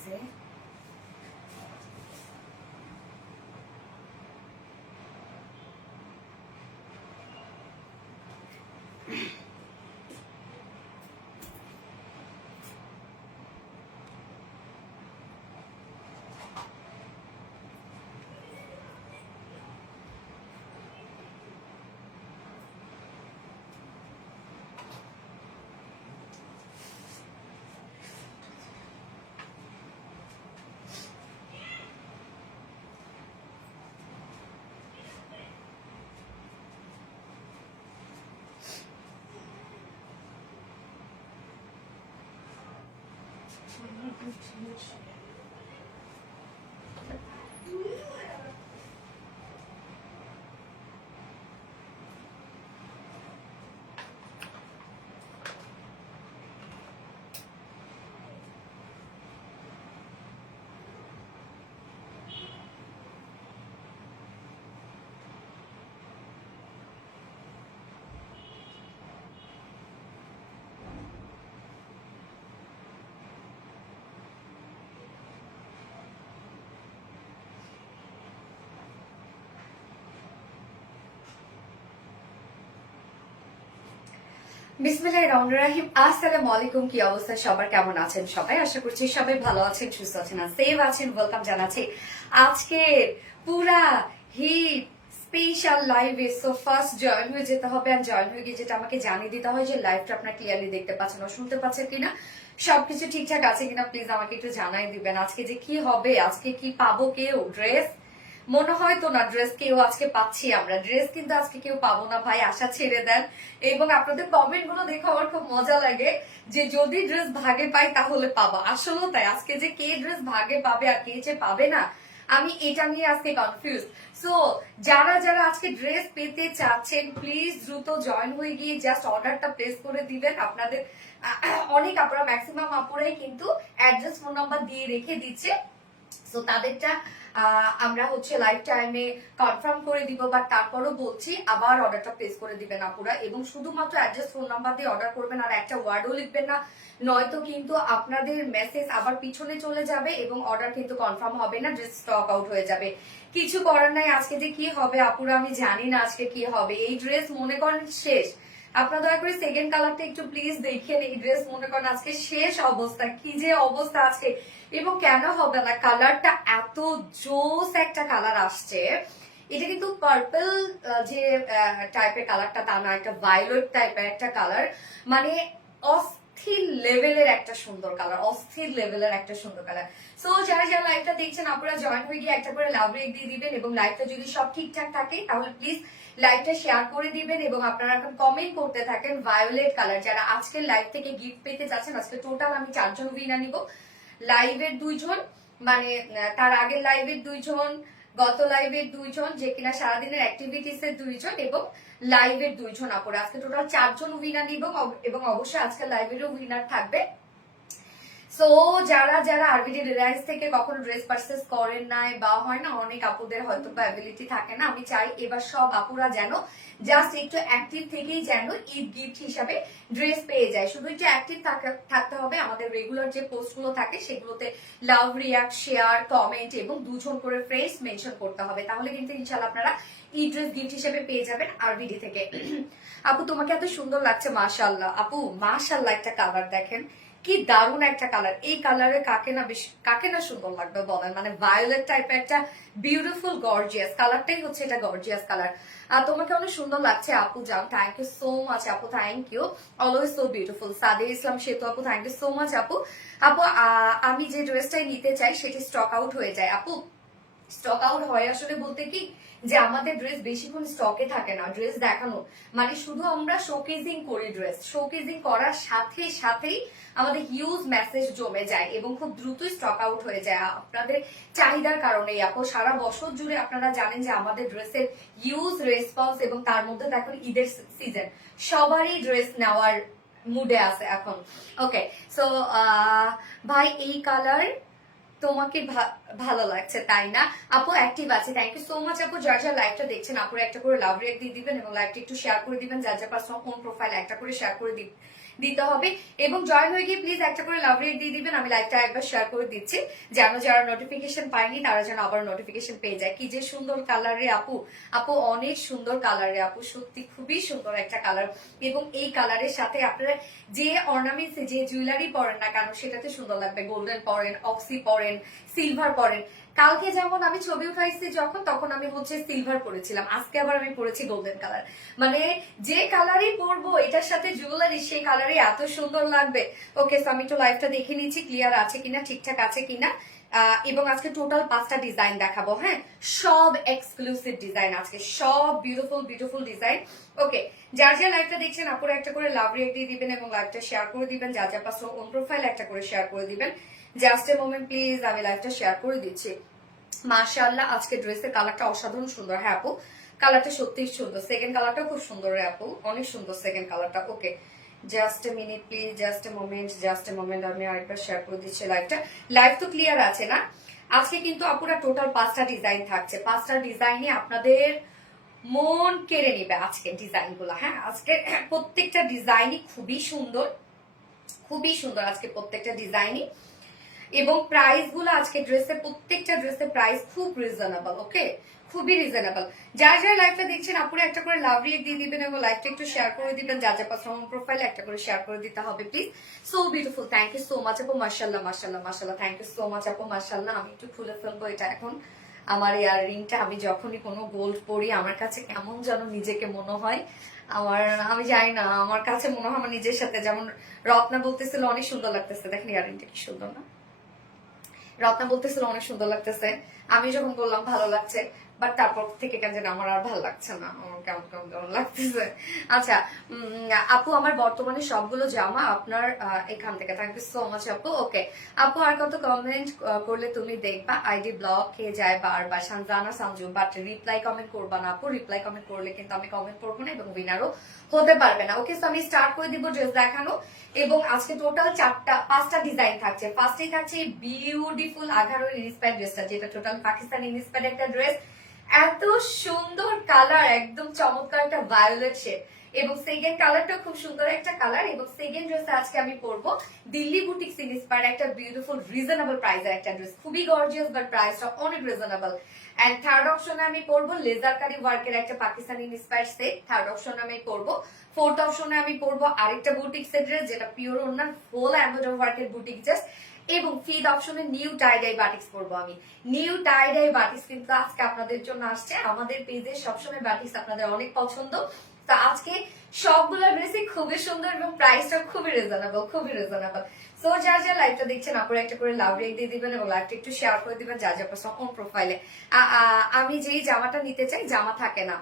লাগছে। বিসমিল্লাহির রহমানির রহিম। আসসালামু আলাইকুম। কি অবস্থা সবার, কেমন আছেন সবাই? আশা করছি সবাই ভালো আছেন, সুস্থ আছেন আর সেভ আছেন। ওয়েলকাম জানাচ্ছি আজকে পুরা হিট স্পেশাল লাইভে। সো ফার্স্ট জয়েন হয়ে যেতে হবে, আর জয়েন হয়ে গিয়ে যেটা আমাকে জানিয়ে দিতে হয় যে লাইভটা আপনার ক্লিয়ারলি দেখতে পাচ্ছেন ও শুনতে পাচ্ছেন কিনা, সবকিছু ঠিকঠাক আছে কিনা প্লিজ আমাকে একটু জানাই দিবেন। আজকে যে কি হবে, আজকে কি পাবো কেউ ড্রেস? মনে হয় তো না ড্রেস কেউ আজকে পাচ্ছি আমরা। ড্রেস কিন্তু আজকে কেউ পাবো না ভাই, আশা ছেড়ে দেন। এবং আপনাদের কমেন্ট গুলো দেখে আমার খুব মজা লাগে যে যদি ড্রেস ভাগে পাই তাহলে পাবো। আসলেও তাই, আজকে যে কে ড্রেস ভাগে পাবে আর কে যে পাবে না, আমি এটা নিয়ে আজকে কনফিউজ। সো যারা যারা আজকে ড্রেস পেতে চাচ্ছেন প্লিজ দ্রুত জয়েন হয়ে গিয়ে জাস্ট অর্ডারটা প্লেস করে দিবেন। আপনাদের অনেক আপনারা ম্যাক্সিমাম আপুরাই কিন্তু অ্যাড্রেস ফোন নাম্বার দিয়ে রেখে দিচ্ছে। সো তাদেরটা আমরা হচ্ছে লাইভ টাইমে কনফার্ম করে দিব, বাট তারপরও বলছি আবার অর্ডারটা প্লেস করে দিবেন আপুরা। এবং শুধুমাত্র অ্যাড্রেস ফোন নাম্বার দিয়ে অর্ডার করবেন, আর একটা ওয়ার্ডও লিখবেন না, নয়তো কিন্তু আপনাদের মেসেজ আবার পিছনে চলে যাবে এবং অর্ডার কিন্তু কনফার্ম হবে না, ড্রেস স্টক আউট হয়ে যাবে। কিছু করার নাই, আজকে যে কি হবে আপুরা আমি জানি না আজকে কি হবে। এই ড্রেস মনে করেন শেষ। আপনারা দয়া করে সেকেন্ড কালারটা একটু প্লিজ দেখেন। এই ড্রেস মনে করেন আজকে শেষ অবস্থা, কি যে অবস্থা আজকে। এবং কেন হবে না, কালারটা এত জোস একটা কালার আসছে। এটা কিন্তু পার্পল যে টাইপের কালারটা তা না, একটা ভায়োলেট টাইপের একটা কালার, মানে অস্থির লেভেলের একটা সুন্দর কালার, অস্থির লেভেলের একটা সুন্দর কালার। সো যারা যারা লাইভটা দেখছেন আপনারা জয়েন হয়ে গিয়ে একটা করে লাভ রেক দিয়ে দিবেন, এবং লাইভটা যদি সব ঠিকঠাক থাকে তাহলে প্লিজ লাইভটা শেয়ার করে দিবেন। এবং আপনারা এখন কমেন্ট করতে থাকেন ভায়োলেট কালার। যারা আজকের লাইভ থেকে গিফট পেতে চাচ্ছেন, আজকে টোটাল আমি 4 জন উইনার নিব। লাইভের 2 জন, মানে তার আগের লাইভের 2 জন, গত লাইভের 2 জন, যে কিনা সারাদিনের অ্যাক্টিভিটিস এর 2 জন, এবং লাইভের 2 জন আপুরা। আজকে টোটাল 4 জন উইনার নিব, এবং অবশ্যই আজকে লাইভেরও উইনার থাকবে। সো যারা যারা আরবিডি রিলায়েন্স থেকে কখনো ড্রেস পারচেস করেন নাই, বা হয় না অনেক আপুদের হয়তো বা অ্যাবিলিটি থাকে না, আমি চাই এবার সব আপুরা যেন জাস্ট একটু অ্যাক্টিভ থেকেই যেন ঈদ গিফট হিসাবে ড্রেস পেয়ে যায়। শুধু একটু অ্যাক্টিভ থাকতে হবে। আমাদের রেগুলার যে পোস্টগুলো থাকে সেগুলোতে লাভ, রিয়াক্ট, শেয়ার, কমেন্ট এবং 2 জন করে ফ্রেন্ডস মেনশন করতে হবে, তাহলে কিন্তু ইনশাল্লাহ আপনারা এই ড্রেস গিফট হিসেবে পেয়ে যাবেন আরবিডি থেকে। আপু তোমাকে এত সুন্দর লাগছে, মাশাআল্লাহ। আপু মাশাআল্লাহ, একটা কালার দেখেন, কি দারুণ একটা কালার। এই কালারে কাকে না সুন্দর লাগবে বলেন? মানে ভায়োলেট টাইপের একটা বিউটিফুল গর্জিয়াস কালারটাই হচ্ছে এটা, গর্জিয়াস কালার। আর তোমাকে অনেক সুন্দর লাগছে আপু জান, থ্যাংক ইউ সো মাচ আপু, thank you, always so beautiful. Sade Islam সেতু আপু, থ্যাংক ইউ সো মাচ আপু। আপু আমি যে ড্রেসটাই নিতে চাই সেটি স্টক আউট হয়ে যায় আপু। স্টক আউট হয় আসলে বলতে কি, যে আমাদের ড্রেস বেশিক্ষণ স্টকে থাকে না। ড্রেস দেখানো মানে শুধু আমরা শোকেজিং করি, ড্রেস শোকেজিং করার সাথে সাথেই আমাদের হিউজ মেসেজ জমে যায় এবং খুব দ্রুতই স্টক আউট হয়ে যায় আপনাদের চাহিদার কারণে। আপু সারা বছর জুড়ে আপনারা জানেন যে আমাদের ড্রেসের হিউজ রেসপন্স, এবং তার মধ্যে দেখুন ঈদের সিজন, সবারই ড্রেস নেওয়ার মুডে আছে এখন। ওকে, সো ভাই এই কালার তোমাকে ভালো লাগছে তাই না আপু? অ্যাক্টিভ আছে, থ্যাংক ইউ সো মাচ আপু। যার যার লাইভটা দেখছেন আপুরা একটা করে লাভ রিয়েক্ট দিয়ে দিবেন, এবং লাইভটা একটু শেয়ার করে দিবেন। যার যার পার্সোনাল ফোন প্রোফাইল একটা করে শেয়ার করে দিতে হবে। এবং জয়েন হয়ে গিয়ে প্লিজ একটা করে লাভ রেট দিয়ে দিবেন। আমি লাইভটা একবার শেয়ার করে দিচ্ছি, যেন যারা নোটিফিকেশন পায়নি তারা যেন আবার নোটিফিকেশন পেয়ে যায়। কি যে সুন্দর কালার রে আপু, আপু অনেক সুন্দর কালার রে আপু, সত্যি খুবই সুন্দর একটা কালার। এবং এই কালারের সাথে আপনারা যে অর্নামেন্টস যে জুয়েলারি পরেন না কেন সেটাতে সুন্দর লাগবে। গোল্ডেন পরেন, অক্সি পরেন, সিলভার পরেন। কালকে যেমন আমি ছবি উঠাইছি যখন, তখন আমি হচ্ছে সিলভার পরেছিলাম, আজকে আবার আমি পরেছি গোল্ডেন কালার। মানে যে কালারই পরবো এটার সাথে জুয়েলারি সেই কালারই এত সুন্দর লাগবে। ওকে, সো আমি একটু লাইভটা দেখে নিচ্ছি ক্লিয়ার আছে কিনা, ঠিকঠাক আছে কিনা। এবং আজকে টোটাল 5টা ডিজাইন দেখাবো। হ্যাঁ, সব এক্সক্লুসিভ ডিজাইন আজকে, সব বিউটিফুল বিউটিফুল ডিজাইন। ওকে, যার যা লাইভটা দেখছেন আপুরা একটা করে লাভ রেট দিয়ে দিবেন এবং লাইভটা শেয়ার করে দিবেন। যার যা পাশে ওন প্রোফাইল একটা করে শেয়ার করে দিবেন। জাস্ট এ মোমেন্ট প্লিজ, আমি লাইভটা শেয়ার করে দিচ্ছি। মাশাআল্লাহ, আজকে ড্রেসের কালারটা অসাধারণ সুন্দর। হ্যাঁ আপু, কালারটা সত্যিই সুন্দর। সেকেন্ড কালারটাও খুব সুন্দর রে আপু, অনেক সুন্দর সেকেন্ড কালারটা। Okay, just a minute please, just a moment, just a moment. আমি আরেকবার শেয়ার করে দিচ্ছি লাইভটা। লাইভ তো ক্লিয়ার আছে না? আজকে কিন্তু আপুরা টোটাল 5টা ডিজাইন থাকছে। 5টা ডিজাইনে আপনাদের মন কেড়ে নিবে আজকে ডিজাইন গুলা। হ্যাঁ, আজকে প্রত্যেকটা ডিজাইনই খুবই সুন্দর, খুবই সুন্দর আজকে প্রত্যেকটা ডিজাইনই। এবং প্রাইস গুলো আজকে ড্রেসের প্রত্যেকটা ড্রেসের প্রাইস খুব রিজনেবল। ওকে, খুবই রিজনেবল। যার যার লাইভটা দেখছেন আপুরা একটা করে লাভ রিয়েক্ট দিয়ে দিবেন এবং লাইভটা একটু শেয়ার করে দিবেন। যার যার পার্সোনাল প্রোফাইলে একটা করে শেয়ার করে দিতে হবে please. So beautiful, thank you so much আপু। মাশাআল্লাহ মাশাআল্লাহ মাশাআল্লাহ, থ্যাংক ইউ সো মাচ আপু। মাশাআল্লাহ, আমি একটু খুলে ফেলবো এটা এখন। আমার ইয়ার রিংটা আমি যখনই কোনো গোল্ড পরি আমার কাছে কেমন যেন নিজেকে মনে হয়। আমি জানি না, আমার কাছে মনে হয় আমার নিজের সাথে, যেমন রত্না বলতেছিল অনেক সুন্দর লাগতেছে। দেখেন ইয়ার রিংটা কি সুন্দর না? রত্না বলতেছিল অনেক সুন্দর লাগতেছে, আমি যখন বললাম ভালো লাগছে, বাট তারপর থেকে কেন যেন আমার আর ভালো লাগছে না, আমার কেমন কেমন কেমন লাগতেছে। আচ্ছা, আপু আমার বর্তমানে সবগুলো জামা আপনার এখান থেকে। থ্যাংক ইউ সো মাচ আপু। ওকে আপু, আর কত কমেন্ট করলে তুমি দেখবা আইডি ব্লক খেয়ে যায় বারবার। Sanjana Sanju, but reply comment করবা না আপু। রিপ্লাই কমেন্ট করলে কিন্তু আমি কমেন্ট করবো না এবং উইনারও হতে পারবে না। ওকে, সো আমি স্টার্ট করে দিব ড্রেস দেখানো। এবং আজকে টোটাল 5টা ডিজাইন থাকছে। ফার্স্টেই থাকছে বিউটিফুল আঘারের ইন্সপায়ার্ড ড্রেসটা, যেটা টোটাল পাকিস্তানি ইন্সপায়ার্ড একটা ড্রেস। এত সুন্দর কালার, একদম চমৎকার একটা ভায়োলেট শেড। এবং সেকেন্ড কালারটা খুব সুন্দর একটা কালার। এবং সেকেন্ড ড্রেসে আজকে আমি পরবো দিল্লি বুটিক ইন্সপায়ার্ড একটা বিউটিফুল রিজনেবল প্রাইসের একটা ড্রেস, খুবই গর্জিয়াস বাট প্রাইসটা অনেক রিজনেবল। এন্ড থার্ড অপশনে আমি পরবো লেজার কারি ওয়ার্কের একটা পাকিস্তানি ইন্সপায়ার্ড সেট। থার্ড অপশনে আমি পরবো। ফোর্থ অপশনে আমি পরবো আরেকটা বুটিক সেট ড্রেস, যেটা পিওর ওনার ফুল এমব্রয়ডারি ওয়ার্কের বুটিক ড্রেস। এবং ফিফথ অপশনে নিউ টাই ডাই বাটিক্স পরবো আমি। নিউ টাই ডাই বাটিক্স কিন্তু আজকে আপনাদের জন্য আসছে। আমাদের পেজে সবসময় বাটিক্স আপনাদের অনেক পছন্দ, তো আজকে সবগুলো ড্রেসই খুবই সুন্দর এবং প্রাইসটা খুবই রিজনেবল, খুবই রিজনেবল। সো যার যা লাইভটা দেখছেন আপনারা একটা করে লাভ রেট দিয়ে দিবেন এবং লাইভটা একটু শেয়ার করে দিবেন যার যার পার্সোনাল প্রোফাইলে। আমি যেই জামাটা নিতে চাই, জামা থাকে না,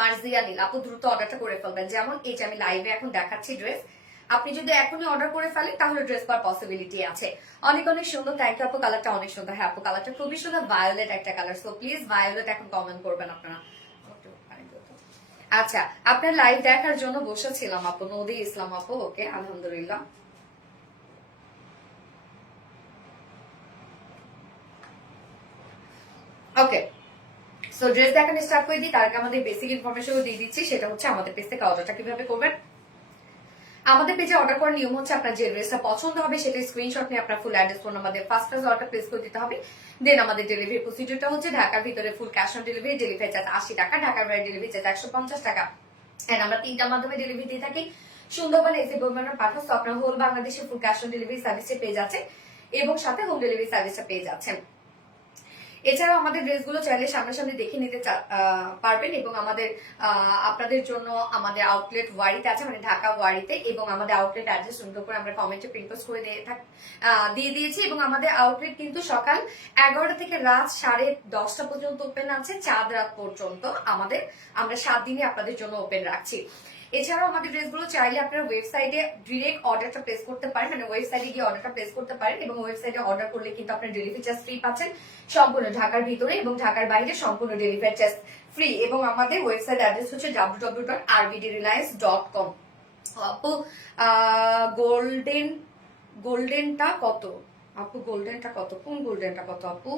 মার্জিয়া নীল আপু দ্রুত অর্ডারটা করে ফেলবেন। যেমন এই যে আমি লাইভে এখন দেখাচ্ছি ড্রেস, আপনি যদি এখনই অর্ডার করে ফেলেন তাহলে ড্রেস পাওয়ার পসিবিলিটি আছে। অনেক অনেক সুন্দর। থ্যাংক ইউ আপু, কালারটা অনেক সুন্দর। হ্যাঁ আপু, কালারটা খুবই সুন্দর, ভায়োলেট একটা কালার। সো প্লিজ ভায়োলেট এখন কমেন্ট করবেন আপনারা। আচ্ছা, আপনার লাইভ দেখার জন্য বসেছিলাম আপু, নদী ইসলাম আপু। ওকে, আলহামদুলিল্লাহ। ওকে, সো ড্রেস দেখানো স্টার্ট করে দিই। তার আগে আমাদের বেসিক ইনফরমেশন দিয়ে দিচ্ছি, সেটা হচ্ছে আমাদের পেজ থেকে অর্ডারটা কিভাবে করবেন। আমাদের পেজে অর্ডার করার নিয়ম হচ্ছে আপনার যে ড্রেসটা পছন্দ হবে সেটা স্ক্রিনশট নিয়ে আপনার ফুল অ্যাড্রেস ফোন আমাদের ফার্স্ট ক্লাস অর্ডার প্লেস করে দিতে হবে। দেন আমাদের ডেলিভারি প্রসিডিউরটা হচ্ছে ঢাকার ভিতরে full cash on delivery, delivery charge 80 টাকা, ঢাকার বাইরে ডেলিভারি চার্জ 150 টাকা। এন্ড আমরা 3টার মাধ্যমে ডেলিভারি দিয়ে থাকি। সুন্দরবন এসি বইমানের পাঠাস, তো আপনার হোল বাংলাদেশে ফুল ক্যাশ অন ডেলিভারি সার্ভিসে পেয়ে যাচ্ছে এবং সাথে হোম ডেলিভারি সার্ভিসটা পেয়ে যাচ্ছেন। এছাড়াও আমাদের ড্রেসগুলো চাইলে সামনাসামনি দেখে নিতে পারবেন এবং আমাদের আপনাদের জন্য আমাদের আউটলেট ওয়ারিতে আছে, মানে ঢাকা ওয়ারিতে। এবং আমাদের আউটলেট অ্যাড্রেস সুন্দর করে আমরা কমেন্টে প্রিন্ট করে দিয়ে দিয়েছি। এবং আমাদের আউটলেট কিন্তু সকাল 11টা থেকে রাত 10:30 পর্যন্ত ওপেন আছে, চাঁদ রাত পর্যন্ত। আমরা 7 দিনই আপনাদের জন্য ওপেন রাখছি। এছাড়াও আমাদের ড্রেসগুলো চাইলে আপনারা ওয়েবসাইটে ডিরেক্ট অর্ডারটা প্লেস করতে পারেন, মানে ওয়েবসাইটে গিয়ে অর্ডারটা প্লেস করতে পারেন। এবং ওয়েবসাইটে অর্ডার করলে কিন্তু আপনার ডেলিভারি চার্জ ফ্রি পাচ্ছেন সম্পূর্ণ ঢাকার ভিতরে, এবং ঢাকার বাইরে সম্পূর্ণ ডেলিভারি চার্জ ফ্রি। এবং আমাদের ওয়েবসাইট অ্যাড্রেস হচ্ছে www.rbdreliance.com। আপু গোল্ডেনটা কত আপু? গোল্ডেনটা কত? কোন গোল্ডেনটা কত আপু?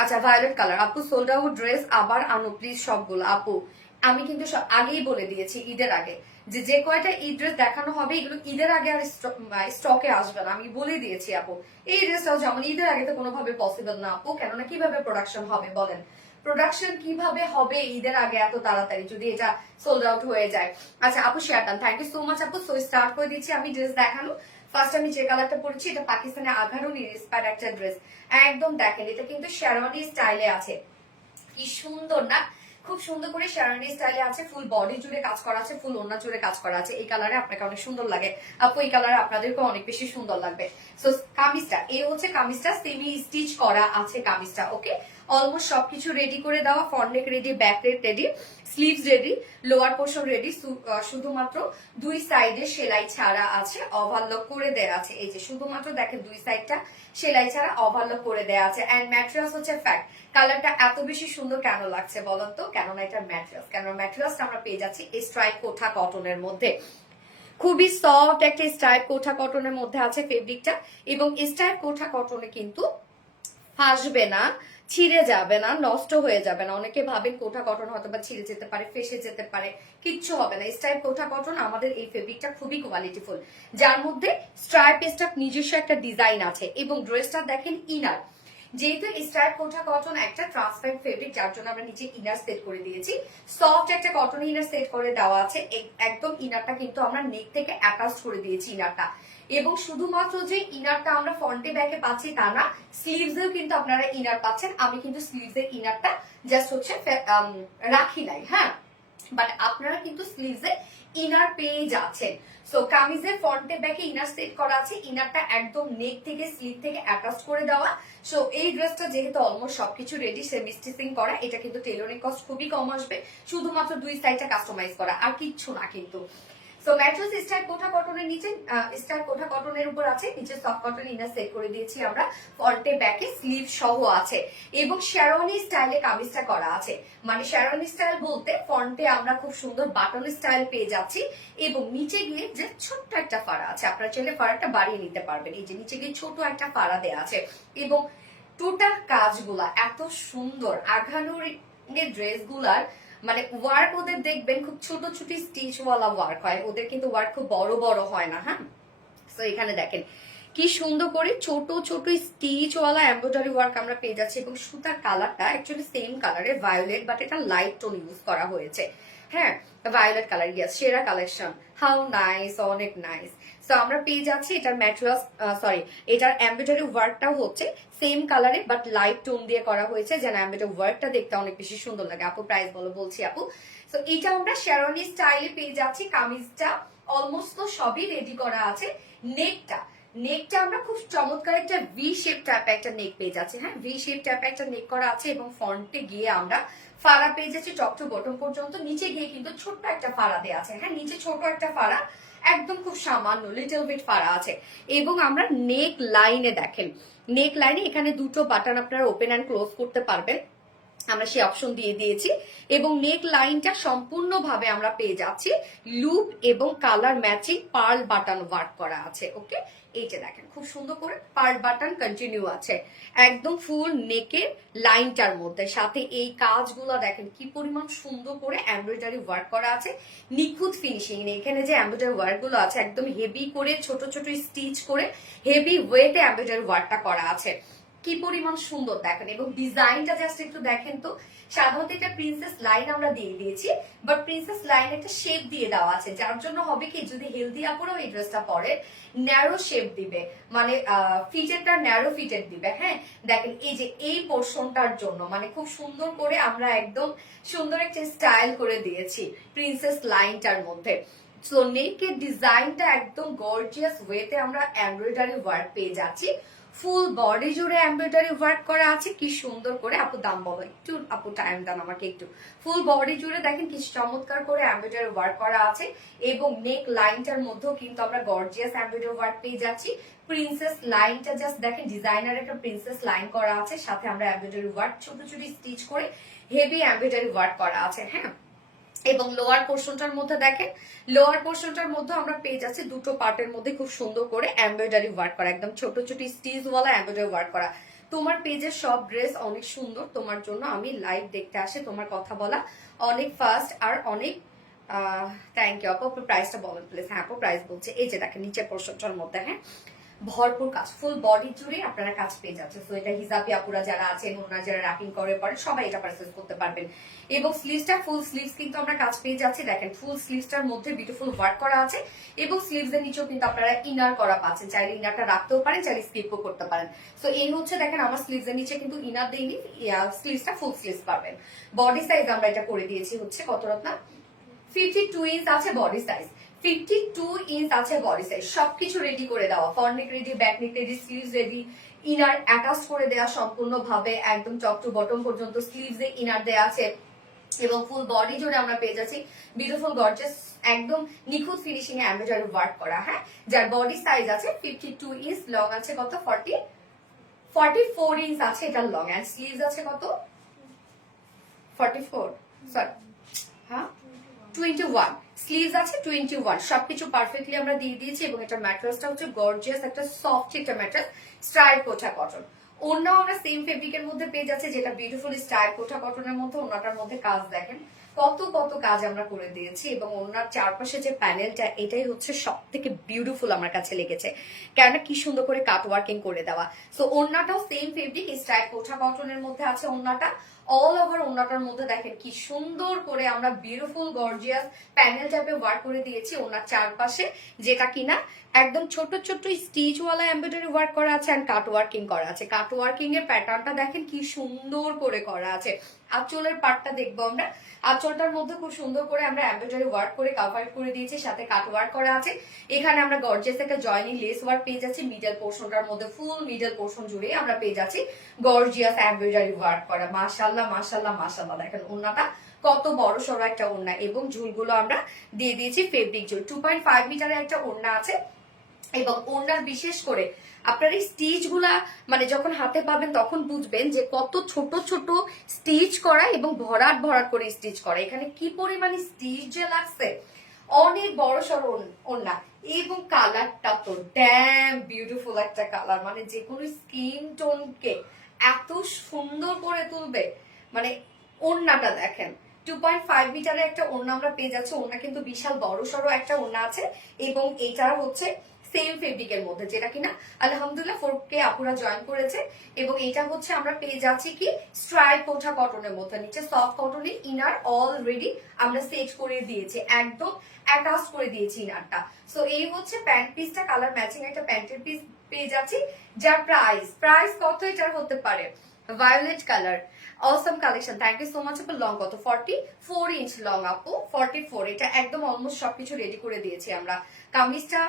আচ্ছা, ভায়োলেট কালার আপু। সোল্ড আউট ড্রেস আবার আনো প্লিজ সবগুলো আপু। আমি কিন্তু আগেই বলে দিয়েছি ঈদের আগে যে যে কয়টা ঈদ ড্রেস দেখানো হবে এগুলো ঈদের আগে আর স্টকে আসবে না, আমি বলে দিয়েছি আপু। এই ড্রেসটাও যেমন ঈদের আগে তো কোনোভাবে পসিবল না আপু, কেননা কিভাবে প্রোডাকশন হবে বলেন, প্রোডাকশন কিভাবে হবে ঈদের আগে এত তাড়াতাড়ি যদি এটা সোল্ড আউট হয়ে যায়। আচ্ছা আপু share done, thank you so much আপু। সো স্টার্ট করে দিচ্ছি আমি ড্রেস দেখানো। ফার্স্ট আমি যে কালারটা পরেছি এটা পাকিস্তানি আঘারুন ইন্সপায়ার্ড একটা ড্রেস, একদম দেখেন এটা কিন্তু শেরওয়ানি স্টাইলে আছে, কি সুন্দর না, খুব সুন্দর করে শেরওয়ানি স্টাইলে আছে, ফুল বডি জুড়ে কাজ করা আছে, ফুল ওড়না জুড়ে কাজ করা আছে। এই কালারে আপনাকে অনেক সুন্দর লাগে আপু, এই কালারে আপনাদেরকে অনেক বেশি সুন্দর লাগবে। সো কামিজটা এই হচ্ছে কামিজটা, সেমি স্টিচ করা আছে কামিজটা। ওকে, অলমোস্ট সবকিছু রেডি করে দেওয়া, ফ্রন্ট নেক ready, back neck ready, sleeves ready, lower portion ready, শুধুমাত্র দুই সাইডে সেলাই ছাড়া আছে, ওভারলক করে দেয়া আছে। এই যে শুধুমাত্র দেখেন দুই সাইডটা সেলাই ছাড়া ওভারলক করে দেয়া আছে। এন্ড ম্যাটেরিয়ালস হচ্ছে ফ্যাক্ট। কালারটা এত বেশি সুন্দর কেন লাগছে বলেন তো, কেননা এটা ম্যাটেরিয়ালস, কেননা ম্যাটেরিয়ালসটা আমরা পেয়ে যাচ্ছি স্ট্রাইপ কোঠা কটনের মধ্যে, খুবই সফট একটা স্ট্রাইপ কোঠা কটনের মধ্যে আছে ফেব্রিকটা। এবং স্ট্রাইপ কোঠা কটনে কিন্তু ফাসবে না, ছিঁড়ে যাবে না, নষ্ট হয়ে যাবে না। অনেকে ভাবেন কোঠা কটন হয়তো বা ছিঁড়ে যেতে পারে, ফেসে যেতে পারে, কিচ্ছু হবে না। স্ট্রাইপ কোঠা কটন আমাদের এই ফেব্রিকটা খুবই কোয়ালিটিফুল, যার মধ্যে স্ট্রাইপ স্ট্রাইপ নিজস্ব একটা ডিজাইন আছে। এবং ড্রেসটা দেখেন ইনার, যেহেতু স্ট্রাইপ কোঠা কটন একটা ট্রান্সপারেন্ট ফেব্রিক, যার জন্য আমরা নিচে ইনার সেট করে দিয়েছি, সফট একটা কটন ইনার সেট করে দেওয়া আছে। একদম ইনারটা কিন্তু আমরা নেক থেকে অ্যাটাচ করে দিয়েছি ইনারটা। এবং শুধুমাত্র যে ইনারটা আমরা ফ্রন্টে ব্যাকে পাচ্ছি তা না, স্লিভসেও কিন্তু আপনারা ইনার পাচ্ছেন। আমি কিন্তু স্লিভসের ইনারটা জাস্ট হচ্ছে রাখি নাই, হ্যাঁ, বাট আপনারা কিন্তু স্লিভসে ইনার পেয়ে যাচ্ছেন। সো কামিজের ফ্রন্টে ব্যাকে ইনার সেট করা আছে, ইনারটা একদম নেক থেকে স্লিভ থেকে অ্যাটাচ করে দেওয়া। সো এই ড্রেসটা যেহেতু অলমোস্ট সবকিছু রেডি, সেমি স্টিচিং করা, এটা কিন্তু টেলরিং কস্ট খুবই কম আসবে, শুধুমাত্র দুই সাইডটা কাস্টমাইজ করা, আর কিচ্ছু না কিন্তু। সো ম্যাট্রেস স্টাইল কোঠা কটনের নিচে স্টাইল কোঠা কটনের উপর আছে, নিচে সফট কটন ইনার সেট করে দিয়েছি আমরা, ফ্রন্টে ব্যাকে স্লিভ সহ আছে। এবং শেরওয়ানি স্টাইলে কামিজটা করা আছে, মানে শেরওয়ানি স্টাইল বলতে ফ্রন্টে আমরা খুব সুন্দর বাটন স্টাইল পেয়ে যাচ্ছি। এবং নিচে গিয়ে যে ছোট্ট একটা ফাড়া আছে, আপনারা চাইলে ফাড়াটা বাড়িয়ে নিতে পারবেন। এই যে নিচে গিয়ে ছোট একটা ফাড়া দেওয়া আছে। এবং টোটাল কাজগুলা এত সুন্দর, আঘানুরের ড্রেসগুলার মানে ওয়ার্ক ওদের দেখবেন খুব ছোট ছোট স্টিচ ওয়ালা ওয়ার্ক হয়, ওদের কিন্তু ওয়ার্ক খুব বড় বড় হয় না। হ্যাঁ, তো এখানে দেখেন কি সুন্দর করে ছোট ছোট স্টিচ ওয়ালা এমব্রয়ডারি ওয়ার্ক আমরা পেয়ে যাচ্ছি। এবং সুতার কালারটা অ্যাকচুয়ালি সেম কালারের ভায়োলেট, বাট এটা লাইট টোন ইউজ করা হয়েছে। হ্যাঁ, ভায়োলেট কালার, ইয়াস, সেরা কালেকশন, হাউ নাইস, অনেক নাইস। সো আমরা পেয়ে যাচ্ছি এটার ম্যাটেরিয়াল, সরি, এটার এমব্রয়ডারি ওয়ার্কটাও হচ্ছে সেম কালারে বাট লাইট টোন দিয়ে করা হয়েছে, যেন এমব্রয়ডারি ওয়ার্কটা দেখতে অনেক বেশি সুন্দর লাগে। আপু প্রাইস বলো, বলছি আপু। সো এটা আমরা শেরওয়ানি স্টাইলে পেয়ে যাচ্ছি। কামিজটা অলমোস্ট তো সবই রেডি করা আছে। নেকটা আমরা খুব চমৎকার একটা ভি শেপ টাইপে একটা নেক পেয়ে যাচ্ছি। হ্যাঁ, ভি শেপ টাইপে একটা নেক করা আছে। এবং ফ্রন্টে গিয়ে আমরা ফাড়া পেয়ে যাচ্ছি টপ টু বটম পর্যন্ত, নিচে গিয়ে কিন্তু ছোট্ট একটা ফাড়া দেওয়া আছে। হ্যাঁ, নিচে ছোট একটা ফাড়া, একদম খুব সামান্য লিটল বিট ফাড়া আছে। এবং আমরা নেক লাইনে দেখেন, নেক লাইনে এখানে দুটো বাটন আপনারা ওপেন অ্যান্ড ক্লোজ করতে পারবেন, আমরা সেই অপশন দিয়ে দিয়েছি। এবং নেক লাইনটা সম্পূর্ণভাবে আমরা পেয়ে যাচ্ছি লুপ এবং colour matching pearl button work করা আছে। ওকে, এইটা দেখেন খুব সুন্দর করে পার্ল বাটন কন্টিনিউ আছে একদম ফুল নেকের লাইনটার মধ্যে। সাথে এই কাজগুলো দেখেন কি পরিমাণ সুন্দর করে এমব্রয়ডারি ওয়ার্ক করা আছে, নিখুঁত ফিনিশিং। এখানে যে এমব্রয়ডারি ওয়ার্ক গুলো আছে একদম হেভি করে ছোট ছোট স্টিচ করে হেভি ওয়েতে এমব্রয়ডারি ওয়ার্কটা করা আছে, কি পরিমাণ সুন্দর দেখেন। এবং ডিজাইনটা জাস্ট একটু দেখেন তো, সাধারণত এটা প্রিন্সেস লাইন আমরা দিয়ে দিয়েছি, বাট প্রিন্সেস লাইন একটা শেপ দিয়ে দেওয়া আছে, যার জন্য হবে কি যদি হেলদি আপুরাও এই ড্রেসটা পরে ন্যারো শেপ দিবে, মানে ফিটেডটা ন্যারো ফিটেড দিবে। হ্যাঁ, দেখেন এই যে এই পোর্শনটার জন্য মানে খুব সুন্দর করে আমরা একদম সুন্দর একটা স্টাইল করে দিয়েছি প্রিন্সেস লাইনটার মধ্যে। সো নেকের ডিজাইনটা একদম গর্জিয়াস ওয়েতে আমরা এমব্রয়ডারি ওয়ার্ক পেয়ে যাচ্ছি, ফুল বডি জুড়ে এমব্রয়ডারি ওয়ার্ক করা আছে, কি সুন্দর করে। আপু দাম বলো একটু, আপু টাইম দেন আমাকে একটু। ফুল বডি জুড়ে দেখেন কি চমৎকার করে এমব্রয়ডারি ওয়ার্ক করা আছে। এবং নেক লাইনটার মধ্যেও কিন্তু আমরা গর্জিয়াস এমব্রয়ডারি ওয়ার্ক পেয়ে যাচ্ছি। প্রিন্সেস লাইনটা জাস্ট দেখেন, ডিজাইনার একটা প্রিন্সেস লাইন করা আছে, সাথে আমরা এমব্রয়ডারি ওয়ার্ক ছোট ছোট স্টিচ করে হেভি এমব্রয়ডারি ওয়ার্ক করা আছে। হ্যাঁ, এবং লোয়ার পোর্শনটার মধ্যে দেখেন, লোয়ার পোর্শনটার মধ্যে আমরা পেয়ে যাচ্ছি দুটো পার্টের মধ্যে খুব সুন্দর করে এমব্রয়ডারি ওয়ার্ক করা, একদম ছোট ছোট স্টিচ ওয়ালা এমব্রয়ডারি ওয়ার্ক করা, তোমার পেজের সব ড্রেস অনেক সুন্দর, তোমার জন্য আমি লাইভ দেখতে আসে, তোমার কথা বলা অনেক ফাস্ট আর অনেক থ্যাংক ইউ আপু। প্রাইসটা বলেন প্লিজ। হ্যাঁ আপু প্রাইস বলছে, এই যে দেখেন নিচের পোর্শনটার মধ্যে, হ্যাঁ ভরপুর কাজ, ফুল বডি জুড়ে আপনারা কাজ পেয়ে যাচ্ছে। সো এটা হিজাবি আপুরা যারা আছেন, ওনারা যারা র্যাপিং করে পরে সবাই এটা পারচেজ করতে পারবেন। এবং স্লিভসটা ফুল স্লিভস কিন্তু আমরা কাজ পেয়ে যাচ্ছি, দেখেন ফুল স্লিভসটার মধ্যে বিউটিফুল ওয়ার্ক করা আছে এবং স্লিভস এর নিচেও কিন্তু আপনারা ইনার করা পাচ্ছেন, চাইলে ইনারটা রাখতেও পারেন, চাইলে স্কিপও করতে পারেন। সো এই হচ্ছে দেখেন আমার স্লিভস এর নিচে কিন্তু ইনার দেইনি, স্লিভসটা ফুল স্লিভস পাবেন। বডি সাইজ আমরা এটা করে দিয়েছি হচ্ছে কত রত্না, 52 ইঞ্চ আছে বডি সাইজ, 52 ইঞ্চ আছে বডি সাইজ, সবকিছু রেডি করে দেওয়া, front neck ready, back neck ready, sleeves ready, inner attach করে দেওয়া সম্পূর্ণভাবে একদম টপ টু বটম পর্যন্ত স্লিভস এ ইনার দেওয়া আছে এবং ফুল বডি জুড়ে আমরা পেয়ে যাচ্ছি বিউটিফুল গর্জিয়াস একদম নিখুঁত ফিনিশিং এ এমব্রয়ডারি ওয়ার্ক করা, হ্যাঁ যার বডি সাইজ আছে 52 ইঞ্চ, লং আছে কত 44 ইঞ্চ আছে এটা লং, এন্ড স্লিভস আছে কত 44 সরি হ্যাঁ 21, স্লিভস আছে 21, সবকিছু পারফেক্টলি আমরা দিয়ে দিয়েছি এবং এটা ম্যাটেরিয়ালসটা হচ্ছে গর্জিয়াস একটা সফট একটা ম্যাটেরিয়াল, স্ট্রাইপ কোঠা কটন। ওড়নাও আমরা সেম ফেব্রিকের মধ্যে পেয়ে যাচ্ছে, যেটা বিউটিফুল স্ট্রাইপ কোঠা কটনের মধ্যে, ওড়নাটার মধ্যে কাজ দেখেন কত কত কাজ আমরা করে দিয়েছি এবং ওড়নার চারপাশে যে প্যানেলটা এটাই হচ্ছে সব থেকে বিউটিফুল আমার কাছে লেগেছে, কেননা কি সুন্দর করে কাট ওয়ার্কিং করে দেওয়া। সো ওড়নাটাও সেম ফেব্রিক স্ট্রাইপ কোঠা কটনের মধ্যে আছে ওড়নাটা, অল ওভার ওড়নাটার মধ্যে দেখেন কি সুন্দর করে আমরা বিউটিফুল গর্জিয়াস প্যানেল টাইপে ওয়ার্ক করে দিয়েছি ওনার চারপাশে, যেটা কিনা একদম ছোট ছোট স্টিচ ওয়ালা এমব্রয়ডারি ওয়ার্ক করা আছে এন্ড কাট ওয়ার্কিং করা আছে। কাট ওয়ার্কিং এর প্যাটার্নটা দেখেন কি সুন্দর করে করা আছে। আঁচলের পার্টটা দেখবো আমরা, আঁচলটার মধ্যে খুব সুন্দর করে আমরা এমব্রয়ডারি ওয়ার্ক করে কভার করে দিয়েছি, সাথে কাট ওয়ার্ক করা আছে। এখানে আমরা গর্জিয়াস একটা জয়নিং লেস ওয়ার্ক পেয়ে যাচ্ছি, মিডল পোর্শনটার মধ্যে ফুল মিডল পোর্শন জুড়ে আমরা পেয়ে যাচ্ছি গর্জিয়াস এমব্রয়ডারি ওয়ার্ক করা। মাশাআল্লাহ মাশাআল্লাহ মাশাআল্লাহ, দেখেন ওড়নাটা কত বড় সড়ো একটা ওড়না এবং ঝুলগুলো আমরা দিয়ে দিয়েছি ফেব্রিক ঝুল, 2.5 মিটারের একটা ওড়না আছে এবং ওড়নার বিশেষ করে আপনার এই স্টিচ গুলা মানে যখন হাতে পাবেন তখন বুঝবেন যে কত ছোট ছোট স্টিচ করা এবং ভরাট ভরাট করে স্টিচ করা, এখানে কি পরিমাণে স্টিচ যে লাগছে, অনেক বড় সড়ো ওড়না এবং কালারটা তো ড্যাম বিউটিফুল একটা কালার, মানে যে কোনো স্কিন টোনকে এত সুন্দর করে তুলবে। মানে ওড়নাটা দেখেন 2.5 মিটারের একটা ওড়না আমরা পেয়ে যাচ্ছি, ওড়না কিন্তু বিশাল বড় সড়ো একটা ওড়না আছে এবং এইটা হচ্ছে সেম ফেব্রিকের মধ্যে, যেটা কিনা আলহামদুলিল্লাহ 4K আপুরা জয়েন করেছে এবং এটা হচ্ছে আমরা পেয়ে যাচ্ছি কি স্ট্রাইপ কোঠা কটনের মধ্যে, নিচে সফট কটনের ইনার অলরেডি আমরা সেট করে দিয়েছি, একদম অ্যাটাচ করে দিয়েছি ইনারটা। সো এই হচ্ছে প্যান্ট পিসটা, কালার ম্যাচিং একটা প্যান্টের পিস পেয়ে যাচ্ছি, যার প্রাইস কত এটার হতে পারে, violet colour awesome collection, thank you so much আপু। লং কত 44 ইঞ্চ লং আপু, 44, এটা একদম অলমোস্ট সবকিছু রেডি করে দিয়েছি আমরা। কামিজটা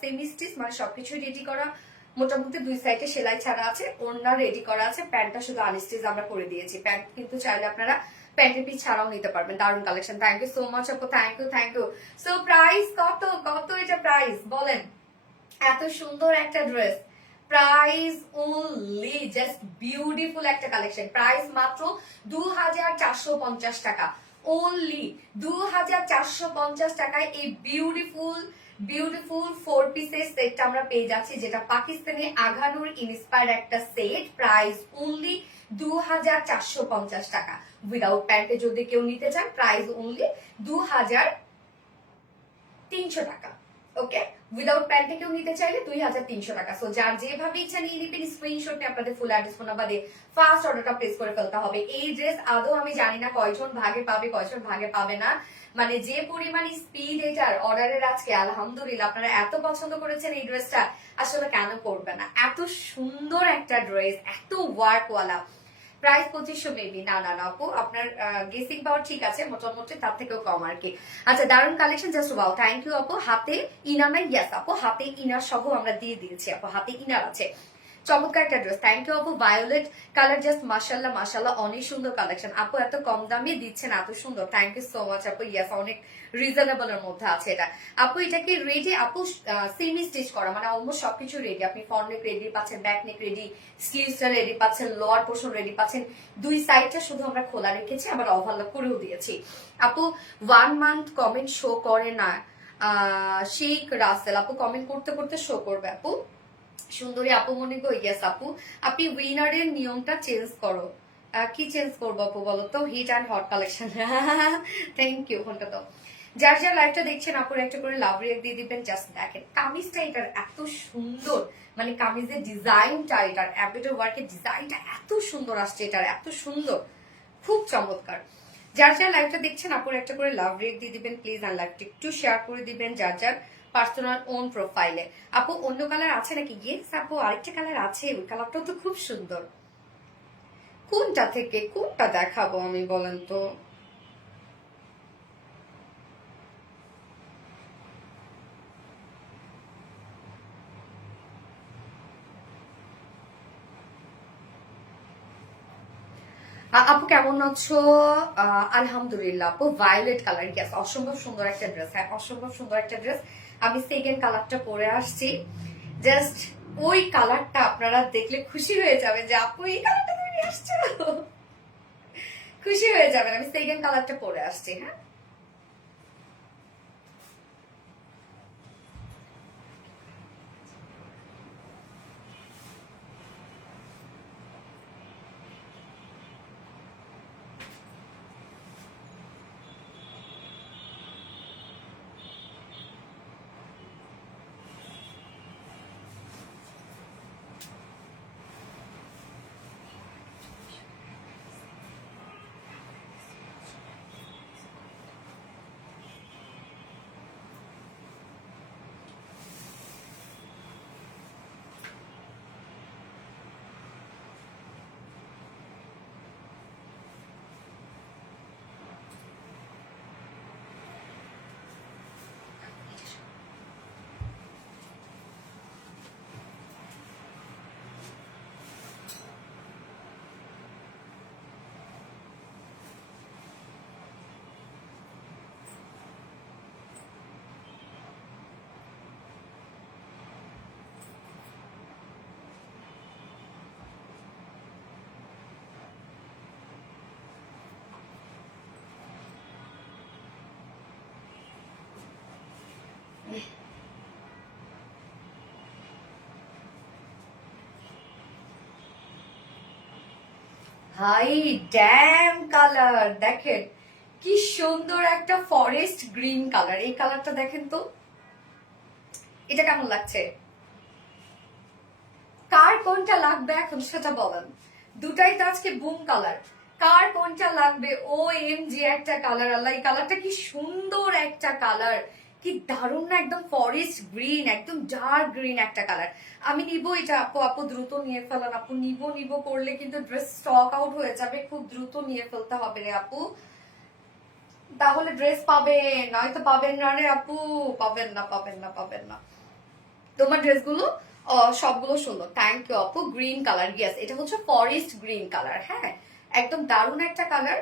সেমি স্টিচ মানে সবকিছু রেডি করা, মোটামুটি দুই সাইডে সেলাই ছাড়া আছে, ওড়না রেডি করা আছে, প্যান্টটা শুধু আনস্টিচ আমরা করে দিয়েছি। প্যান্ট কিন্তু চাইলে আপনারা প্যান্টের পিস ছাড়াও নিতে পারবেন, দারুন collection, thank you so much আপু, থ্যাংক ইউ। সো প্রাইস কত এটা প্রাইস বলেন, এত সুন্দর একটা dress, price only just beautiful একটা কালেকশন, প্রাইস মাত্র 2450 টাকা, ওনলি 2450 টাকায় এই বিউটিফুল 4 পিসের সেটটা আমরা পেয়ে যাচ্ছি, যেটা পাকিস্তানি আঘানুর ইন্সপায়ার একটা সেট, প্রাইস ওনলি 2450 টাকা। উইদাউট প্যান্টে যদি কেউ নিতে চান প্রাইস ওনলি 2300 টাকা, ওকে। উইদাউট প্যান্টে কেউ নিতে চাইলে 2300 টাকা। সো যার যেভাবে ইচ্ছা নিয়ে নিবেন, স্ক্রিনশট নিয়ে আপনাদের ফুল অ্যাড্রেস ফোন নাম্বার দিয়ে ফার্স্ট অর্ডারটা প্লেস করে ফেলতে হবে। এই ড্রেস আদৌ আমি জানি না কয়জন ভাগে পাবে কয়জন ভাগে পাবে না, মানে যে পরিমাণ স্পিড এটার অর্ডারের আজকে আলহামদুলিল্লাহ আপনারা এত পছন্দ করেছেন এই ড্রেসটা, আসলে কেন করবে না, এত সুন্দর একটা ড্রেস, এত ওয়ার্কওয়ালা। প্রাইস 2500 মেবি, না আপু আপনার গেসিং পাওয়ার ঠিক আছে, মোটামুটি তার থেকেও কম আর কি। আচ্ছা দারুন collection, just wow, thank you আপু। হাতে ইনার নাই, ইয়েস আপু হাতে ইনার সহ আমরা দিয়ে দিয়েছি আপু, হাতে ইনার আছে, চমৎকার একটা ড্রেস, থ্যাংক ইউ আপু। ভায়োলেট কালার জাস্ট মাশাআল্লাহ মাশাআল্লাহ, অনেক সুন্দর কালেকশন আপু, এত কম দামে দিচ্ছেন এত সুন্দর, থ্যাংক ইউ সো মাচ আপু। ইয়েস অনেক রিজনেবল এর মধ্যে আছে এটা আপু। এটা কি রেডি আপু, সেমি স্টিচ করা, মানে অলমোস্ট সবকিছু রেডি, আপনি ফ্রন্ট নেক রেডি পাচ্ছেন, ব্যাক নেক রেডি, স্লিভসটা রেডি পাচ্ছেন, লোয়ার পোর্শন রেডি পাচ্ছেন, দুই সাইডটা শুধু আমরা খোলা রেখেছি, আবার ওভারলক করেও দিয়েছি আপু। 1 মান্থ কমেন্ট শো করে না, শেখ রাসেল আপু কমেন্ট করতে করতে শো করবে আপু, সুন্দরী আপু মনে গো, ইয়েস আপু। আপনি উইনারের নিয়মটা চেঞ্জ করো। কি চেঞ্জ করবো আপু বলো তো? Hit and hot collection. Thank you. ফোনটা তো যার যার লাইভটা দেখছেন আপুর একটা করে লাভ রিয়েক্ট দিয়ে দিবেন। জাস্ট দেখেন কামিজটা এটার এত সুন্দর, মানে কামিজের ডিজাইনটা, এটার অ্যাম্বিটার ওয়ার্কের ডিজাইনটা এত সুন্দর আসছে, এটার এত সুন্দর, খুব চমৎকার। যার যার লাইভটা দেখছেন আপুর একটা করে লাভ রিয়েক্ট দিয়ে দিবেন প্লিজ, আর লাইভটা একটু শেয়ার করে দিবেন যার যার পার্সোনাল ওন প্রোফাইলে। আপু অন্য কালার আছে নাকি? ইয়েস আপু, আরেকটা কালার আছে, ওই কালারটাও তো খুব সুন্দর। কোনটা থেকে কোনটা দেখাবো আমি বলেন তো? আপু কেমন আছো? আলহামদুলিল্লাহ আপু। ভায়োলেট কালার, ইয়েস, অসম্ভব সুন্দর একটা ড্রেস। হ্যাঁ, অসম্ভব সুন্দর একটা ড্রেস। আমি সেকেন্ড কালারটা পরে আসছি। জাস্ট ওই কালারটা আপনারা দেখলে খুশি হয়ে যাবেন যে আপু এই কালারটা তুমি নিয়ে আসছো, খুশি হয়ে যাবেন। আমি সেকেন্ড কালারটা পরে আসছি। হ্যাঁ, হাই ড্যাম কালার দেখেন, কি সুন্দর একটা ফরেস্ট গ্রিন কালার। এই কালারটা দেখেন তো, এটা কেমন লাগছে? কার কোনটা লাগবে এখন সেটা বলেন। দুটাই তো আজকে বুম কালার। কার কোনটা লাগবে? ও এম জি একটা কালার, আল্লাহ এই কালারটা কি সুন্দর একটা কালার, কি দারুণ না, একদম ফরেস্ট গ্রিন, একদম ডার্ক গ্রিন একটা কালার। আমি নিব এটা আপু। আপু দ্রুত নিয়ে ফেলেন আপু, নিব নিব করলে কিন্তু ড্রেস স্টক আউট হয়ে যাবে, খুব দ্রুত নিয়ে ফেলতে হবে রে আপু, তাহলে ড্রেস পাবেন, নয়তো পাবেন না রে আপু, পাবেন না পাবেন না পাবেন না। তোমার ড্রেসগুলো সবগুলো সুন্দর। থ্যাংক ইউ আপু। গ্রিন কালার, ইয়েস, এটা হচ্ছে ফরেস্ট গ্রিন কালার। হ্যাঁ, একদম দারুণ একটা কালার,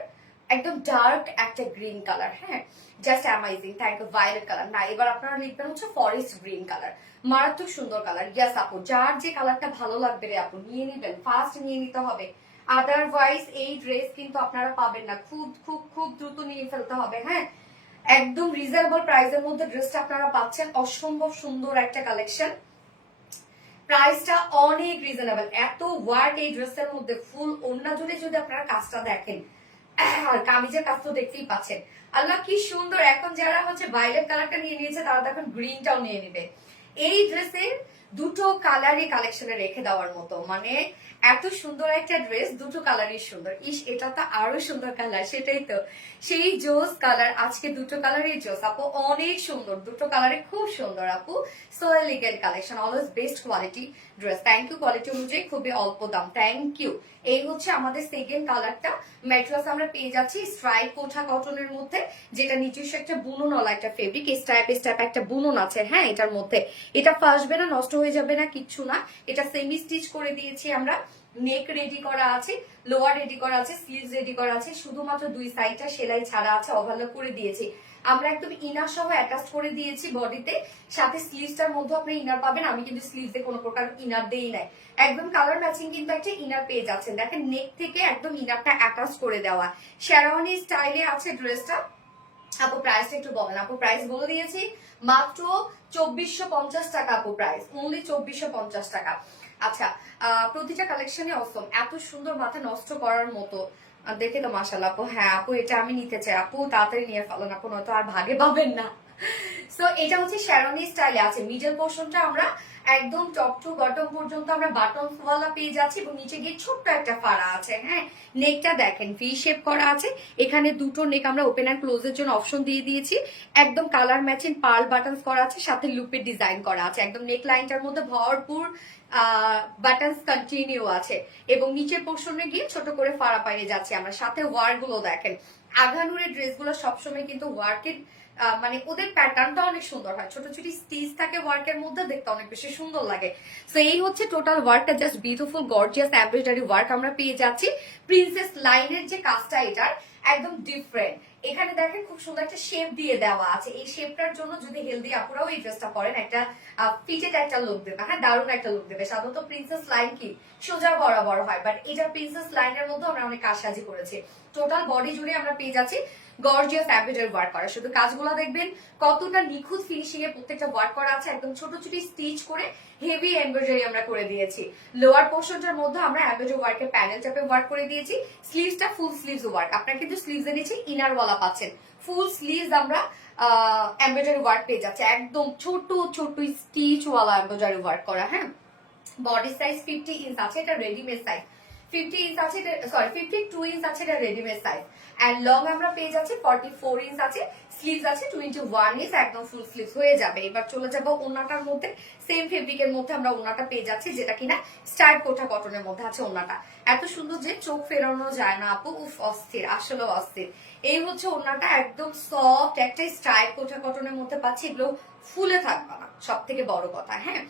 একদম ডার্ক একটা গ্রিন কালার। হ্যাঁ, just amazing. Thank you. Violet colour না, এবার আপনারা লিখবেন হচ্ছে ফরেস্ট গ্রিন কালার। মারাত্মক সুন্দর কালার। ইয়েস আপু, যার যে কালারটা ভালো লাগবে রে আপু নিয়ে নিবেন, ফার্স্ট নিয়ে নিতে হবে, আদারওয়াইজ এই ড্রেস কিন্তু আপনারা পাবেন না, খুব খুব খুব দ্রুত নিয়ে ফেলতে হবে। হ্যাঁ, একদম রিজনেবল প্রাইসের মধ্যে ড্রেসটা আপনারা পাচ্ছেন, অসম্ভব সুন্দর একটা কালেকশন, প্রাইসটা অনেক রিজনেবল। এত ওয়ার্ক এই ড্রেসের মধ্যে, ফুল ওড়না জুড়ে যদি আপনারা কাজটা দেখেন, আর কামিজের কাজ তো দেখতেই পাচ্ছেন। আল্লাহ কি সুন্দর। এখন যারা হচ্ছে ভায়োলেট কালারটা নিয়ে নিয়েছে তারা তো এখন গ্রিনটাও নিয়ে নিবে। এই ড্রেসের দুটো কালারই কালেকশনে রেখে দেওয়ার মতো, মানে এত সুন্দর একটা ড্রেস, দুটো কালারই সুন্দর। ইস, এটা তো আরো সুন্দর কালার, সেটাই তো সেই জোস কালার। আজকে দুটো কালারই জোস আপু, অনেক সুন্দর, দুটো কালারই খুব সুন্দর আপু। So elegant collection, always best quality dress. Thank you. Quality অনুযায়ী খুবই অল্প দাম। Thank you. এই হচ্ছে আমাদের সেকেন্ড কালারটা। ম্যাটেরিয়ালস আমরা পেয়ে যাচ্ছি স্ট্রাইপ কোঠা কটনের মধ্যে, যেটা নিজস্ব একটা বুনন ওলা একটা ফেব্রিক, স্টাইপ স্টাইপ একটা বুনন আছে। হ্যাঁ, এটার মধ্যে এটা ফাসবে না, নষ্ট হয়ে যাবে না, কিচ্ছু না। এটা সেমি স্টিচ করে দিয়েছি আমরা। নেক রেডি করা আছে, লোয়ার রেডি করা আছে, স্লিভস রেডি করা আছে, শুধুমাত্র দুই সাইডটা সেলাই ছাড়া আছে, ওভারলক করে দিয়েছি আমরা, একদম ইনার সহ অ্যাটাচ করে দিয়েছি বডিতে। সাথে স্লিভসটার মধ্যে আপনি ইনার পাবেন। আমি কিন্তু স্লিভসে কোনো প্রকার ইনার দেই নাই, একদম কালার ম্যাচিং কিন্তু একটা ইনার পেয়ে যাচ্ছেন। দেখেন নেক থেকে একদম ইনারটা অ্যাটাচ করে দেওয়া, শেরওয়ানি স্টাইলে আছে ড্রেসটা। আপু প্রাইসটা একটু বলেন। আপু প্রাইস বলে দিয়েছি, মাত্র 2450 টাকা আপু প্রাইস, অনলি 2450 টাকা। আচ্ছা, প্রতিটা কালেকশনে অসম, এত সুন্দর, মাথা নষ্ট করার মতো, দেখে তো মাশাআল্লাহ আপু। হ্যাঁ আপু, এটা আমি নিতে চাই আপু, তাড়াতাড়ি নিয়ে ফেলেন আপু, নয়তো আর ভাগে পাবেন না। সো এটা হচ্ছে শেরনি স্টাইলে আছে, মিডল পোর্শনটা আমরা একদম টপ টু বটম পর্যন্ত আমরা বাটন ওয়ালা পেয়ে যাচ্ছি, এবং নিচে গিয়ে ছোট্ট একটা ফাড়া আছে। হ্যাঁ, নেকটা দেখেন ভি শেপ করা আছে, এখানে দুটো নেক আমরা ওপেন অ্যান্ড ক্লোজের জন্য অপশন দিয়ে দিয়েছি, একদম কালার ম্যাচিং পার্ল বাটনস করা আছে, সাথে লুপের ডিজাইন করা আছে, একদম নেক লাইনটার মধ্যে ভরপুর বাটনস কন্টিনিউ আছে, এবং নিচের পোর্শনে গিয়ে ছোট করে ফাড়া পাইয়ে যাচ্ছে আমরা। সাথে ওয়ার গুলো দেখেন, আঘানুরের ড্রেসগুলো সবসময় কিন্তু ওয়ার্কের মানে ওদের প্যাটার্নটা অনেক সুন্দর হয়, ছোট ছোট স্টিচ থাকে ওয়ার্কের মধ্যে, দেখতে অনেক বেশি সুন্দর লাগে। সো এই হচ্ছে টোটাল ওয়ার্কটা, just beautiful gorgeous embroidery work আমরা পেয়ে যাচ্ছি। প্রিন্সেস লাইনের যে কাজটা এটার একদম ডিফারেন্ট, এখানে দেখেন খুব সুন্দর একটা শেপ দিয়ে দেওয়া আছে, এই শেপটার জন্য যদি হেলদি আপুরাও এই ড্রেসটা পরেন, একটা ফিটেড একটা লুক দেবে। হ্যাঁ, দারুণ একটা লুক দেবে। সাধারণত প্রিন্সেস লাইন কি সোজা বরাবর হয়, বাট এটা প্রিন্সেস লাইনের মধ্যে আমরা অনেক কাজসাজি করেছি। টোটাল বডি জুড়ে আমরা পেয়ে যাচ্ছি গর্জিয়াস এমব্রয়ডারি ওয়ার্ক করা, শুধু কাজগুলো দেখবেন কতটা নিখুঁত ফিনিশিং এ প্রত্যেকটা ওয়ার্ক করা আছে, একদম ছোট ছোট স্টিচ করে হেভি এমব্রয়ডারি আমরা করে দিয়েছি। লোয়ার পোর্শনটার মধ্যে আমরা এমব্রয়ডারি ওয়ার্কের প্যানেল টাইপে ওয়ার্ক করে দিয়েছি। স্লিভসটা ফুল স্লিভস ওয়ার্ক, আপনারা কিন্তু স্লিভস এর নিচে ইনার ওয়ালা পাচ্ছেন, ফুল স্লিভস আমরা এমব্রয়ডারি ওয়ার্ক পেয়ে যাচ্ছে, একদম ছোট ছোট স্টিচ ওয়ালা এমব্রয়ডারি ওয়ার্ক করা। হ্যাঁ, বডি সাইজ 50 ইঞ্চ আছে, এটা রেডিমেড সাইজ। 50 ইঞ্চ আছে, সরি 52 ইঞ্চ আছে, এটা রেডিমেড সাইজ। এন্ড লং আমরা পেয়ে যাচ্ছি 44 ইঞ্চ আছে, স্লিভস আছে 21 ইঞ্চ, একদম ফুল স্লিভস হয়ে যাবে। এবার চলে যাব ওন্নাটার মধ্যে, সেম ফেব্রিকের মধ্যে আমরা ওন্নাটা পেয়ে যাচ্ছি, যেটা কিনা স্টাইল কোটা কটনের মধ্যে আছে। ওন্নাটা এত সুন্দর যে চোখ ফেরানো যায় না আপু, উফ অস্থির, আসলে অস্থির। এই হচ্ছে ওন্নাটা, একদম সফট একটা স্টাইল কোটা কটনের মধ্যে পাচ্ছি, এগুলো ফুলে থাকবে না, সব থেকে বড় কথা। হ্যাঁ,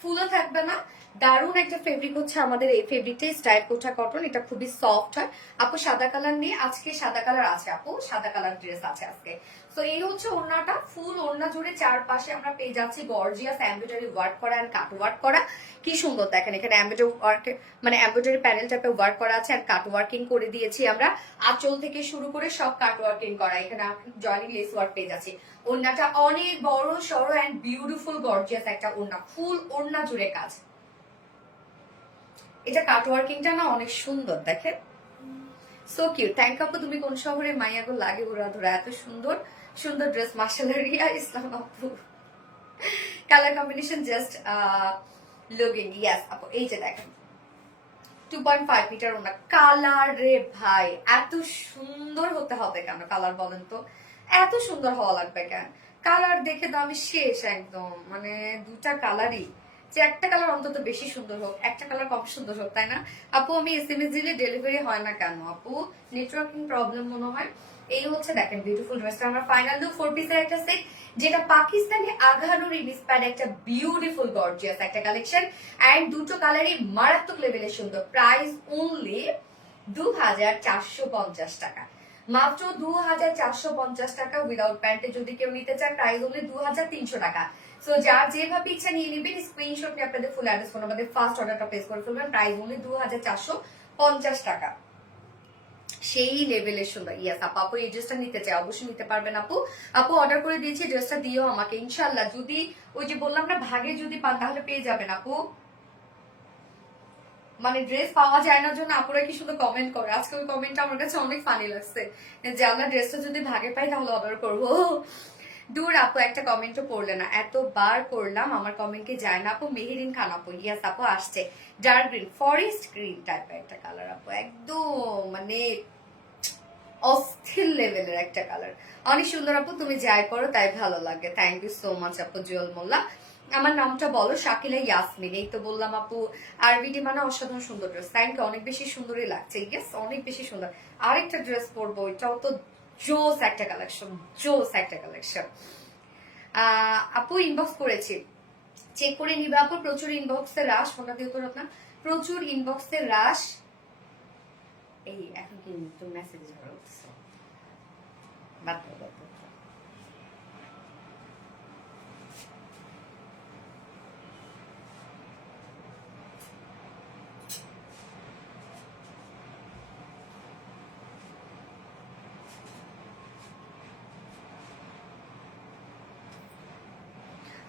ফুলও থাকবে না। দারুণ একটা ফেব্রিক হচ্ছে আমাদের এই ফেব্রিকটাই, স্টাইল কোটা কটন, এটা খুবই সফট হয়। আপু সাদা কালার নেই আজকে, সাদা কালার আছে আপু, সাদা কালার ড্রেস আছে আজকে। তো এই হচ্ছে ওড়নাটা, ফুল ওড়না জুড়ে চারপাশে আমরা পেয়ে যাচ্ছি গর্জিয়াস এমব্রয়ডারি ওয়ার্ক করা এন্ড কাট ওয়ার্ক করা। কি সুন্দর দেখেন, এখানে এমব্রয়ডারি ওয়ার্ক মানে এমব্রয়ডারি প্যানেল টাইপে ওয়ার্ক করা আছে এন্ড কাট ওয়ার্কিং করে দিয়েছি আমরা, আঁচল থেকে শুরু করে সব কাট ওয়ার্কিং করা। এখানে জয়নিং লেস ওয়ার্ক পেয়ে যাচ্ছি। ওড়নাটা অনেক বড় সড়ো এন্ড বিউটিফুল গর্জিয়াস একটা ওড়না, ফুল ওড়না জুড়ে কাজ। এটা কাট ওয়ার্কিংটা না অনেক সুন্দর দেখেন, সো কিউট। থ্যাংক আপু, তুমি কোন শহরে মাইয়া গো লাগে ঘোরা ধরা, এত সুন্দর সুন্দর ড্রেস, মাশাআল্লাহ। রিয়া ইসলাম আপু, colour combination just looking, yes আপু। এই যে দেখেন 2.5 মিটার ওনা, কালার রে ভাই, এত সুন্দর হতে হবে কেন কালার বলেন তো, এত সুন্দর হওয়া লাগবে কেন? কালার দেখে তো আমি শেষ একদম, মানে দুটা কালারই, যে একটা কালার অন্তত বেশি সুন্দর হোক, একটা কালার কম সুন্দর হোক, তাই না আপু? আমি এসএমএস দিলে ডেলিভারি হয় না কেন আপু? নেটওয়ার্কিং প্রবলেম মনে হয়। এই হচ্ছে দেখেন বিউটিফুল ড্রেসটা, আমরা ফাইনাল লুক 4 পিসের একটা সেট, যেটা পাকিস্তানি আঘানুর ইন্সপায়ার্ড একটা বিউটিফুল গর্জিয়াস একটা কালেকশন, এন্ড দুটো কালারই মারাত্মক লেভেলের সুন্দর। প্রাইস অনলি 2450 টাকা, মাত্র 2450 টাকা উইদাউট প্যান্টে। যদি কেউ নিতে চান প্রাইস অনলি 2300 টাকা। সো যার যেভাবে ইচ্ছা নিয়ে নেবেন, স্ক্রিনশট নিয়ে আপনাদের ফুল অ্যাড্রেস ফোন আমাদের ফার্স্ট অর্ডারটা প্লেস করে ফেলবেন। প্রাইস অনলি 2450 টাকা, সেই লেভেলের সুন্দর। ইয়াস আপু, আপু এই ড্রেসটা নিতে চাই, অবশ্যই নিতে পারবেন আপু। আপু অর্ডার করে দিয়েছি, ড্রেসটা দিও আমাকে ইনশাল্লাহ। যদি ওই যে বললাম না ভাগে যদি পান তাহলে পেয়ে যাবেন আপু, মানে ড্রেস পাওয়া যায় না জন্য আপুরা কি শুধু কমেন্ট করে, আজকে ওই কমেন্টটা আমার কাছে অনেক ফানি লাগছে, যে আমরা ড্রেসটা যদি ভাগে পাই তাহলে অর্ডার করবো। দূর আপু, একটা কমেন্টও পড়লে না, এতবার করলাম আমার কমেন্ট কি যায় না আপু? মেহেরিন খান আপু, ইয়াস আপু আসছে, ডার্ক গ্রিন ফরেস্ট গ্রিন টাইপের একটা কালার আপু, একদম মানে অস্থির লেভেলের একটা কালার, অনেক সুন্দর আপু। তুমি যাই করো তাই ভালো লাগে, থ্যাংক ইউ সো মাচ আপু। জুয়েল মোল্লা, আমার নামটা বলো। শাকিলা ইয়াসমিন, এই তো বললাম আপু। আরবিডি মানে অসাধারণ সুন্দর ড্রেস, থ্যাংক ইউ, অনেক বেশি সুন্দরই লাগছে, ইয়েস অনেক বেশি সুন্দর। আরেকটা ড্রেস পরবো, এটাও তো জোস একটা কালেকশন, জোস একটা কালেকশন। আপু ইনবক্স করেছি, চেক করে নিবে আপু, প্রচুর ইনবক্সে রাশ, ফোনটা দিয়ে তোর আপনার প্রচুর ইনবক্সে রাশ। এই এখন কি তুমি মেসেজ ধরো, বাদ দাও।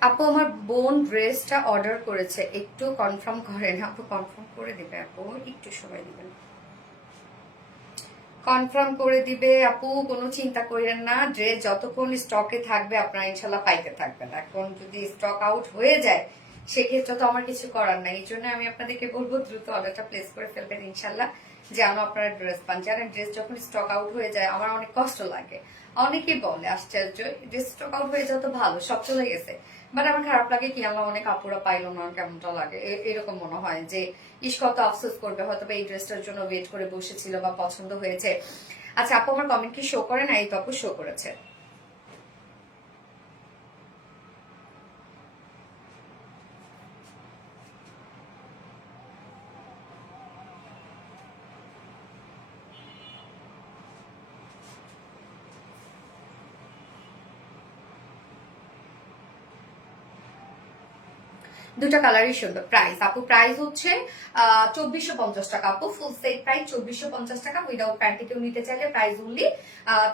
আপু আমার বোন ড্রেসটা অর্ডার করেছে, একটু কনফার্ম করেন আপু। কনফার্ম করে দিবে আপু, একটু সময় দিবেন। কনফার্ম করে দিবে আপু, কোনো চিন্তা করেন না। ড্রেস যতক্ষণ স্টকে থাকবে আপনারা ইনশাল্লাহ পাইতে থাকবেন। এখন যদি স্টক আউট হয়ে যায় সেক্ষেত্রে তো আমার কিছু করার নাই। এই জন্য আমি আপনাদেরকে বলবো দ্রুত অর্ডারটা প্লেস করে ফেলবেন ইনশাল্লাহ, যেন আপনারা ড্রেস পান। জানেন ড্রেস যখন স্টক আউট হয়ে যায় আমার অনেক কষ্ট লাগে। অনেকেই বলে আশ্চর্য, ড্রেস স্টক আউট হয়ে যাওয়া তো ভালো, সব চলে গেছে। বাট আমার খারাপ লাগে কি আল্লাহ অনেক আপুরা পাইলো না, কেমনটা লাগে এরকম মনে হয় যে ইস কত আফসোস করবে, হয়তো এই ড্রেসটার জন্য ওয়েট করে বসেছিল বা পছন্দ হয়েছে। আচ্ছা আপু আমার কমেন্ট কি শো করে না? এই তো আপু শো করেছে। 2টা কালারই সুন্দর। প্রাইস আপু, প্রাইস হচ্ছে 2450 টাকা আপু। ফুল সেট প্রাইস 2450 টাকা। উইদাউট প্যান্টে কেউ নিতে চাইলে প্রাইস অনলি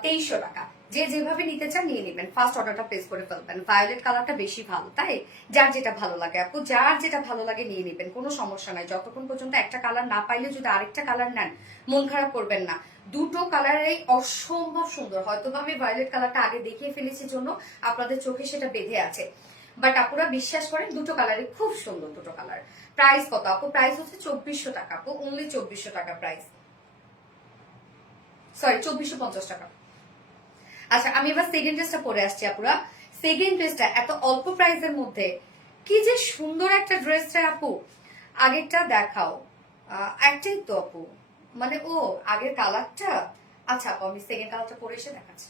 2300 টাকা। যে যেভাবে নিতে চান নিয়ে নেবেন, ফার্স্ট অর্ডারটা প্লেস করে ফেলবেন। ভায়োলেট কালারটা বেশি ভালো, তাই যার যেটা ভালো লাগে আপু, যার যেটা ভালো লাগে নিয়ে নেবেন, কোনো সমস্যা নাই। যতক্ষণ পর্যন্ত একটা কালার না পাইলে যদি আরেকটা কালার নেন মন খারাপ করবেন না। দুটো কালারেই অসম্ভব সুন্দর। হয়তো আমি ভায়োলেট কালারটা আগে দেখিয়ে ফেলেছি জন্য আপনাদের চোখে সেটা বেঁধে আছে, বাট আপুরা বিশ্বাস করেন দুটো কালারই খুব সুন্দর। দুটো কালার। প্রাইস কত আপু? প্রাইস হচ্ছে 2400 টাকা আপু, অনলি 2400 টাকা প্রাইস। সরি 2450 টাকা। আচ্ছা আমি এবার সেকেন্ড ড্রেসটা পরে আসছি আপুরা। সেকেন্ড ড্রেসটা এত অল্প প্রাইসের মধ্যে কি যে সুন্দর একটা ড্রেসটা আপু। আগেরটা দেখাও। একটাই তো আপু, মানে ও আগের কালারটা। আচ্ছা আপু আমি সেকেন্ড কালারটা পরে এসে দেখাচ্ছি।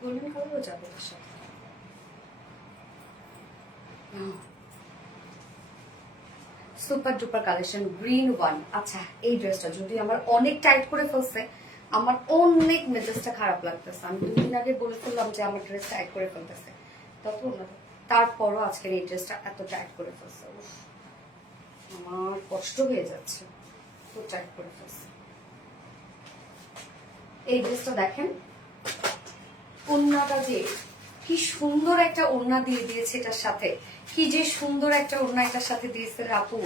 গোল্ডেন কালারও যাবে তার সাথে। Super duper collection, green one. আচ্ছা এই ড্রেসটা যদি আমার অনেক টাইট করে ফেলছে, আমার অনেক মেজাজটা খারাপ লাগতেছে। আমি 2 দিন আগে বলে ফেললাম যে আমার ড্রেস টাইট করে ফেলতেছে, তত না। তারপরও আজকের এই ড্রেসটা এত টাইট করে ফেলছে, আমার কষ্ট হয়ে যাচ্ছে, তো টাইট করে ফেলছে। এই ড্রেসটা দেখেন, ওড়নাটা যে কি সুন্দর একটা ওড়না দিয়ে দিয়েছে এটার সাথে, কি যে সুন্দর একটা ওড়না এটার সাথে দিয়েছে আপু।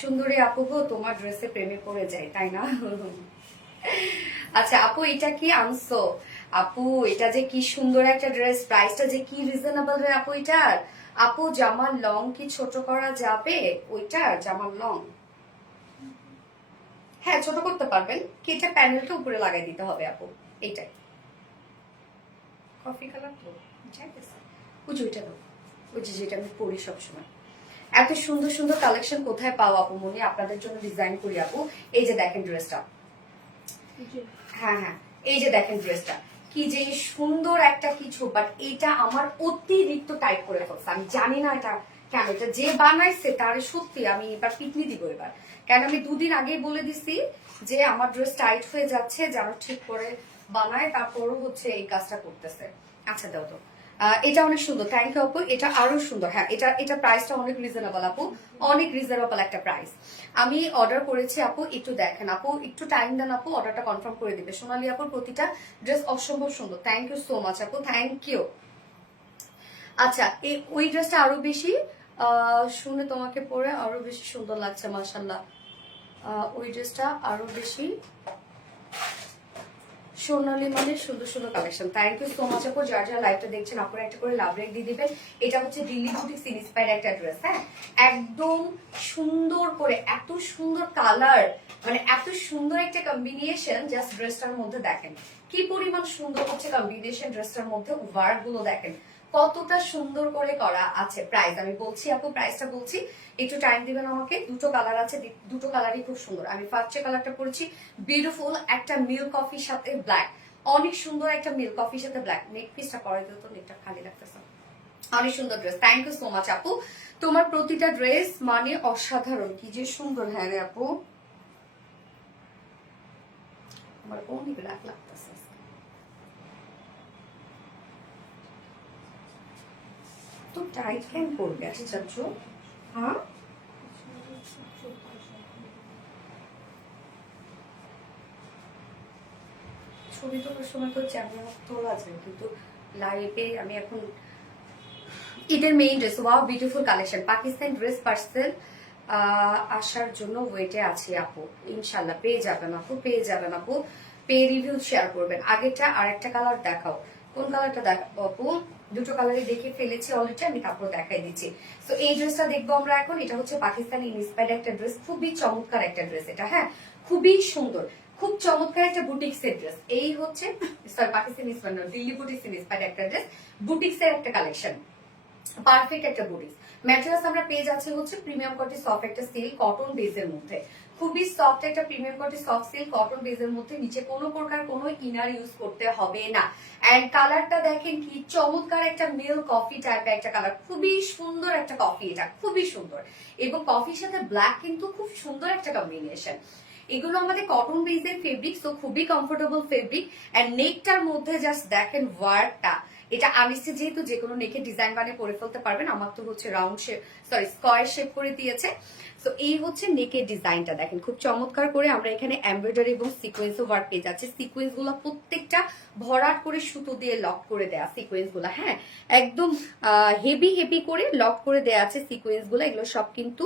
সুন্দরী আপু গো, তোমার ড্রেসে প্রেমে পড়ে যায়, তাই না? আচ্ছা আপু এটা কি আনছো? আপু এটা যে কি সুন্দর একটা ড্রেস, প্রাইসটা যে কি রিজনেবল রে আপু এটার। আপু জামার লং কি ছোট করা যাবে? ওইটার জামার লং হ্যাঁ ছোট করতে পারবেন, কি এটা প্যানেলটা উপরে লাগাই দিতে হবে আপু। এইটাই কফি কালার তো ওই যে ওইটা দাও, ওই যে যেটা আমি পরি সবসময়। এত সুন্দর সুন্দর কালেকশন কোথায় পাও আপু মনি? আপনাদের জন্য ডিজাইন করি আপু। এই যে দেখেন ড্রেসটা, হ্যাঁ হ্যাঁ এই যে দেখেন ড্রেসটা কি যে সুন্দর একটা কিছু, বাট এটা আমার অতিরিক্ত টাইট করে ফেলছে। আমি জানি না এটা কেন, এটা যে বানাইছে তার সত্যি আমি এবার পিটনি দিব এবার, কারণ আমি 2 দিন আগেই বলে দিছি যে আমার ড্রেস টাইট হয়ে যাচ্ছে, যারা ঠিক করে বানায় তারপরও হচ্ছে এই কাজটা করতেছে। আচ্ছা দাও তো, এটা অনেক সুন্দর, থ্যাংক ইউ আপু, এটা আরো সুন্দর। হ্যাঁ, এটা প্রাইসটা অনেক রিজনেবল আপু, অনেক রিজনেবল একটা প্রাইস। আমি অর্ডার করেছি আপু, একটু দেখেন আপু, একটু টাইম দেন আপু, অর্ডারটা কনফার্ম করে দিবে। সোনালী আপুর প্রতিটা ড্রেস অসম্ভব সুন্দর, থ্যাংক ইউ সো মাচ আপু, থ্যাংক ইউ। আচ্ছা, ওই ড্রেসটা আরো বেশি শুনে তোমাকে পরে আরো বেশি সুন্দর লাগছে মাশাআল্লাহ। ওই ড্রেসটা আরো বেশি সোনালী মানে সুন্দর সুন্দর collection, thank you so much আপু। যার যারা লাইভটা দেখছেন আপনারা একটা করে লাভ রেক দিয়ে দিবেন। এটা হচ্ছে দিল্লি বুটিক্স ইন্সপায়ার্ড একটা ড্রেস। হ্যাঁ, একদম সুন্দর করে, এত সুন্দর কালার, মানে এত সুন্দর একটা কম্বিনেশন। জাস্ট ড্রেসটার মধ্যে দেখেন কি পরিমাণ সুন্দর হচ্ছে কম্বিনেশন, ড্রেসটার মধ্যে ওয়ার্ক গুলো দেখেন কতটা সুন্দর করে করা আছে। প্রাইস আমি বলছি আপু, প্রাইসটা বলছি, একটু টাইম দিবেন আমাকে। দুটো কালার আছে, দুটো কালারই খুব সুন্দর। আমি ফার্স্ট কালারটা পরেছি বিউটিফুল একটা মিল্ক কফির সাথে ব্ল্যাক, অনেক সুন্দর একটা মিল্ক কফির সাথে ব্ল্যাক। নেক পিসটা করে দিও তো, নেকটা খালি লাগতেছে। অনেক সুন্দর dress, thank you so much আপু। তোমার প্রতিটা ড্রেস মানে অসাধারণ, কি যে সুন্দর। হ্যাঁ রে আপু, আমার অনেক ব্ল্যাক লাগতেছে। তো টাইট কেন করবে আশ্চর্য। হ্যাঁ, ছবি তোলার সময় তো চ্যামেরা তোলা যায়, কিন্তু লাইভে আমি এখন ঈদের main dress, wow beautiful collection, Pakistan dress parcel আসার জন্য ওয়েটে আছি আপু, ইনশাল্লাহ পেয়ে যাবেন আপু, পেয়ে যাবেন আপু, পেয়ে রিভিউ শেয়ার করবেন। আগেরটা আর একটা কালার দেখাও, কোন কালারটা দেখাবো আপু? দুটো কালারই দেখে ফেলেছি অলরেডি, আমি তারপর দেখাই দিচ্ছি। তো এই ড্রেসটা দেখবো আমরা এখন। এটা হচ্ছে পাকিস্তানি ইন্সপায়ার্ড একটা ড্রেস, খুবই চমৎকার একটা ড্রেস এটা। হ্যাঁ, খুবই সুন্দর, খুব চমৎকার একটা বুটিক্সের ড্রেস। এই হচ্ছে Pakistani inspired, Delhi boutiques inspired একটা ড্রেস, বুটিক্সের একটা কালেকশন, পারফেক্ট একটা বুটিক্স। ম্যাটেরিয়ালস আমরা পেয়ে যাচ্ছি হচ্ছে প্রিমিয়াম কোয়ালিটি সফট একটা সিল্ক কটন বেজের মধ্যে, খুবই সফট একটা premium quality soft silk cotton বেজের মধ্যে। নিচে কোনো প্রকার কোনো ইনার ইউজ করতে হবে না। এন্ড কালারটা দেখেন কি চমৎকার, একটা মিল্ক কফি টাইপের একটা কালার, খুবই সুন্দর একটা কফি, এটা খুবই সুন্দর। এবং কফির সাথে ব্ল্যাক কিন্তু খুব সুন্দর একটা কম্বিনেশন। এগুলো আমাদের কটন বেজের ফেব্রিক, তো খুবই কমফোর্টেবল ফেব্রিক। এন্ড নেকটার মধ্যে জাস্ট দেখেন ওয়ার্কটা, এটা আনিসে যেহেতু যে কোনো নেকে ডিজাইন বানিয়ে পরে ফেলতে পারবেন। আমার তো হচ্ছে round shape, sorry square shape করে দিয়েছে। তো এই হচ্ছে নেকের ডিজাইনটা দেখেন খুব চমৎকার করে। আমরা এখানে এমব্রয়ডারি এবং সিকোয়েন্স ওয়ার্ক পেয়ে যাচ্ছি। সিকোয়েন্স গুলো প্রত্যেকটা ভরাট করে সুতো দিয়ে লক করে দেয়া সিকোয়েন্স গুলা। হ্যাঁ, একদম হেভি হেভি করে লক করে দেয়া আছে সিকোয়েন্স গুলো। এগুলো সব কিন্তু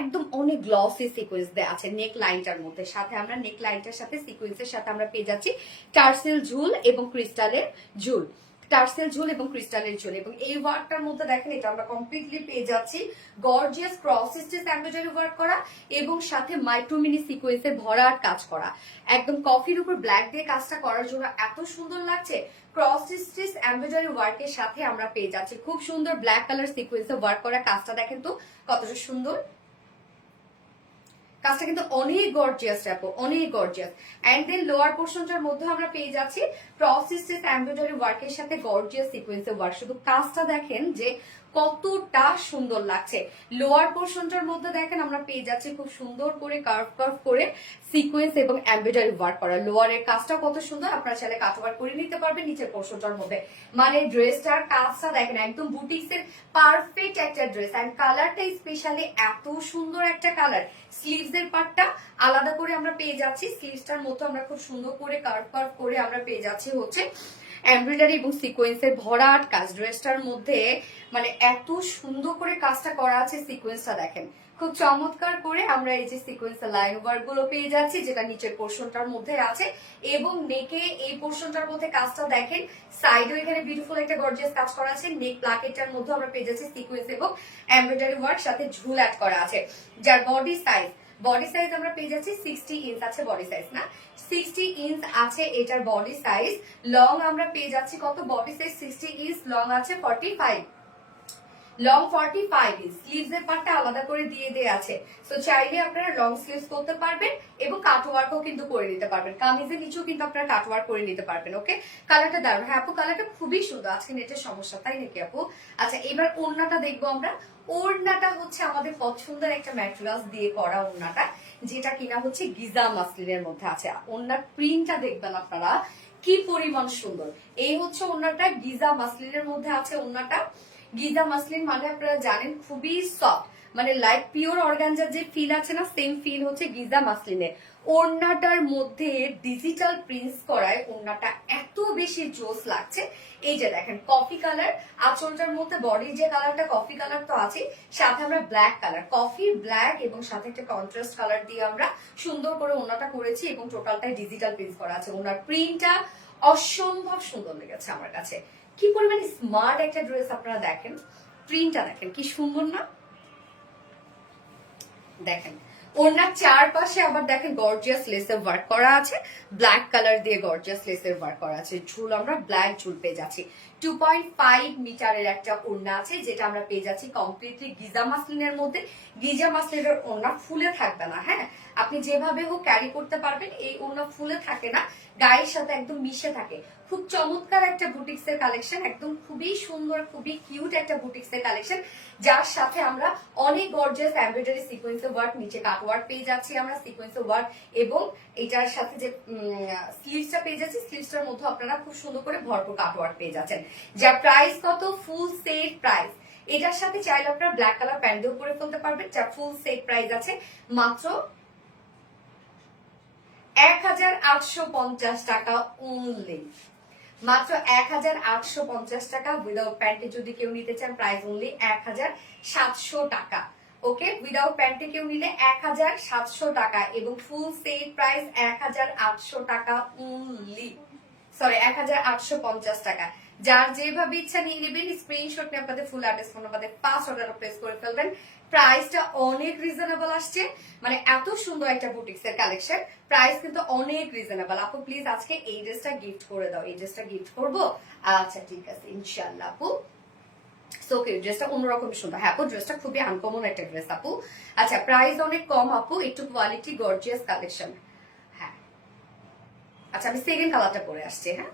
একদম অনেক গ্লসি সিকোয়েন্স দেয়া আছে নেক লাইনটার মধ্যে। সাথে আমরা নেক লাইনটার সাথে সিকোয়েন্সের সাথে আমরা পেয়ে যাচ্ছি টার্সেল ঝুল এবং ক্রিস্টালের ঝুল, টার্সেল ঝুল এবং ক্রিস্টালের ঝুল। এবং এই ওয়ার্কটার মধ্যে দেখেন এটা আমরা কমপ্লিটলি পেয়ে যাচ্ছি gorgeous cross stitch embroidery work করা এবং সাথে মাইক্রো মিনি সিকোয়েন্সের ভরাট কাজ করা। একদম কফির উপর ব্ল্যাক দিয়ে কাজটা করার জন্য এত সুন্দর লাগছে। ক্রস স্টিচ এমব্রয়ডারি ওয়ার্কের সাথে আমরা পেয়ে যাচ্ছি খুব সুন্দর ব্ল্যাক কালার সিকোয়েন্সের ওয়ার্ক করা কাজটা। দেখেন তো কতটা সুন্দর কাজটা, কিন্তু অনেক গর্জিয়াস আপু, অনেক গর্জিয়াস। এন্ড দেন লোয়ার পোর্শনটার মধ্যে আমরা পেয়ে যাচ্ছি ক্রস স্টিচ এমব্রয়ডারি ওয়ার্কের সাথে গর্জিয়াস সিকোয়েন্সের ওয়ার্ক। শুধু কাজটা দেখেন যে কতটা সুন্দর লাগছে। লোয়ার পোর্শনটার মধ্যে দেখেন আমরা পেয়ে যাচ্ছি খুব সুন্দর করে কার্ভ কার্ভ করে সিকোয়েন্স এবং এমব্রয়ডারি ওয়ার্ক করা। লোয়ারের কাজটা কত সুন্দর, আপনারা চাইলে কাটওয়ার করে নিতে পারবেন নিচের পোর্শনটার মধ্যে। মানে ড্রেসটার কাজটা দেখেন একদম বুটিক্সের পারফেক্ট একটা ড্রেস। এন্ড কালারটা স্পেশালি এত সুন্দর একটা কালার। স্লিভস এর পার্টটা আলাদা করে আমরা পেয়ে যাচ্ছি, স্লিভসটার মতো আমরা খুব সুন্দর করে কার্ভ কার্ভ করে আমরা পেয়ে যাচ্ছি হচ্ছে এমব্রয়ডারি এবং সিকোয়েন্সের ভরাট কাজ। ড্রেসটার মধ্যে মানে এত সুন্দর করে কাজটা করা আছে, সিকোয়েন্সটা দেখেন খুব চমৎকার করে আমরা এই যে সিকোয়েন্সের লাইন ওয়ার্ক গুলো পেয়ে যাচ্ছি, যেটা নিচের পোর্শনটার মধ্যে আছে। এবং নেকে এই পোর্শনটার মধ্যে কাজটা দেখেন, সাইডেও এখানে বিউটিফুল একটা গর্জিয়াস কাজ করা আছে। নেক প্লাকেটটার মধ্যে আমরা পেয়ে যাচ্ছি সিকোয়েন্স এবং এমব্রয়ডারি ওয়ার্ক, সাথে ঝুল অ্যাড করা আছে। যার বডি সাইজ আমরা পেয়ে যাচ্ছি 60 ইঞ্চ আছে বডি সাইজ, না 60 ইঞ্চ আছে এটার বডি সাইজ। লং আমরা পেয়ে যাচ্ছি কত, বডি সাইজ 60 ইঞ্চ, লং আছে 45। লং 45 ইঞ্চ, স্লিভস এর পার্টটা আলাদা করে দিয়ে দেয়া আছে। সো চাইলে আপনারা লং স্লিভস করতে পারবেন এবং কাটওয়ার্কও কিন্তু করে নিতে পারবেন। কামিজের নিচেও কিন্তু আপনারা কাটওয়ার্ক করে নিতে পারবেন। ওকে, কালারটা দারুণ। হ্যাঁ আপু, কালারটা খুবই সুন্দর। আজকে নেটের সমস্যা তাই নাকি আপু? আচ্ছা, এবার ওড়নাটা দেখবো আমরা। ওড়নাটা হচ্ছে আমাদের পছন্দের একটা ম্যাটেরিয়ালস দিয়ে করা ওড়নাটা, যেটা কিনা হচ্ছে গিজা মাসলিনের মধ্যে আছে। ওড়নার প্রিন্টটা দেখবেন আপনারা কি পরিমাণ সুন্দর। এই হচ্ছে ওড়নাটা, গিজা মাসলিনের মধ্যে আছে ওড়নাটা। গিজা মাসলিন মানে আপনারা জানেন খুবই সফট, মানে লাইক পিওর অর্গানজার যে ফিল আছে না, সেম ফিল হচ্ছে গিজা মাসলিনে। ওড়নাটার মধ্যে ডিজিটাল প্রিন্টস করায় ওড়নাটা এত বেশি জোস লাগছে। এই যে দেখেন কফি কালার, আঁচলটার মধ্যে বডির যে কালারটা কফি কালার তো আছে, সাথে আমরা ব্ল্যাক কালার, কফি ব্ল্যাক এবং সাথে একটা কন্ট্রাস্ট কালার দিয়ে আমরা সুন্দর করে ওড়নাটা করেছি এবং টোটালটাই ডিজিটাল প্রিন্টস করা আছে। ওড়নার প্রিন্টটা অসম্ভব সুন্দর লেগেছে আমার কাছে। কি পরিমাণ স্মার্ট একটা ড্রেস, আপনারা দেখেন প্রিন্টটা দেখেন কি সুন্দর না? দেখেন ওনার চারপাশে আবার দেখেন গর্জিয়াস লেসের ওয়ার্ক করা আছে, ব্ল্যাক কালার দিয়ে গর্জিয়াস লেসের ওয়ার্ক করা আছে। ঝুল আমরা ব্ল্যাক ঝুল পেয়ে যাচ্ছি। 2.5 মিটারের একটা ওড়না আছে, যেটা আমরা পেয়ে যাচ্ছি কমপ্লিটলি গিজা মাসলিনের মধ্যে। গিজা মাসলিনের ওড়না ফুলে থাকবে না, হ্যাঁ আপনি যেভাবে হোক ক্যারি করতে পারবেন। এই ওড়না ফুলে থাকে না, গায়ের সাথে একদম মিশে থাকে। খুব চমৎকার একটা বুটিক্স এর কালেকশন, একদম খুবই সুন্দর খুবই কিউট একটা বুটিক্স এর কালেকশন, যার সাথে আমরা অনেক গর্জিয়াস এমব্রয়ডারি সিকোয়েন্সের ওয়ার্ক, নিচে কাট ওয়ার্ক পেয়ে যাচ্ছি আমরা সিকোয়েন্সের ওয়ার্ক, এবং এটার সাথে যে স্লিভসটা পেয়ে যাচ্ছি, স্লিভসটার মধ্যে আপনারা খুব সুন্দর করে ভরপুর কাট ওয়ার্ক পেয়ে যাচ্ছেন। যার প্রাইস কত, ফুল সেট প্রাইস। এটার সাথে চাইলে আপনারা ব্ল্যাক কালার প্যান্ট দিয়েও করে ফেলতে পারবেন, যার ফুল সেট প্রাইস আছে মাত্র 1850 টাকা অনলি। মাত্র 1850 টাকা উইদাউট প্যান্টে যদি কেউ নিতে চান, প্রাইস অনলি 1700 টাকা। ওকে, উইদাউট প্যান্টে কেউ নিলে 1700 টাকা এবং ফুল সেট প্রাইস 1800 টাকা অনলি। সরি 1850 টাকা। যার যেভাবে ইচ্ছা নিয়ে নেবেন, স্ক্রিনশট নিয়ে আপনাদের full address phone number 5 order place করে ফেলবেন। প্রাইসটা অনেক রিজনেবল আসছে, মানে এত সুন্দর একটা বুটিক্স এর কালেকশন, প্রাইস কিন্তু অনেক রিজনেবল। আপু প্লিজ আজকে এই ড্রেসটা গিফট করে দাও, এই ড্রেসটা গিফট করবো। আচ্ছা ঠিক আছে ইনশাআল্লাহ আপু। সো কি ড্রেসটা অন্যরকম সুন্দর। হ্যাঁ আপু, ড্রেসটা খুবই আনকমন একটা ড্রেস আপু। আচ্ছা প্রাইস অনেক কম আপু, একটু কোয়ালিটি গর্জিয়াস কালেকশন। হ্যাঁ আচ্ছা, আমি সেকেন্ড কালারটা পরে আসছি। হ্যাঁ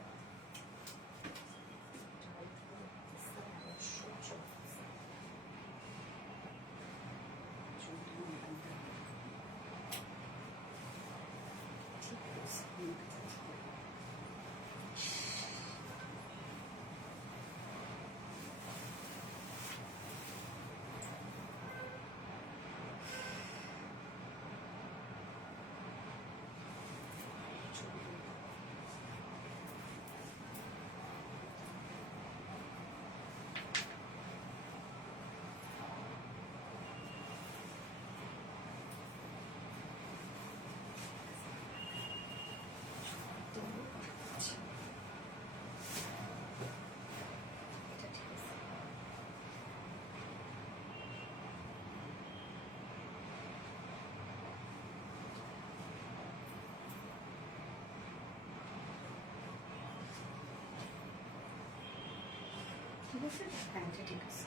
ঠিক আছে।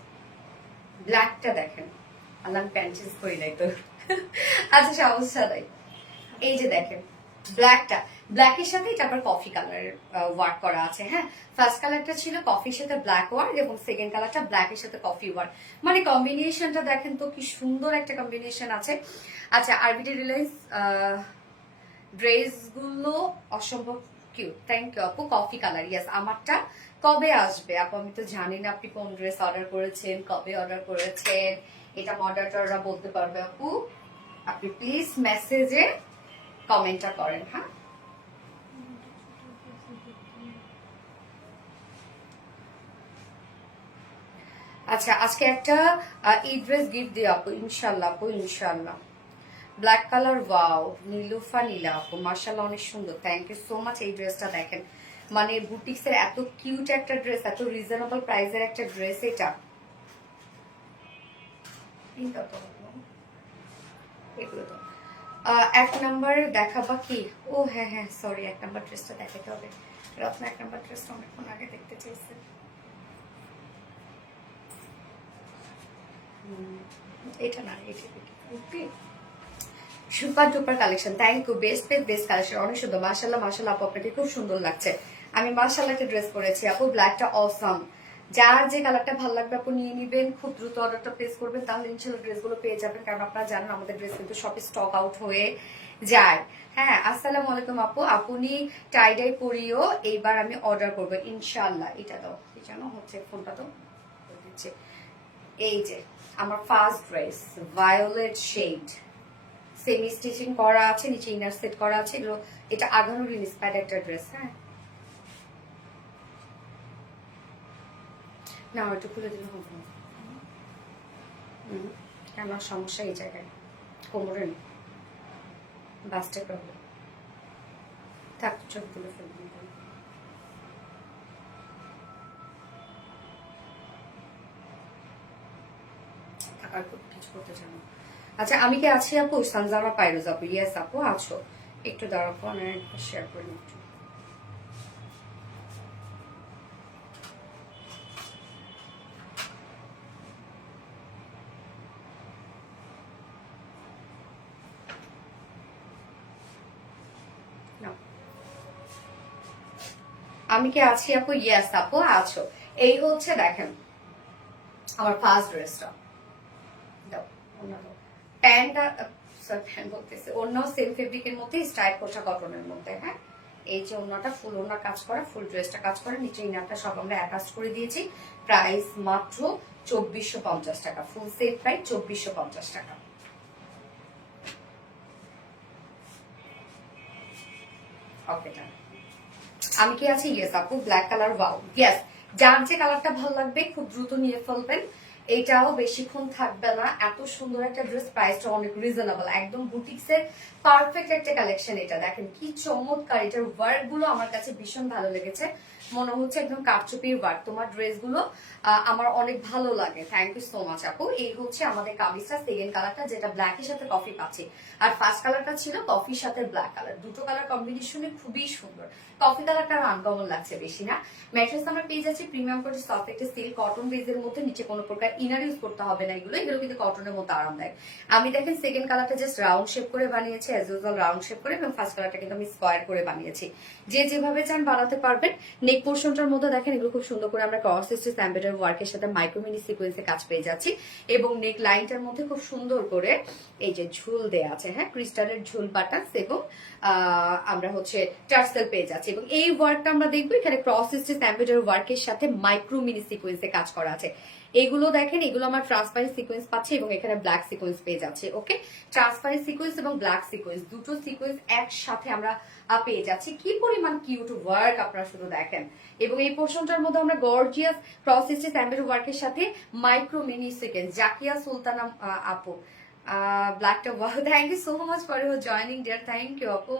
ব্ল্যাকটা দেখেন, আল্লাহ প্যান্ট চেঞ্জ করি নাই তো। আচ্ছা সমস্যা নাই। এই যে দেখেন ব্ল্যাকটা, ব্ল্যাকের সাথে এটা আবার কফি কালারের ওয়ার্ক করা আছে। হ্যাঁ ফার্স্ট কালারটা ছিল কফির সাথে ব্ল্যাক ওয়ার্ক এবং সেকেন্ড কালারটা ব্ল্যাকের সাথে কফি ওয়ার্ক, মানে কম্বিনেশনটা দেখেন তো কি সুন্দর একটা কম্বিনেশন আছে। আচ্ছা আরবিডি রিলায়েন্স ড্রেসগুলো অসম্ভব কিউট, থ্যাংক ইউ আপু। কফি কালার, ইয়েস আমারটা কবে আসবে আপু? আমি তো জানি না আপনি কোন ড্রেস অর্ডার করেছেন, কবে অর্ডার করেছেন, এটা মডারেটররা বলতে পারবে আপু। আপনি প্লিজ মেসেজে কমেন্টটা করেন। হ্যাঁ আচ্ছা আজকে একটা এই ড্রেস গিফট দিও আপু ইনশাল্লাহ আপু ইনশাল্লাহ। ব্ল্যাক কালার, ওয়াও নীলুফা নীলা আপু মাশাআল্লাহ অনেক সুন্দর, থ্যাংক ইউ সো মাচ। এই ড্রেসটা দেখেন, মানে বুটিক্স এর এত কিউট একটা ড্রেস, এত রিজনেবল প্রাইসের একটা ড্রেস। এটা এক নাম্বার দেখাবা কি? ও হ্যাঁ হ্যাঁ সরি, এক নাম্বার ড্রেসটা দেখাতে হবে। রত্না এক নাম্বার ড্রেসটা অনেকক্ষণ আগে দেখতে চেয়েছে। এটা না, এটা okay. Super duper collection, thank you. Best collection, অনেক সুন্দর। মাশাআল্লাহ মাশাআল্লাহ আপু, আপনাকে খুব সুন্দর লাগছে। আমি মাশাআল্লাহ একটা ড্রেস পরেছি আপু, ব্ল্যাকটা অসাম। যার যে কালারটা ভালো লাগবে আপু নিয়ে নিবেন, খুব দ্রুত অর্ডারটা প্লেস করবেন, তাহলে ইনশাআল্লাহ ড্রেসগুলো পেয়ে যাবেন। কারণ আপনারা জানেন আমাদের ড্রেস কিন্তু সব স্টক আউট হয়ে যায়। হ্যাঁ, আসসালামু আলাইকুম আপু, আপনি টাইডাই পরিও এইবার আমি অর্ডার করবো ইনশাআল্লাহ। এটা দাও, কি জানো হচ্ছে ফোনটা তো দিচ্ছে। এই যে আমার first dress, violet shade, semi stitching করা আছে, নিচে ইনার সেট করা আছে। এগুলো এটা আগানোর ইন্সপায়ার্ড একটা ড্রেস। হ্যাঁ না, একটু খুলে দিলে হবে না। আমার সমস্যা এই জায়গায়, কোমরে নেই, বাস্টের প্রবলেম। থাক, চোখ তুলে ফেলবেন। থাকার কিছু করতে চান। আচ্ছা, আমি কি আছি আপু? সানজামা পাইরোজ আপু, ইয়েস আপু আছো। একটু দাঁড়াবো, আমি শেয়ার করি একটু। আমি কি আছি আপু? ইয়েস আপু আছো। এই হচ্ছে দেখেন আমার ফার্স্ট ড্রেসটা, প্যান্ট বলতেছে অন্য সেম ফেব্রিকের মধ্যে, স্টাইল কোটা কটনের মধ্যে। হ্যাঁ, এই যে ওন্নাটা ফুল ওন্না কাজ করা, ফুল ড্রেসটা কাজ করা, নিচে ইনারটা সব আমরা অ্যাটাচ করে দিয়েছি। প্রাইস মাত্র 2450 টাকা, ফুল সেট প্রাইস 2450 টাকা। ওকে, আমি কি আছি? ইয়েস আপু, ব্ল্যাক কালার। Wow, yes. যার যে কালারটা ভালো লাগবে খুব দ্রুত নিয়ে ফেলবেন। এটাও বেশিক্ষণ থাকবে না। এত সুন্দর একটা ড্রেস, প্রাইসটা অনেক রিজনেবল, একদম বুটিক্সের পারফেক্ট একটা কালেকশন। এটা দেখেন কি চমৎকার, এটার ওয়ার্ক গুলো আমার কাছে ভীষণ ভালো লেগেছে। মনে হচ্ছে একদম কারচুপির ওয়ার্ক। তোমার ড্রেস গুলো আমার অনেক ভালো লাগে। থ্যাংক ইউ সো মাচ আপু। এই হচ্ছে আমাদের কামিজটা, সেকেন্ড কালারটা, যেটা ব্ল্যাকের সাথে কফি পাচ্ছি। আর ফার্স্ট কালারটা ছিল কফির সাথে ব্ল্যাক কালার। দুটো কালার কম্বিনেশনে খুবই সুন্দর। কফি কালারটা আনকমন লাগছে বেশি না। ম্যাট্রেস আমরা পেয়ে যাচ্ছি প্রিমিয়াম কোয়ালিটি সফট একটা সিল্ক কটন বেজের মধ্যে। নিচে কোনো প্রকার ইনার ইউজ করতে হবে না। এগুলো কিন্তু কটনের মধ্যে আরামদায়ক। আমি দেখেন সেকেন্ড কালারটা জাস্ট রাউন্ড শেপ করে বানিয়েছি, অ্যাজ ইউজুয়াল রাউন্ড শেপ করে, এবং ফার্স্ট কালারটা কিন্তু আমি স্কোয়ার করে বানিয়েছি। যে যেভাবে চান বানাতে পারবেন। নেক পোর্শনটার মধ্যে দেখেন এগুলো খুব সুন্দর করে আমরা ক্রস স্টিচ এমব্রয়ডারি ওয়ার্কের সাথে মাইক্রো মিনি সিকোয়েন্সে কাজ পেয়ে যাচ্ছি। এবং নেক লাইনটার মধ্যে খুব সুন্দর করে এই যে ঝুল দেয়া আছে, হ্যাঁ, ক্রিস্টালের ঝুল বাটাস, এবং আমরা হচ্ছে টার্সেল পেয়ে যাচ্ছি। এবং এই ওয়ার্কটা আমরা দেখবো এখানে ক্রস স্টিচ এমব্রয়ডারি ওয়ার্কের সাথে মাইক্রো মিনি সিকোয়েন্সে কাজ করা আছে। এগুলো দেখেন, এগুলো আমার ট্রান্সপারেন্ট সিকোয়েন্স পাচ্ছি, এবং এখানে ব্ল্যাক সিকোয়েন্স পেয়ে যাচ্ছে। ওকে, ট্রান্সপারেন্ট সিকোয়েন্স এবং ব্ল্যাক সিকোয়েন্স, দুটো সিকোয়েন্স একসাথে আমরা পেয়ে যাচ্ছি। কি পরিমাণ কিউট ওয়ার্ক আপনারা শুধু দেখেন। এবং এই পোর্শনটার মধ্যে আমরা গর্জিয়াস ক্রস স্টিচ এমব্রয়ডারি ওয়ার্কের সাথে micro mini sequence. Zakia Sultana আপু, ব্ল্যাকটা, wow, thank you so much for your joining dear, thank you আপু।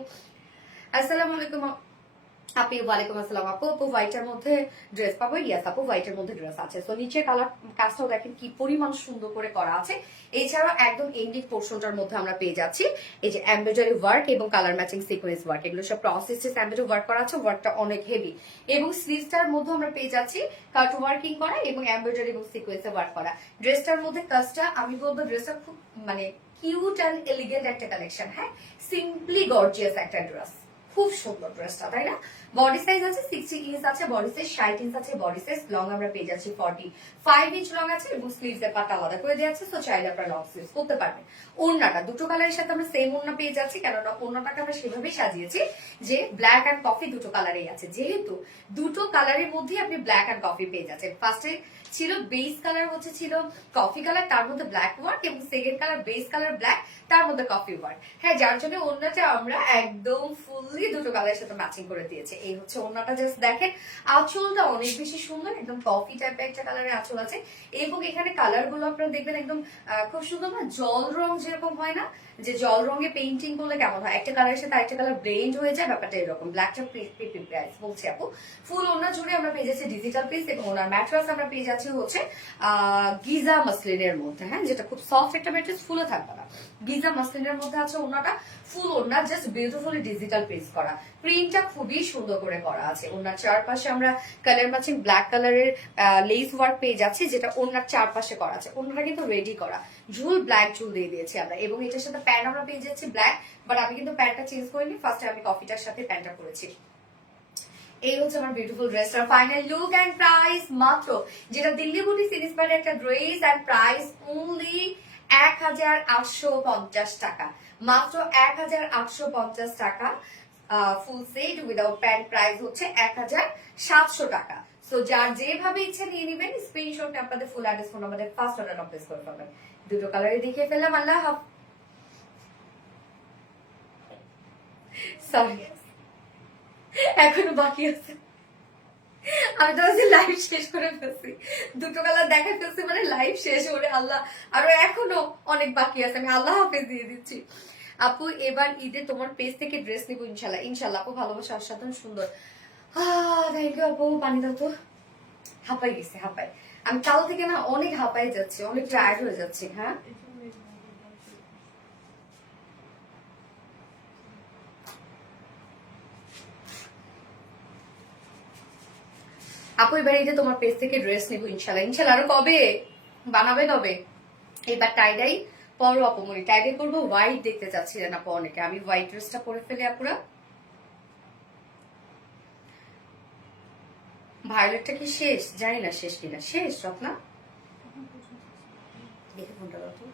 আসসালামু আলাইকুম আপু। ওয়ালাইকুম আসসালাম আপু। আপু হোয়াইটের মধ্যে ড্রেস পাবো? ইয়াস আপু, হোয়াইটের মধ্যে ড্রেস আছে। তো নিচের কালার কাজটাও দেখেন কি পরিমাণ সুন্দর করে করা আছে। এছাড়াও একদম এন্ডিং পোর্শনটার মধ্যে আমরা পেয়ে যাচ্ছি এই যে এমব্রয়ডারি ওয়ার্ক এবং কালার ম্যাচিং সিকোয়েন্স ওয়ার্ক। এগুলো সব প্রসেস এমব্রয়ডারি ওয়ার্ক করা আছে। ওয়ার্কটা অনেক হেভি। এবং স্লিভসটার মধ্যে আমরা পেয়ে যাচ্ছি কাট ওয়ার্কিং করা এবং এমব্রয়ডারি এবং সিকোয়েন্সে ওয়ার্ক করা। ড্রেসটার মধ্যে কাজটা আমি বলবো ড্রেসটা খুব মানে কিউট অ্যান্ড এলিগেন্ট একটা কালেকশন। হ্যাঁ, সিম্পলি গর্জিয়াস একটা ড্রেস, খুব সুন্দর ড্রেসটা, তাই না? বডি সাইজ আছে 60 ইঞ্চ আছে, বডি সাইজ 60 ইঞ্চ আছে, বডি সাইজ লং আমরা পেয়ে যাচ্ছি 45 ইঞ্চ লং আছে, এবং স্লিভস এর পাটা আলাদা করে দেওয়া আছে। তো চাইলে আপনারা লং স্লিভস করতে পারবেন। ওড়নাটা দুটো কালারের সাথে আমরা সেম ওড়না পেয়ে যাচ্ছি, কেননা ওড়নাটাকে আমরা সেভাবেই সাজিয়েছি যে ব্ল্যাক অ্যান্ড কফি দুটো কালারেই আছে। যেহেতু দুটো কালারের মধ্যে আপনি ব্ল্যাক অ্যান্ড কফি পেয়ে যাচ্ছেন। ফার্স্টে ছিল বেস কালার হচ্ছে ছিল কফি কালার, তার মধ্যে ব্ল্যাক ওয়ার্ক, এবং second colour base colour black, তার মধ্যে কফি ওয়ার্ক। হ্যাঁ, যার জন্য ওড়নাটা আমরা একদম ফুললি দুটো কালারের সাথে ম্যাচিং করে দিয়েছে। এই হচ্ছে ওড়নাটা, জাস্ট দেখেন। আঁচলটা অনেক বেশি সুন্দর, একদম কফি টাইপের একটা কালারের আঁচল আছে। এবং এখানে কালার গুলো আপনারা দেখবেন একদম খুব সুন্দর না, জল রং যেরকম হয় না, যে জল রঙে পেইন্টিং করলে কেমন হয়, একটা কালারের সাথে আরেকটা কালার ব্লেন্ড হয়ে যায়, ব্যাপারটা এরকম। ব্ল্যাকটা প্রাইস বলছি আপু, ফুল ওড়না জুড়ে আমরা পেয়ে যাচ্ছি ডিজিটাল পিস, এবং ওনার ম্যাট্রেস আমরা পেয়ে যাচ্ছি হচ্ছে গিজা মাসলিনের মধ্যে। হ্যাঁ, যেটা খুব সফট একটা ম্যাট্রেস, ফুলে থাকবে না। গিজা মাসলিনের মধ্যে আছে ওড়নাটা, ফুল ওড়না জাস্ট বিউটিফুলি ডিজিটাল পিস করা। প্রিন্টটা খুবই সুন্দর। সুন্দর করে করা আছে। ওনার চারপাশে আমরা কালার ম্যাচিং ব্ল্যাক কালারের লেস ওয়ার্ক পেয়ে যাচ্ছি, যেটা ওনার চারপাশে করা আছে। ওনারা কিন্তু রেডি করা, ঝুল ব্ল্যাক ঝুল দিয়ে দিয়েছি আমরা, এবং এটার সাথে প্যান্ট আমরা পেয়ে যাচ্ছি ব্ল্যাক। বাট আমি কিন্তু প্যান্টটা চেঞ্জ করিনি, ফার্স্টে আমি কফিটার সাথে প্যান্টটা করেছি। এই হচ্ছে আমার বিউটিফুল ড্রেসটার ফাইনাল লুক এন্ড প্রাইস মাত্র, যেটা দিল্লি বুটিক ইন্সপায়ার্ড একটা ড্রেস, এন্ড প্রাইস অনলি 1850 টাকা, মাত্র 1850 টাকা। Full set without pant price হচ্ছে 1700 টাকা। সো যার যেভাবে ইচ্ছা নিয়ে নেবেন, স্ক্রিনশট আপনাদের ফুল অ্যাড্রেস ফোন আমাদের ফার্স্ট অর্ডার প্লেস করে পাবেন। দুটো কালারে দেখিয়ে ফেললাম। আল্লাহ হাফেজ। সরি, এখনো বাকি আছে। আমি তো লাইভ শেষ করে ফেলছি, দুটো কালার দেখাই ফেলছি মানে লাইভ শেষ করে। আল্লাহ, আরো এখনো অনেক বাকি আছে। আমি আল্লাহ হাফেজ দিয়ে দিচ্ছি। আপু এবার ঈদে তোমার পেজ থেকে ড্রেস নিবো ইনশাল্লাহ। ইনশাল্লাহ আপু, ভালোবাসা অসাধারণ সুন্দর। থ্যাংক ইউ আপু। পানি দাও তো, হাঁপাই গেছে হাঁপাই। আমি কাল থেকে না অনেক হাঁপাই যাচ্ছি, অনেক টায়ার্ড হয়ে যাচ্ছি। হ্যাঁ আপু এবার এই যে তোমার পেজ থেকে ড্রেস নিবো ইনশাল্লাহ। ইনশাল্লাহ আরো কবে বানাবে, কবে? এবার টাইডাই পরো আপুমনি, টাইডাই করবো। হোয়াইট দেখতে চাচ্ছিলেন আপু অনেকে, আমি হোয়াইট ড্রেসটা পরে ফেলে আপুরা। ভায়োলেটটা কি শেষ? জানি না শেষ কিনা। শেষ রত্না, দেখে ফোনটা দাও তো।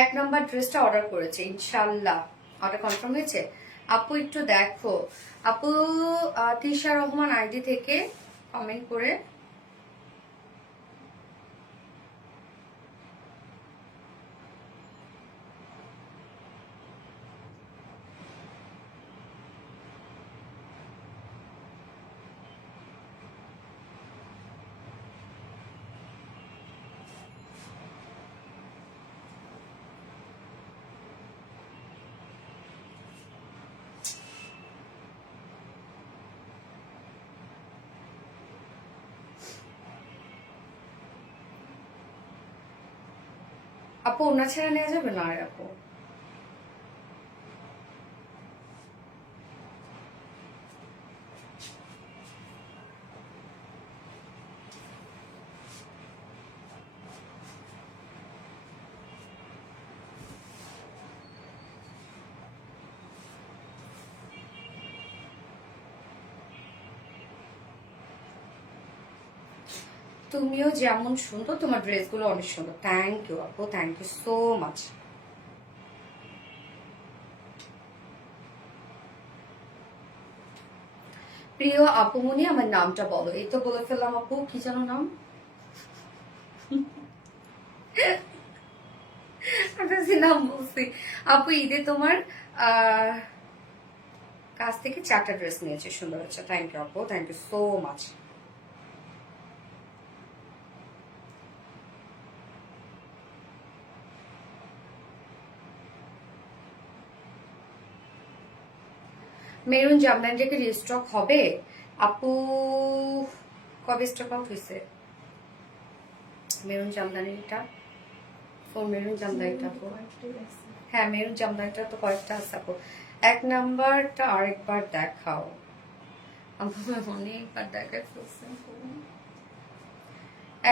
1 নাম্বার ড্রেসটা অর্ডার করেছে ইনশাল্লাহ। অর্ডার কনফার্ম হয়েছে? আপু একটু দেখো। আপু তিশা রহমান আইডি থেকে কমেন্ট করে আপু ওনা ছেড়ে নেওয়া যাবে না আর আপু? তুমিও যেমন সুন্দর, তোমার ড্রেসগুলো অনেক সুন্দর। থ্যাংক ইউ আপু, থ্যাংক ইউ সো মাচ। প্রিয় আপুমনি আমার নামটা বলো। এই তো বলে ফেললাম আপু, কি যেন নাম? নাম বলছি আপু। ঈদে তোমার কাছ থেকে 4টা ড্রেস নিয়েছে, সুন্দর হচ্ছে। থ্যাংক ইউ আপু, thank you so much. Maroon Jamdani থেকে রিস্টক হবে আপু? কবে স্টক আউট হয়েছে মেরুন জামদানিটা? মেরুন জামদানিটা আপু, হ্যাঁ মেরুন জামদানিটা তো কয়েকটা আছে আপু। 1 নাম্বারটা আরেকবার দেখাও আপু, অনেকবার দেখাই ফেলছি,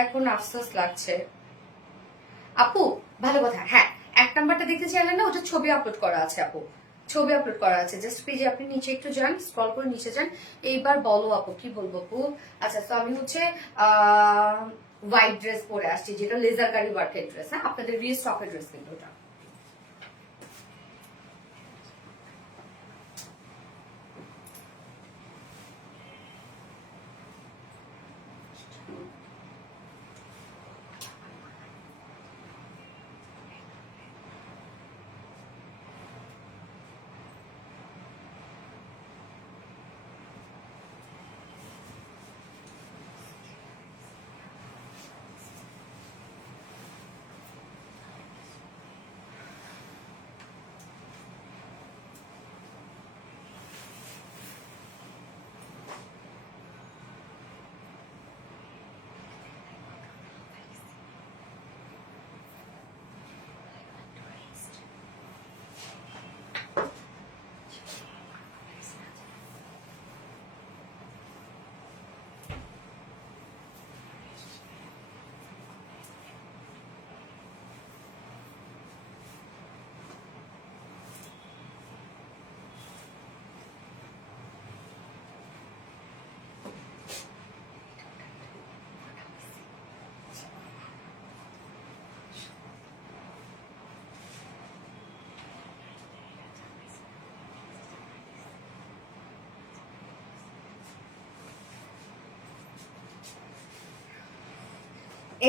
এখন আফসোস লাগছে আপু। ভালো কথা, হ্যাঁ 1 নাম্বারটা দেখতে চাইলেন না, ওটা ছবি আপলোড করা আছে আপু, ছবি আপলোড করা আছে। জাস্ট পেজে আপনি নিচে একটু যান, স্ক্রল করে নিচে যান। এইবার বলো আপু, কি বলবো আপু? আচ্ছা, তো আমি হচ্ছে হোয়াইট ড্রেস পরে আসছি, যেটা লেজার কারি ওয়ার্কের ড্রেস। হ্যাঁ, আপনাদের রিস্টকের ড্রেস কিন্তু ওটা।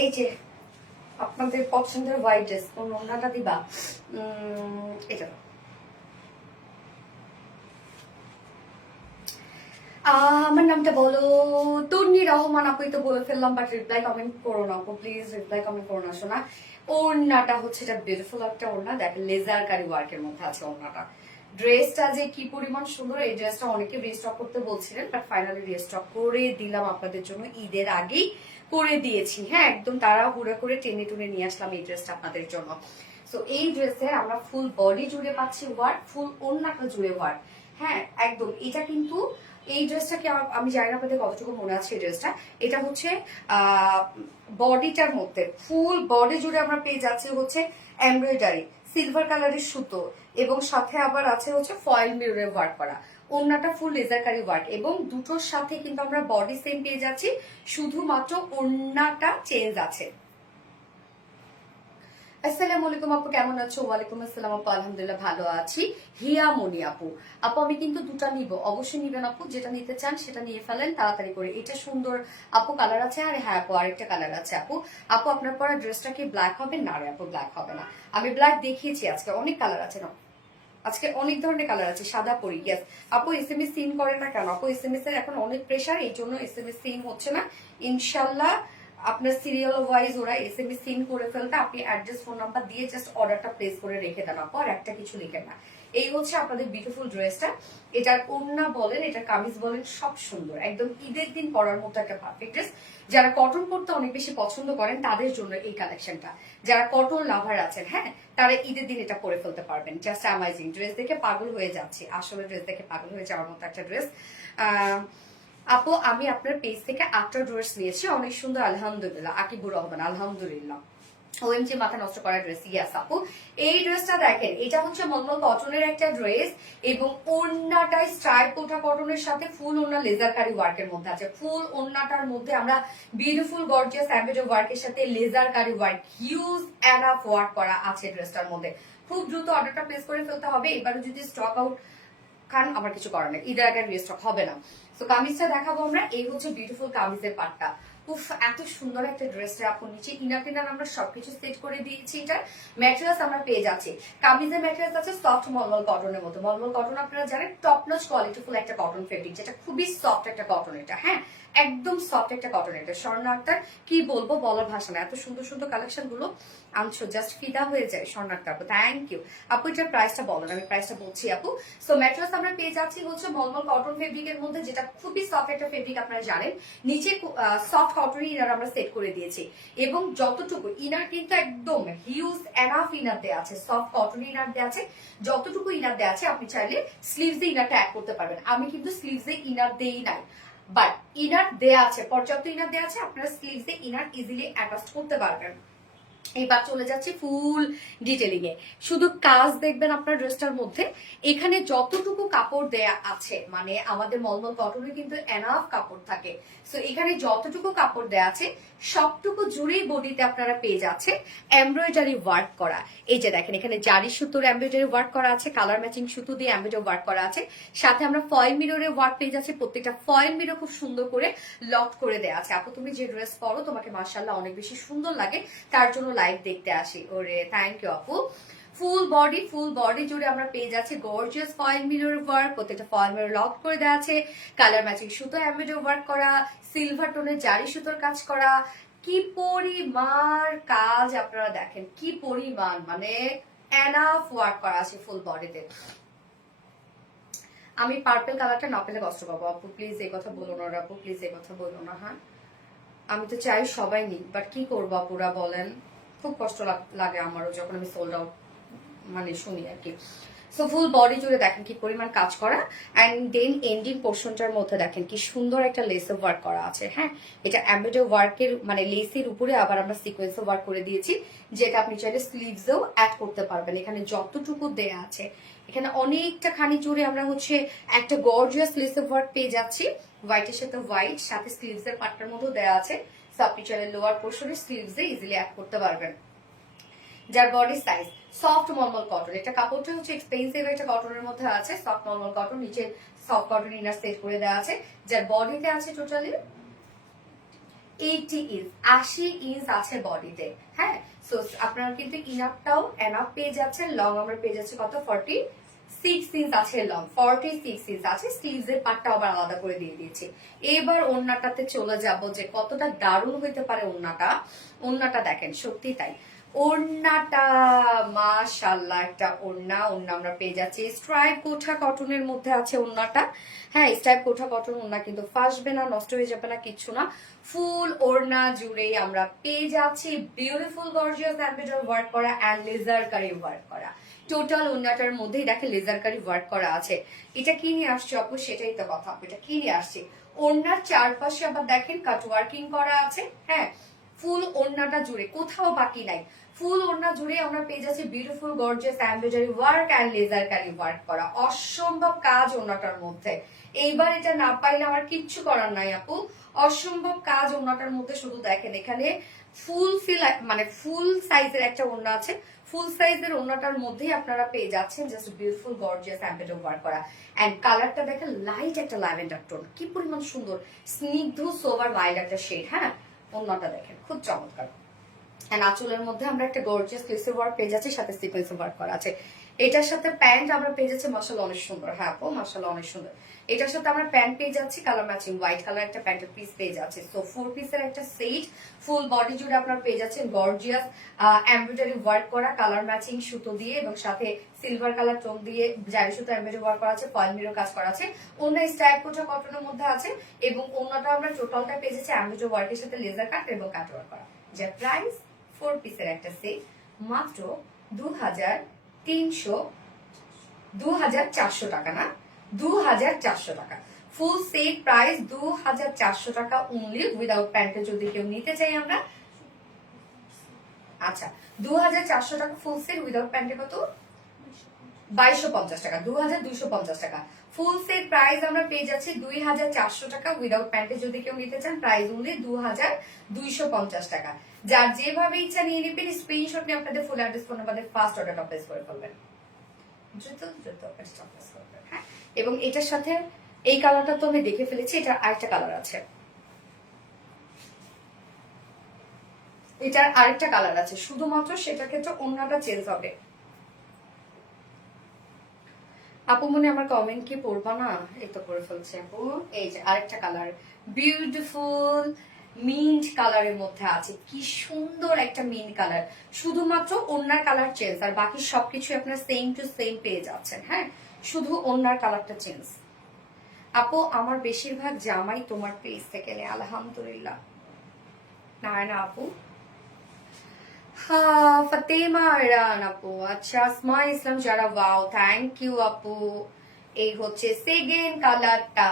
এই যে আপনাদের পছন্দের হোয়াইট ড্রেস, কোন ওড়নাটা দিবা? এটা দাও। আমার নামটা বলো। তন্নি রহমান আপু, তো বলে ফেললাম, বাট রিপ্লাই কমেন্ট করো না আপু, প্লিজ রিপ্লাই কমেন্ট করো না শোনা। ওড়নাটা হচ্ছে এটা বিউটিফুল একটা ওড়না, দেখেন লেজার কারি ওয়ার্কের মধ্যে আছে ওড়নাটা। ড্রেসটা যে কি পরিমাণ সুন্দর, এই ড্রেসটা অনেকে রিস্টক করতে বলছিলেন, বাট ফাইনালি রিস্টক করে দিলাম আপনাদের জন্য, ঈদের আগেই করে দিয়েছি। হ্যাঁ, একদম তাড়াহুড়া করে টেনে টুনে নিয়ে আসলাম এই ড্রেসটা আপনাদের জন্য। সো এই ড্রেসে আমরা ফুল বডি জুড়ে পাচ্ছি ওয়ার্ক, ফুল ওড়নাটা জুড়ে ওয়ার্ক। হ্যাঁ একদম, এটা কিন্তু এই ড্রেসটাকে আমি জানি না আপনাদের কতটুকু মনে আছে। এই ড্রেসটা এটা হচ্ছে বডিটার মধ্যে ফুল বডি জুড়ে আমরা পেয়ে যাচ্ছি হচ্ছে এমব্রয়ডারি সিলভার কালারের সুতো, এবং সাথে আবার আছে হচ্ছে ফয়েল মিররে ওয়ার্ক করা। ওড়নাটা ফুল লেজারকারি ওয়ার্ক, এবং দুটোর সাথে কিন্তু আমরা বডি সেম পেয়ে যাচ্ছি, শুধুমাত্র ওড়নাটা চেঞ্জ আছে। আসসালামু আলাইকুম আপু, কেমন আছো? ওয়ালাইকুম আসসালাম আপু, আলহামদুলিল্লাহ ভালো আছি। হিয়া মনি আপু, আপু আমি কিন্তু দুটা নিব, অবশ্যই নিবেন আপু, যেটা নিতে চান সেটা নিয়ে ফেলেন তাড়াতাড়ি করে। এটা সুন্দর আপু কালার আছে, আর হ্যাঁ আপু আরেকটা কালার আছে আপু। আপু আপনার পরা ড্রেসটা কি ব্ল্যাক হবে? না রে আপু, ব্ল্যাক হবে না। আমি ব্ল্যাক দেখিয়েছি, আজকে অনেক কালার আছে না, আজকে অনেক ধরনের কালার আছে। সাদা পরি, ইয়েস আপু। এসএমএস সিন করে না কেন আপু? এসএমএস এর এখন অনেক প্রেসার, এই জন্য এসএমএস সিন হচ্ছে না। ইনশাল্লাহ আপনার সিরিয়াল ওয়াইজ ওরা এসএমএস সিন করে ফেলতে, আপনি অ্যাড্রেস ফোন নাম্বার দিয়ে জাস্ট অর্ডারটা প্লেস করে রেখে দেন আপু, আর একটা কিছু লিখেন না। এই হচ্ছে আপনাদের বিউটিফুল ড্রেসটা। এটার ওড়না বলেন, এটার কামিজ বলেন, সব সুন্দর, একদম ঈদের দিন পরার মতো একটা পারফেক্ট ড্রেস। যারা কটন পরতে অনেক বেশি পছন্দ করেন তাদের জন্য এই কালেকশনটা। যারা কটন লাভার আছেন, হ্যাঁ, তারা ঈদের দিন এটা পরে ফেলতে পারবেন। জাস্ট অ্যামাজিং ড্রেস দেখে পাগল হয়ে যাচ্ছি, আসলে ড্রেস দেখে পাগল হয়ে যাওয়ার মতো একটা ড্রেস। আপু আমি আপনার পেজ থেকে 8টা ড্রেস নিয়েছি, অনেক সুন্দর আলহামদুলিল্লাহ। আকিবুর রহমান, আলহামদুলিল্লাহ। ওএমজি মাথা নষ্ট করা ড্রেস, ইয়াস আপু। এই ড্রেসটা দেখেন, এটা হচ্ছে মলমল কটনের একটা ড্রেস, এবং ওড়নাটাই স্ট্রাইপ কোটা কটনের সাথে ফুল ওড়না লেজার কারি ওয়ার্কের মধ্যে আছে। ফুল ওড়নাটার মধ্যে আমরা বিউটিফুল গর্জিয়াস এমব্রয়ডারি ওয়ার্কের সাথে লেজার কারি ওয়ার্ক, হিউজ এনাফ ওয়ার্ক করা আছে ড্রেসটার মধ্যে। খুব দ্রুত অর্ডারটা প্লেস করে ফেলতে হবে, এবারে যদি স্টক আউট খান আমার কিছু করার নেই, ঈদের আগে রিস্টক হবে না। তো কামিজটা দেখাবো আমরা, এই হচ্ছে বিউটিফুল কামিজের পাটটা। উফ এত সুন্দর একটা ড্রেস রে আপু, নিচে ইনার টিনার আমরা সবকিছু সেট করে দিয়েছি। এটার ম্যাটেরিয়ালস আমরা পেয়ে যাচ্ছি, কামিজের ম্যাটেরিয়ালস আছে সফট মলমল কটনের মতো। মলমল কটন আপনারা জানেন টপ নচ কোয়ালিটিফুল একটা কটন ফেব্রিক, যেটা খুবই সফট একটা কটন। এটা হ্যাঁ একদম সফট একটা কটন। এটা স্বর্ণ আক্তার, কি বলবো বলার ভাষা না, এত সুন্দর সুন্দর কালেকশন গুলো আনছো, জাস্ট ফিদা হয়ে যায় স্বর্ণ আক্তার আপু, থ্যাংক ইউ আপু। এটার প্রাইসটা বলেন, আমি প্রাইসটা বলছি আপু। সো ম্যাটেরিয়ালস আমরা পেয়ে যাচ্ছি হচ্ছে মলমল কটন ফেব্রিকের মধ্যে, যেটা খুবই সফট একটা ফেব্রিক আপনারা জানেন। নিচে সফট কটন ইনার আমরা সেট করে দিয়েছি, এবং যতটুকু ইনার কিন্তু একদম হিউজ এনাফ ইনার দেওয়া আছে, সফট কটন ইনার দেওয়া আছে। যতটুকু ইনার দেওয়া আছে আপনি চাইলে স্লিভসে ইনারটা অ্যাড করতে পারবেন। আমি কিন্তু স্লিভসে ইনার দেই নাই, বাট ইনার দেয়া আছে, পর্যাপ্ত ইনার দেওয়া আছে, আপনারা স্লিভসে ইনার ইজিলি অ্যাটাচ করতে পারবেন। এবার চলে যাচ্ছি ফুল ডিটেলিং এ। শুধু কাজ দেখবেন আপনার ড্রেসটার মধ্যে, এখানে যতটুকু কাপড় দেয়া আছে, মানে আমাদের মলমল কটনে কিন্তু এনাফ কাপড় থাকে। সো এখানে যতটুকু কাপড় দেয়া আছে সবটুকু জুড়েই বডিতে আপনারা পেয়ে যাচ্ছে এমব্রয়ডারি ওয়ার্ক করা। এই যে দেখেন, এখানে জারি সুতোর এমব্রয়ডারি ওয়ার্ক করা আছে, কালার ম্যাচিং সুতো দিয়ে এমব্রয়ডারি ওয়ার্ক করা আছে। সাথে আমরা ফয়েল মিররে ওয়ার্ক পেয়ে যাচ্ছি, প্রত্যেকটা ফয়েল মিরর খুব সুন্দর করে লক করে দেয়া আছে। আপু তুমি যে ড্রেস পরো তোমাকে মাশাআল্লাহ অনেক বেশি সুন্দর লাগে, তার জন্য লাইভ দেখতে আসি। ওরে থ্যাংক ইউ আপু। ফুল বডি জুড়ে আমরা পেয়ে যাচ্ছি গর্জিয়াস ফয়েল মিরর ওয়ার্ক, প্রত্যেকটা ফয়েল মিরর লক করে দেওয়া আছে, কালার ম্যাচিং সুতো এমব্রয়ডারি ওয়ার্ক করা, সিলভার টোনের জারি সুতোর কাজ করা। কি পরিমাণ কাজ আপনারা দেখেন, কি পরিমাণ, মানে এনাফ ওয়ার্ক করা আছে ফুল বডিতে। আমি পার্পল কালারটা না পেলে কষ্ট পাবো আপু, প্লিজ এই কথা বলো না আপু, প্লিজ এই কথা বলো না। হ্যাঁ আমি তো চাই সবাই নিক, বাট কি করবো আপুরা বলেন, খুব কষ্ট লাগে আমারও যখন আমি সোল্ড আউট মানে শুনি আর কি। সো ফুল বডি জুড়ে দেখেন কি পরিমাণ কাজ করা, অ্যান্ড দেন এন্ডিং পোর্শনটার মধ্যে দেখেন কি সুন্দর একটা লেসের ওয়ার্ক করা আছে। হ্যাঁ এটা এমব্রয়ডারি ওয়ার্কের মানে লেসের উপরে আবার আমরা সিকোয়েন্স ওয়ার্ক করে দিয়েছি, যেটা আপনি চাইলে স্লিভসেও অ্যাড করতে পারবেন। এখানে যতটুকু দেয়া আছে, এখানে অনেকটা খানি জুড়ে আমরা হচ্ছে একটা গর্জিয়াস লেসের ওয়ার্ক পেয়ে যাচ্ছি, হোয়াইটের সাথে হোয়াইট, সাথে স্লিভস এর পার্টটার মধ্যেও দেওয়া আছে। সো আপনি চাইলে লোয়ার পোর্শনে স্লিভসে ইজিলি অ্যাড করতে পারবেন। যার বডি সাইজ সফট মলমল কটন, এটা কাপড়টা হচ্ছে এক্সপেন্সিভ একটা কটনের মধ্যে আছে, সফট মলমল কটন, নিচে সফট কটন ইনার সেট করে দেওয়া আছে। যার বডিতে আছে টোটালি 80 ইঞ্চ, 80 ইঞ্চ আছে বডিতে। হ্যাঁ, সো আপনারা কিন্তু ইনাফটাও এনাফ পেয়ে যাচ্ছেন। লং আমরা পেয়ে যাচ্ছি কত, 46 ইঞ্চ আছে লং, 46 ইঞ্চ আছে। স্লিভস এর পার্টটা আবার আলাদা করে দিয়ে দিয়েছি। এবার ওড়নাটাতে চলে যাব যে কতটা দারুণ হইতে পারে ওড়নাটা। ওড়নাটা দেখেন, সত্যি তাই। ওড়নাটা মাশাআল্লাহ একটা ওড়না। ওড়না আমরা পেয়ে যাচ্ছি স্ট্রাইপ কোঠা কটনের মধ্যে আছে ওড়নাটা। হ্যাঁ, স্ট্রাইপ কোঠা কটন ওড়না, কিন্তু ফাসবে না, নষ্ট হয়ে যাবে না, কিচ্ছু না। ফুল ওড়না জুড়ে আমরা পেয়ে যাচ্ছি বিউটিফুল গর্জিয়াস এমব্রয়ডারি ওয়ার্ক করা এন্ড লেজার কারি ওয়ার্ক করা। টোটাল ওড়নাটার মধ্যেই দেখে লেজার কারি ওয়ার্ক করা আছে। এটা কি নিয়ে আসছে আপু, সেটাই তো কথা। এটা কি নিয়ে আসছে, ওড়নার চারপাশে আবার দেখেন কাট ওয়ার্কিং করা আছে। হ্যাঁ, ফুল ওড়নাটা জুড়ে কোথাও বাকি নাই। ফুল ওড়না জুড়ে আমরা পেয়ে যাচ্ছি beautiful gorgeous embroidery work and laser কারি ওয়ার্ক করা। অসম্ভব কাজ ওড়নাটার মধ্যে। এইবার এটা না পাইলে আমার কিচ্ছু করার নাই আপু, অসম্ভব কাজ ওড়নাটার মধ্যে। শুধু দেখেন এখানে ফুল ফিল, মানে ফুল সাইজের একটা ওড়না আছে। ফুল সাইজের ওড়নাটার মধ্যেই আপনারা পেয়ে যাচ্ছেন just beautiful gorgeous embroidery work করা। এন্ড কালারটা দেখেন লাইট একটা ল্যাভেন্ডার টোন, কি পরিমাণ সুন্দর, স্নিগ্ধ সোভার মাইল্ড একটা শেড। হ্যাঁ, ওড়নাটা দেখেন খুব চমৎকার। আঁচলের মধ্যে আমরা একটা গর্জিয়াস লেসের ওয়ার্ক পেয়ে যাচ্ছি, সাথে সিকোয়েন্সের ওয়ার্ক করা আছে। এটার সাথে প্যান্ট আমরা পেয়ে যাচ্ছি, মাশাআল্লাহ অনেক সুন্দর। হ্যাঁ আপু, মাশাআল্লাহ অনেক সুন্দর। এটার সাথে আমরা প্যান্ট পেয়ে যাচ্ছি কালার ম্যাচিং, হোয়াইট কালার একটা প্যান্টের পিস পেয়ে যাচ্ছে। সো 4 পিসের একটা সেট, ফুল বডি জুড়ে আপনারা পেয়ে যাচ্ছেন গর্জিয়াস এমব্রয়ডারি ওয়ার্ক করা কালার ম্যাচিং সুতো দিয়ে, এবং সাথে সিলভার কালার টোন দিয়ে জারি সুতো এমব্রয়ডারি ওয়ার্ক করা আছে, ফয়েল মিরর কাজ করা আছে। ওন্না স্ট্রাইপ কোটা কটনের মধ্যে আছে, এবং ওন্নাটা আমরা টোটালটা পেয়ে যাচ্ছি এমব্রয়ডারি ওয়ার্কের সাথে লেজার কাট এবং কাট ওয়ার্ক করা। যার প্রাইস 4 পিসের একটা সেট মাত্র 2400 টাকা, না 2400 টাকা। ফুল সেট প্রাইস 2400 টাকা অনলি, উইদাউট প্যান্টে যদি কেউ নিতে চাই আমরা। আচ্ছা, 2400 টাকা ফুল সেট, উইদাউট প্যান্টে কত, 2250 টাকা, 2250 টাকা। ফুল সেট প্রাইস আমরা পেয়ে যাচ্ছি 2400 টাকা, উইদাউট প্যান্টে যদি কেউ নিতে চান প্রাইস অনলি 2250 টাকা। যার যেভাবে ইচ্ছা নিয়ে নেবেন, স্ক্রিনশট নিয়ে আপনাদের full address phone number first অর্ডারটা প্লেস করে ফেলবেন, দ্রুত দ্রুত প্লেস করবেন। হ্যাঁ, এবং এটার সাথে এই কালারটা তো আমি দেখে ফেলেছি, এটা আরেকটা কালার আছে, এটার আরেকটা কালার আছে, শুধুমাত্র সেটার ক্ষেত্রে অন্যটা চেঞ্জ হবে। আপু মনে আমার কমেন্ট কি পড়বা না, এই তো করে ফেলছে আপু। এই যে আরেকটা কালার, বিউটিফুল মিন্ট কালারের মধ্যে আছে, কি সুন্দর একটা মিন্ট কালার। শুধুমাত্র ওড়নার কালার চেঞ্জ, আর বাকি সবকিছু আপনার সেম টু সেম পেয়ে যাচ্ছেন। হ্যাঁ, শুধু ওড়নার কালারটা চেঞ্জ। আপু আমার বেশিরভাগ জামাই তোমার পেজ থেকে নেই, আলহামদুলিল্লাহ। না আপু, ফাতেমা ইরান আপু, আচ্ছা, আসমা ইসলাম যারা, ওয়াও থ্যাংক ইউ আপু। এই হচ্ছে সেকেন্ড কালারটা,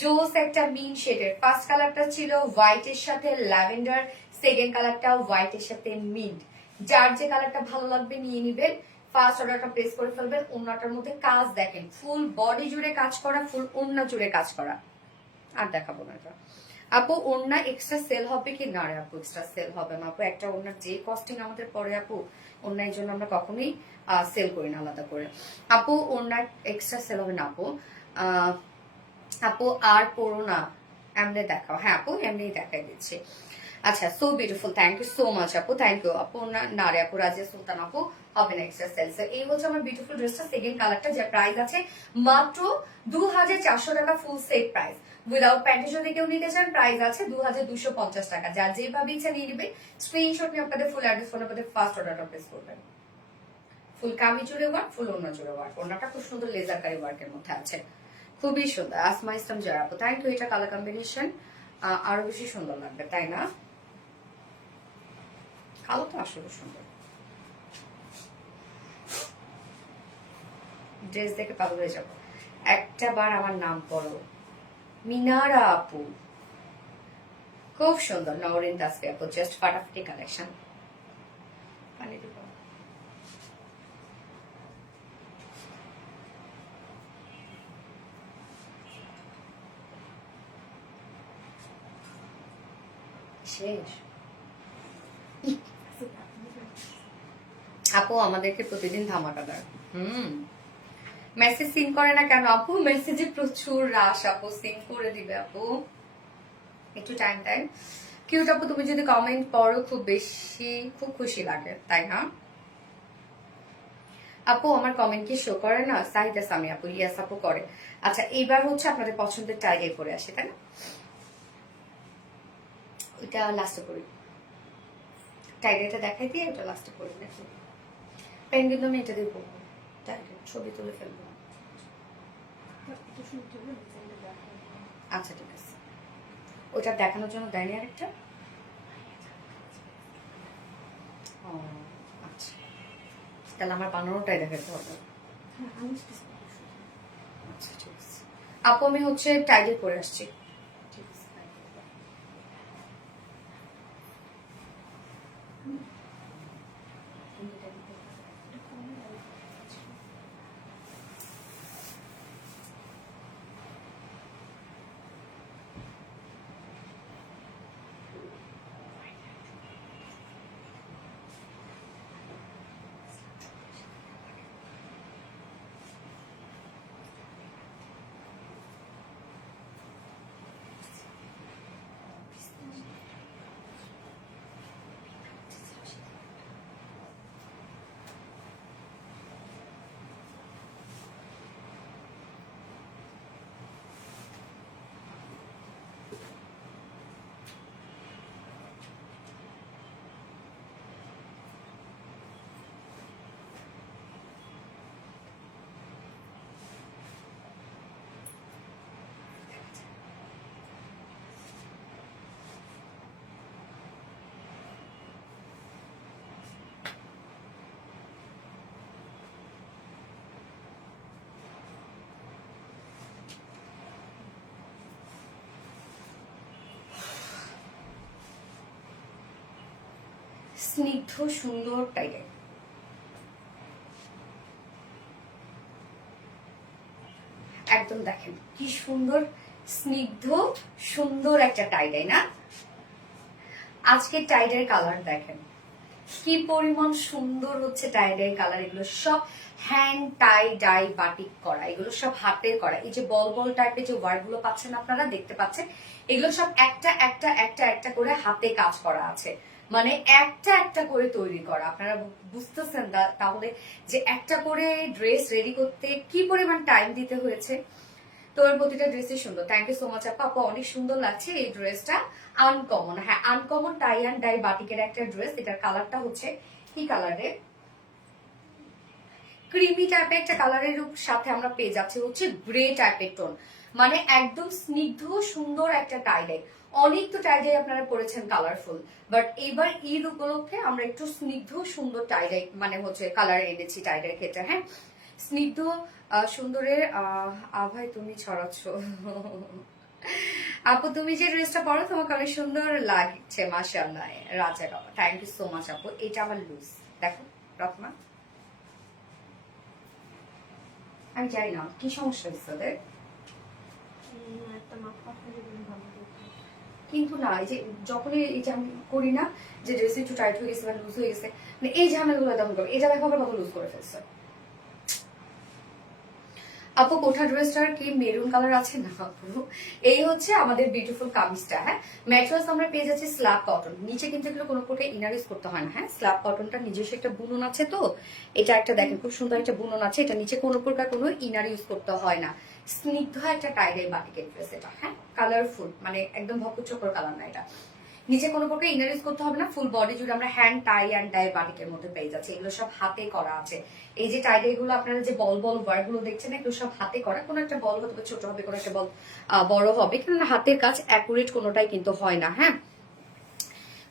জোস একটা মিন শেডের। ফার্স্ট কালারটা ছিল হোয়াইট এর সাথে ল্যাভেন্ডার, সেকেন্ড কালারটা হোয়াইট এর সাথে মিন্ট। যার যে কালারটা ভালো লাগবে নিয়ে নিবেন, ফার্স্ট অর্ডারটা প্লেস করে ফেলবেন। ওড়নাটার মধ্যে কাজ দেখেন, ফুল বডি জুড়ে কাজ করা, ফুল ওড়না জুড়ে কাজ করা। আর দেখাবো না এটা আপু। ওড়না এক্সট্রা সেল হবে কি না রে আপু, এক্সট্রা সেল হবে না আপু। একটা ওড়নার যে কস্টিং আমাদের পড়ে আপু, ওড়নার জন্য আমরা কখনোই সেল করি না আলাদা করে আপু। ওড়না এক্সট্রা সেল হবে না আপু। আপু আর পড়ো না, এমনি দেখাও। হ্যাঁ আপু, এমনি দেখাই দিচ্ছি। আচ্ছা, so beautiful, thank you so much আপু, থ্যাংক ইউ আপু। না রে আপু, রাজিয়া সুলতান আপু হবে না এক্সট্রা সেল। এই হচ্ছে আমার বিউটিফুল ড্রেসটা, সেকেন্ড কালারটা, যার প্রাইস আছে মাত্র 2400 টাকা ফুল সেট প্রাইস। উইদাউট প্যান্টে যদি কেউ নিতে চান প্রাইস আছে 2250 টাকা। যার যেভাবে ইচ্ছা নিয়ে নিবে, স্ক্রিনশট নিয়ে আপনাদের ফুল অ্যাড্রেস ফোন আপনাদের ফার্স্ট অর্ডারটা প্লেস করবেন। ফুল কামি জুড়ে ওয়ার্ক, ফুল ওড়না জুড়ে ওয়ার্ক। ওড়নাটা খুব সুন্দর লেজার কারি ওয়ার্কের মধ্যে আছে, খুবই সুন্দর। আসমা ইসলাম যারা আপু, থ্যাংক ইউ। এটা কালার কম্বিনেশন আরো বেশি সুন্দর লাগবে, তাই না? কালো তো আসলে সুন্দর, ড্রেস দেখে পাগল হয়ে যাবো। একটা বার আমার নাম পড়ো, মিনারা আপু, খুব সুন্দর। নওরিন তাসফি আপু, জাস্ট ফাটাফাটি কালেকশন। পানি দিব শেষ আপু, আমাদেরকে প্রতিদিন ধামাকা দেয়। মেসেজ সিন করে না কেন আপু? মেসেজে প্রচুর রাশ আপু, সিন করে দিবে আপু, একটু টাইম টাইম। কিউট আপু তুমি যদি কমেন্ট পড়ো খুব খুশি লাগে, তাই না আপু? আমার কমেন্ট কি শো করে না? সাহিদা সামি আপু, ইয়াস আপু করে। আচ্ছা এইবার হচ্ছে আপনাদের পছন্দের টাইগার পরে আসে, তাই না? ওইটা লাস্টে করি, টাইগারটা দেখাই দিয়ে ওটা লাস্টে করি নাকি? পেন্ডিল আমি এটা দিয়ে পড়বো, টাইগার ছবি তুলে ফেলবো। আচ্ছা ঠিক আছে, ওটা দেখানোর জন্য দেয়নি আরেকটা। ও আচ্ছা, তাহলে আমার বানানোটাই দেখাতে হবে। আচ্ছা ঠিক আছে আপু, আমি হচ্ছে টাইগার পরে আসছি। স্নিগ্ধ সুন্দর টাইগার, একদম দেখেন কি সুন্দর স্নিগ্ধ সুন্দর একটা টাইডাই না? আজকে টাইডের কালার দেখেন কি পরিমাণ সুন্দর হচ্ছে টাইডের কালার। এগুলো সব হ্যান্ড টাই ডাই বাটিক করা, এগুলো সব হাতের করা। এই যে বল বল টাইপের যে ওয়ার্ড গুলো পাচ্ছেন আপনারা, দেখতে পাচ্ছেন, এগুলো সব একটা একটা একটা একটা করে হাতে কাজ করা আছে, মানে একটা একটা করে তৈরি করা। আপনারা বুঝতেছেন তাহলে যে একটা করে ড্রেস রেডি করতে কি পরিমাণ টাইম দিতে হয়েছে। তোর প্রতিটা ড্রেসই সুন্দর, থ্যাংক ইউ সো মাচ আপা। আপা অনেক সুন্দর লাগছে এই ড্রেসটা, আনকমন। হ্যাঁ আনকমন টাই অ্যান্ড ডাই বাটিকের একটা ড্রেস। এটার কালারটা হচ্ছে কি কালারে, ক্রিমি টাইপের একটা কালারের সাথে আমরা পেয়ে যাচ্ছি হচ্ছে গ্রে টাইপের টোন, মানে একদম স্নিগ্ধ সুন্দর একটা টাইডাই। অনেক তো টাইডাই আপনারা পরেছেন কালারফুল, বাট এবার ঈদ উপলক্ষে আমরা একটু স্নিগ্ধ সুন্দর টাইডাই মানে হচ্ছে কালার এনেছি টাইডাই ক্ষেত্রে। হ্যাঁ স্নিগ্ধ সুন্দরের আভাই তুমি ছড়াচ্ছ আপু। তুমি যে ড্রেসটা পরো তোমাকে অনেক সুন্দর লাগছে মাশাআল্লাহ। রাজা বাবা, থ্যাংক ইউ সো মাচ আপু। এটা আমার লুজ, দেখো রত্না, আমি জানি না কি সমস্যা হচ্ছে ওদের, কিন্তু না এই যে যখন এই যে আমি করি না যে ড্রেস একটু টাইট হয়ে গেছে বা লুজ হয়ে গেছে, মানে এই ঝামেলাগুলো তখন করবো। এটা দেখো আবার কত লুজ করে ফেলছে। আপু কোঠা ড্রেসটার কি মেরুন কালার আছে না আপু? এই হচ্ছে আমাদের বিউটিফুল কামিজটা। হ্যাঁ ম্যাটেরিয়ালস আমরা পেয়ে যাচ্ছি স্ল্যাব কটন, নিচে কিন্তু এগুলো কোনো প্রকার ইনার ইউজ করতে হয় না। হ্যাঁ স্ল্যাব কটনটা নিজস্ব একটা বুনন আছে, তো এটা একটা দেখেন খুব সুন্দর একটা বুনন আছে, এটা নিচে কোনো প্রকার কোনো ইনার ইউজ করতে হয় না। স্নিগ্ধ একটা টাইডাই বাটিকের ড্রেস এটা। হ্যাঁ কালারফুল, মানে একদম ভকুচকর কালার না এটা, নিচে কোনো প্রকার ইনার ইউজ করতে হবে না। ফুল বডি জুড়ে আমরা হ্যান্ড টাই অ্যান্ড ডাই বাটিকের মধ্যে পেয়ে যাচ্ছি। এগুলো সব হাতে করা আছে। এই যে টাইডাই গুলো আপনারা যে বল বল ওয়ার্ড গুলো দেখছেন, এগুলো সব হাতে করা। কোনো একটা বল হতে ছোট হবে, কোনো একটা বল বড় হবে, কিন্তু হাতের কাজ অ্যাকুরেট কোনোটাই কিন্তু হয় না। হ্যাঁ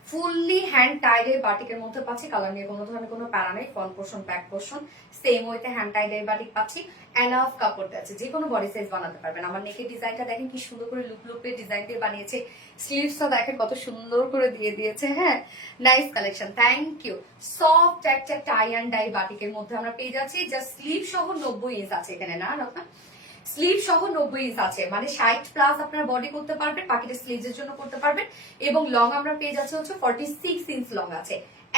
ফুললি হ্যান্ড টাইডের বাটিকের মধ্যে পাচ্ছি, কালার নিয়ে কোনো ধরনের কোনো প্যারা নেই। Front portion back portion same ওয়েতে হ্যান্ড টাইডের বাটিক পাচ্ছি। এনাফ কাপড়টা আছে, যে কোনো বডি সাইজ বানাতে পারবেন। আমার নেকের ডিজাইনটা দেখেন কি সুন্দর করে লুপ লুপের ডিজাইন দিয়ে বানিয়েছে। স্লিভসটা দেখেন কত সুন্দর করে দিয়ে দিয়েছে। হ্যাঁ nice collection, thank you. Soft একটা টাই অ্যান্ড ডাই বাটিকের মধ্যে আমরা পেয়ে যাচ্ছি। জাস্ট স্লিভ সহ 90 ইঞ্চ আছে এখানে, না রকম স্লিভ সহ 90 ইঞ্চ আছে, মানে 60 প্লাস আপনারা বডি করতে পারবেন, বাকিটা স্লিভস এর জন্য করতে পারবেন। এবং লং আমরা পেয়ে যাচ্ছি হচ্ছে 46 ইঞ্চ লং আছে।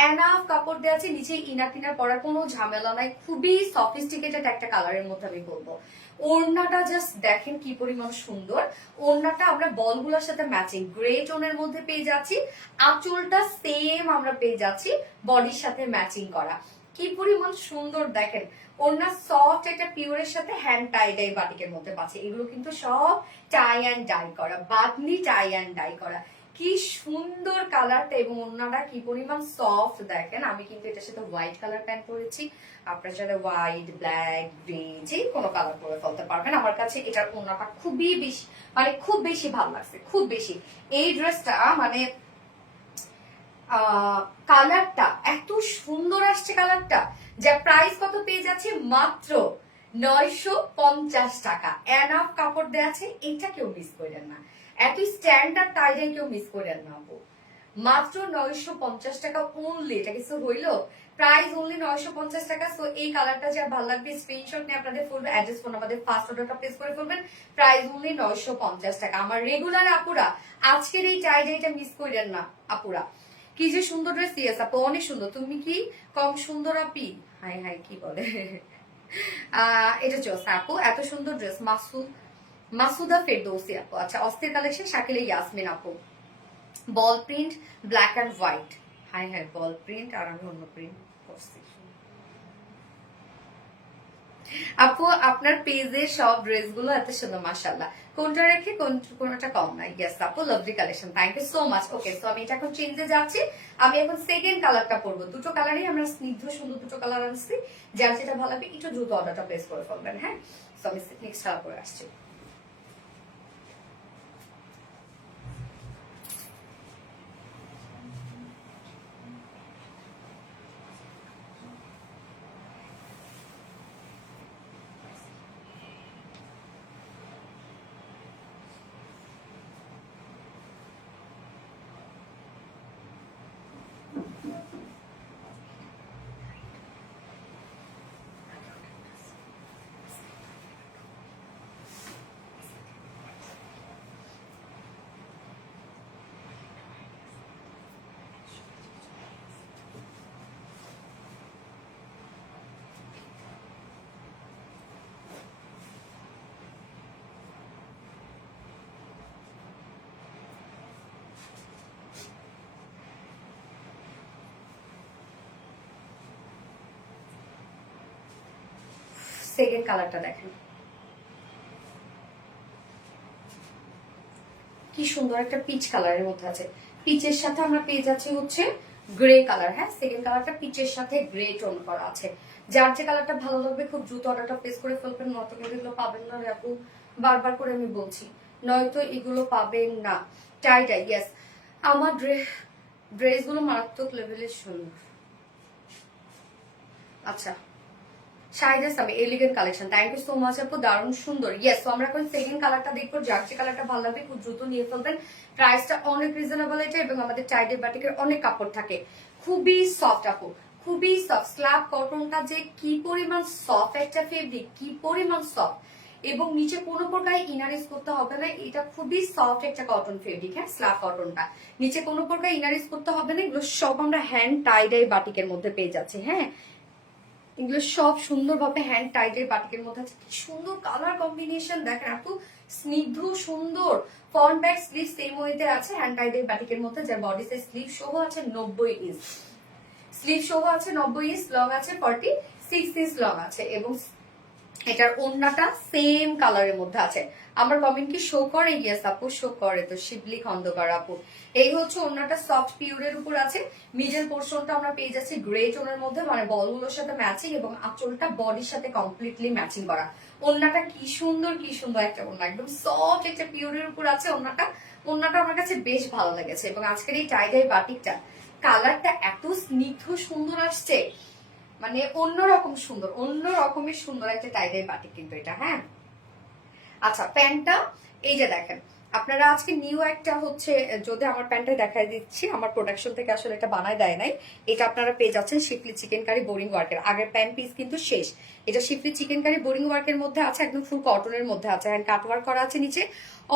এনাফ কাপড় দেওয়া আছে, নিচে ইনার টিনার পরার কোনো ঝামেলা নাই। খুবই সফিস্টিকেটেড একটা কালারের মধ্যে আমি বলবো, ওড়নাটা জাস্ট দেখেন কি পরিমাণ সুন্দর। ওড়নাটা আমরা বলগুলোর সাথে ম্যাচিং গ্রে টোনের মধ্যে পেয়ে যাচ্ছি। আঁচলটা সেম আমরা পেয়ে যাচ্ছি বডির সাথে ম্যাচিং করা। কি পরিমাণ সুন্দর দেখেন। ওড়না সফট একটা পিওরের সাথে হ্যান্ড টাই ডাই বাটিকের মধ্যে পাচ্ছে। এগুলো কিন্তু সব টাই অ্যান্ড ডাই করা, বাদনি টাই অ্যান্ড ডাই করা। কি সুন্দর কালারটা এবং ওড়নাটা কি পরিমাণ সফট দেখেন। আমি কিন্তু এটার সাথে হোয়াইট কালার প্যান্ট পরেছি, আপনার সাথে হোয়াইট, ব্ল্যাক, গ্রে যে কোনো কালার পরে ফেলতে পারবেন। আমার কাছে এটার ওড়নাটা খুবই বেশি মানে খুব বেশি ভালো লাগছে, খুব বেশি। এই ড্রেসটা মানে কালারটা এত সুন্দর আসছে, কালারটা যা প্রাইস কত পেয়ে যাচ্ছে মাত্র 950 টাকা। এনাফ কাপড় দেওয়া আছে, এটা কেউ মিস করেন না। এত স্ট্যান্ডার্ড টাইডাই কেউ মিস করেন না আপু। মাত্র 950 টাকা অনলি। এটা কিছু হইলো, প্রাইস অনলি 950 টাকা। সো এই কালারটা যা ভালো লাগবে স্ক্রিনশট নিয়ে আপনাদের ফুল অ্যাড্রেস ফোন আমাদের ফার্স্ট অর্ডারটা প্লেস করে ফেলবেন। প্রাইস অনলি 950 টাকা। আমার রেগুলার আপুরা আজকের এই টাইডাইটা মিস করেন না আপুরা। কি যে সুন্দর ড্রেস দিয়েছে আপু, অনেক সুন্দর। তুমি কি কম সুন্দর আপি? হাই হাই কি বলে এটা চোস আপু, এত সুন্দর ড্রেস। মাসুদা ফেরদৌসি আপু। আচ্ছা, অস্থির কালেকশন, শাকিলা ইয়াসমিন আপু। Ball print, black and white. Hi hi, ball print আর আমি অন্য প্রিন্ট করছি আপু। আপনার পেজে সব ড্রেস গুলো এত সুন্দর, মাশাআল্লাহ। কোনটা রেখে কোনটা কম নাই? ইয়েস আপু, lovely collection, thank you so much. Okay, so আমি এটা এখন চেঞ্জে যাচ্ছি। আমি এখন সেকেন্ড কালারটা পরবো। দুটো কালারই আমরা স্নিগ্ধ সুন্দর দুটো কালার আনছি। যার যেটা ভালো লাগবে একটু দ্রুত অর্ডারটা প্লেস করে ফেলবেন। হ্যাঁ, সো আমি নেক্সট কালার পরে আসছি। সেকেন্ড কালারটা দেখেন কি সুন্দর, একটা পিচ কালারের মধ্যে আছে। পিচের সাথে আমরা পেয়ে যাচ্ছি হচ্ছে গ্রে কালার। হ্যাঁ, সেকেন্ড কালারটা পিচের সাথে গ্রে টোন করা আছে। যার যে কালারটা ভালো লাগবে খুব দ্রুত অর্ডারটা প্লেস করে ফেলবেন। নয়তো এগুলো পাবেন না রে আপু, বারবার করে আমি বলছি, নয়তো এগুলো পাবেন না। টাইটাই ইয়েস, আমার ড্রেসগুলো মারাত্মক লেভেলের সুন্দর। আচ্ছা, শাইডাস আমি elegant collection, thank you so much আপু, দারুণ সুন্দর। ইয়েস, তো আমরা এখন সেকেন্ড কালারটা দেখবো। যার যে কালারটা ভালো লাগবে খুব দ্রুত নিয়ে ফেলবেন। প্রাইসটা অনেক রিজনেবল এটা, এবং আমাদের টাইডের বাটিকের অনেক কাপড় থাকে। খুবই সফট আপু, খুবই সফট। স্ল্যাব কটনটা যে কি পরিমাণ সফট একটা ফেব্রিক, কি পরিমাণ সফট, এবং নিচে কোনো প্রকার ইনার ইউজ করতে হবে না। এটা খুবই সফট একটা কটন ফেব্রিক। হ্যাঁ, স্ল্যাব কটনটা নিচে কোনো প্রকার ইনার ইউজ করতে হবে না। এগুলো সব আমরা হ্যান্ড টাইডাই বাটিকের মধ্যে পেয়ে যাচ্ছি। হ্যাঁ, এগুলো সব সুন্দরভাবে হ্যান্ড টাইটের বাটিকের মধ্যে আছে। কি সুন্দর কালার কম্বিনেশন দেখেন আপু, স্নিগ্ধ সুন্দর। ফ্রন্ট ব্যাক স্লিভ সেম ওয়েতে আছে হ্যান্ড টাইটের বাটিকের মধ্যে, যার বডি সাইজ স্লিভ সহ আছে 90 ইঞ্চ, স্লিভ সহ আছে 90 ইঞ্চ, লং আছে 46 ইঞ্চ লং আছে, এবং এটার ওড়নাটা সেম কালারের মধ্যে আছে। আমার কমেন্ট কি শো করে? ইয়েস আপু, শো করে। তো শিবলি খন্দকার আপু, এই হচ্ছে ওড়নাটা সফট পিওরের উপর আছে। মিডল পোর্শনটা আমরা পেয়ে যাচ্ছি গ্রে টোনের মধ্যে, মানে বলগুলোর সাথে ম্যাচিং, এবং আঁচলটা বডির সাথে কমপ্লিটলি ম্যাচিং করা। ওড়নাটা কি সুন্দর, কি সুন্দর একটা ওড়না, একদম সফট একটা পিওরের উপর আছে ওড়নাটা। ওড়নাটা আমার কাছে বেশ ভালো লেগেছে, এবং আজকের এই টাইডাই বাটিকটা কালারটা এত স্নিগ্ধ সুন্দর আসছে, মানে অন্যরকম সুন্দর, অন্য রকমের সুন্দর একটা টাইডাই বাটিক কিন্তু এটা। হ্যাঁ, আচ্ছা, প্যান্টটা এই যে দেখেন আপনারা, আজকে নিউ একটা হচ্ছে, যদি আমার প্যান্টটা দেখাই দিচ্ছি, আমার প্রোডাকশন থেকে আসলে এটা বানায় দেয় নাই। এটা আপনারা পেয়ে যাচ্ছেন শিফলি চিকেন কারি বোরিং ওয়ার্কের। আগের প্যান্ট পিস কিন্তু শেষ। এটা শিফলি চিকেন কারি বোরিং ওয়ার্কের মধ্যে আছে, একদম ফুল কটনের মধ্যে আছে, হ্যান্ড কাট ওয়ার্ক করা আছে, নিচে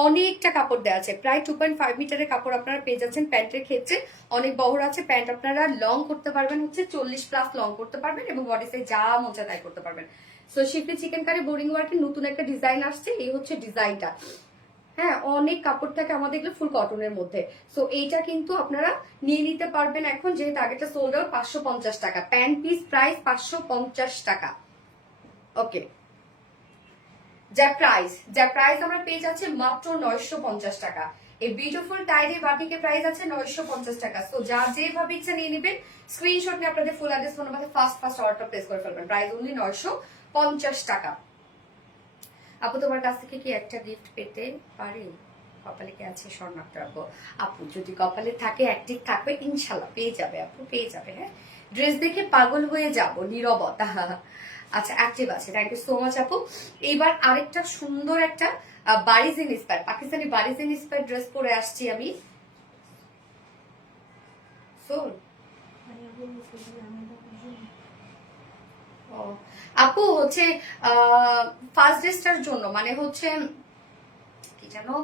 অনেকটা কাপড় দেওয়া আছে। প্রায় 2.5 মিটারের কাপড় আপনারা পেয়ে যাচ্ছেন। প্যান্টের ক্ষেত্রে অনেক বহর আছে। প্যান্ট আপনারা লং করতে পারবেন হচ্ছে 40+ লং করতে পারবেন, এবং বডি সাইজ যা মন চায় তাই করতে পারবেন। সো শিফলি চিকেন কারি বোরিং ওয়ার্কের নতুন একটা ডিজাইন আসছে, এই হচ্ছে ডিজাইনটা। হ্যাঁ, অনেক কাপড় থাকে আমাদের এগুলো ফুল কটনের মধ্যে। সো এইটা কিন্তু আপনারা নিয়ে নিতে পারবেন এখন, যেহেতু আগেটা সোল্ড আউট। 550 টাকা প্যান্ট পিস, প্রাইস 550 টাকা। ওকে, যা প্রাইস আমরা পেয়ে যাচ্ছে মাত্র 950 টাকা। এই বিউটিফুল টাইডি বাটিকের প্রাইস আছে 950 টাকা। সো যা যেভাবে ইচ্ছা নিয়ে নেবেন, স্ক্রিনশট নিয়ে আপনাদের ফুল অ্যাড্রেস ফোন নাম্বারে ফার্স্ট অর্ডার প্লেস করে ফেলবেন। প্রাইস অনলি 950 টাকা। আপু তোমার কাছ থেকে কি একটা গিফট পেতে পারি? কপালে কি আছে স্বর্ণাক্তর আপু? আপু যদি কপালে থাকে, অ্যাক্টিভ থাকবে, ইনশাল্লাহ পেয়ে যাবে আপু, পেয়ে যাবে। হ্যাঁ, ড্রেস দেখে পাগল হয়ে যাব, নীরবতা। আচ্ছা, অ্যাক্টিভ আছে, থ্যাংক ইউ সো মাচ আপু। এইবার আরেকটা সুন্দর একটা বারিজ ইন্সপায়ার, পাকিস্তানি বারিজ ইন্সপায়ার ড্রেস পরে আসছি আমি। সোল আপু হচ্ছে ফার্স্ট ড্রেসটার জন্য, মানে হচ্ছে কি জানো,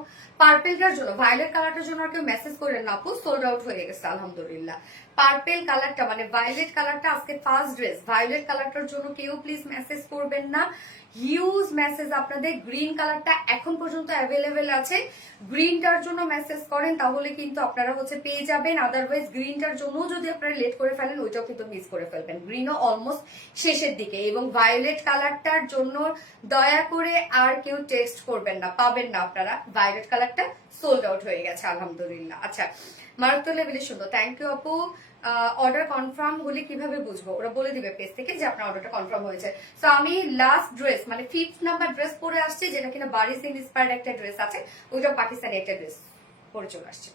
পার্পেলটার জন্য, ভায়োলেট কালারটার জন্য আর কেউ মেসেজ করেন না আপু, সোল্ড আউট হয়ে গেছে আলহামদুলিল্লাহ। পার্পেল কালারটা মানে ভায়োলেট কালারটা আজকে ফার্স্ট ড্রেস, ভায়োলেট কালারটার জন্য কেউ প্লিজ মেসেজ করবেন না। হিউজ মেসেজ আপনাদের। গ্রিন কালারটা এখন পর্যন্ত অ্যাভেলেবেল আছে, গ্রিনটার জন্য মেসেজ করেন তাহলে কিন্তু আপনারা হচ্ছে পেয়ে যাবেন। আদারওয়াইজ গ্রিনটার জন্য যদি আপনারা লেট করে ফেলেন, ওইটাও কিন্তু মিস করে ফেলবেন। গ্রিনও অলমোস্ট শেষের দিকে। এবং ভায়োলেট কালারটার জন্য দয়া করে আর কেউ টেক্সট করবেন না, পাবেন না আপনারা। ভায়োলেট কালারটা সোল্ড আউট হয়ে গেছে আলহামদুলিল্লাহ। আচ্ছা, মারাত্মক লেভেলের সুন্দর, থ্যাংক ইউ আপু। অর্ডার কনফার্ম হলে কিভাবে বুঝবো? ওরা বলে দিবে পেজ থেকে যে আপনার অর্ডারটা কনফার্ম হয়েছে। সো আমি লাস্ট ড্রেস মানে 5th নাম্বার ড্রেস পরে আসছে, যেটা কিনা বারিজ ইন্সপায়ার্ড একটা ড্রেস আছে, ওইটা পাকিস্তানি একটা ড্রেস পরে চলে আসছে।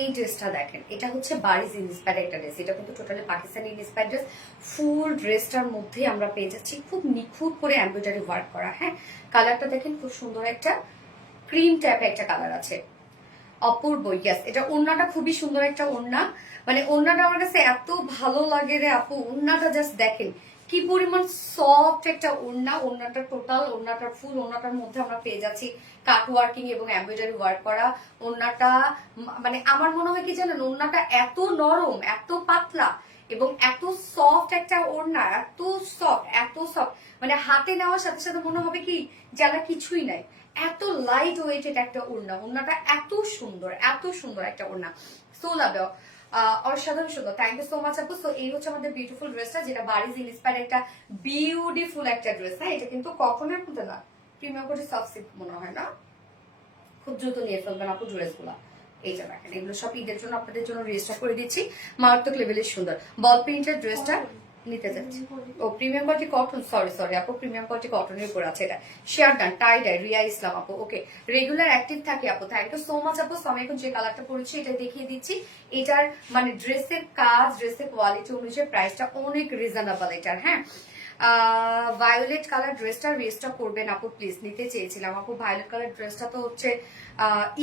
এই ড্রেসটা দেখেন, এটা হচ্ছে বারিজ ইন্সপায়ার্ড একটা ড্রেস, এটা কিন্তু টোটালি পাকিস্তানি ইন্সপায়ার্ড ড্রেস। ফুল ড্রেসটার মধ্যে আমরা পেয়ে যাচ্ছি খুব নিখুঁত করে এমব্রয়ডারি ওয়ার্ক করা। হ্যাঁ, কালারটা দেখেন, খুব সুন্দর একটা ক্রিম টাইপের একটা কালার আছে, অপূর্ব। ইয়াস, এটা ওড়নাটা খুবই সুন্দর একটা ওড়না, মানে ওড়নাটা আমার কাছে এত ভালো লাগে রে আপু। ওড়নাটা জাস্ট দেখেন কি পরিমাণ সফট একটা ওড়না। ওড়নাটা টোটাল, ওড়নাটার ফুল ওড়নাটার মধ্যে আমরা পেয়ে যাচ্ছি কাট ওয়ার্কিং এবং এমব্রয়ডারি ওয়ার্ক করা। ওড়নাটা মানে আমার মনে হয় কি জানেন, ওড়নাটা এত নরম, এত পাতলা এবং এত সফট একটা ওড়না, এত সফট, মানে হাতে নেওয়ার সাথে সাথে মনে হবে কি যারা কিছুই নাই। এত লাইট ওয়েটেড একটা ওড়না, ওড়নাটা এত সুন্দর একটা ওড়না। সো লাভ, অসাধারণ সুন্দর, থ্যাংক ইউ সো মাচ আপু। সো এই হচ্ছে আমাদের বিউটিফুল ড্রেসটা, যেটা বারিজ ইন্সপায়ার্ড একটা বিউটিফুল একটা ড্রেস। হ্যাঁ, এটা কিন্তু কখনোর মধ্যে না, প্রিমিয়াম কোটি সফট সিল্ক মনে হয় না, খুব দ্রুত নিয়ে ফেলবেন আপু ড্রেস গুলা। এই যে দেখেন, এগুলো সব ঈদের জন্য আপনাদের জন্য রেজিস্টার করে দিচ্ছি, মারাত্মক লেভেলের সুন্দর বল প্রিন্টের ড্রেসটা নিতে যাচ্ছি। ও প্রিমিয়াম কোয়ালিটি কটন, সরি আপু, প্রিমিয়াম কোয়ালিটি কটনের উপর আছে এটা। শেয়ার ডান টাই ডাই, রিয়া ইসলাম আপু। ওকে, রেগুলার অ্যাক্টিভ থাকে আপু, থ্যাংক ইউ সো মাচ আপু। আমি এখন যে কালারটা পরেছি এটা দেখিয়ে দিচ্ছি। এটার মানে ড্রেসের কাজ, ড্রেসের কোয়ালিটি অনুযায়ী প্রাইসটা অনেক রিজনেবল এটার। হ্যাঁ, ভায়োলেট কালার ড্রেসটা রেস্টক করবেন আপু প্লিজ, নিতে চেয়েছিলাম আপু। ভায়োলেট কালার ড্রেসটা তো হচ্ছে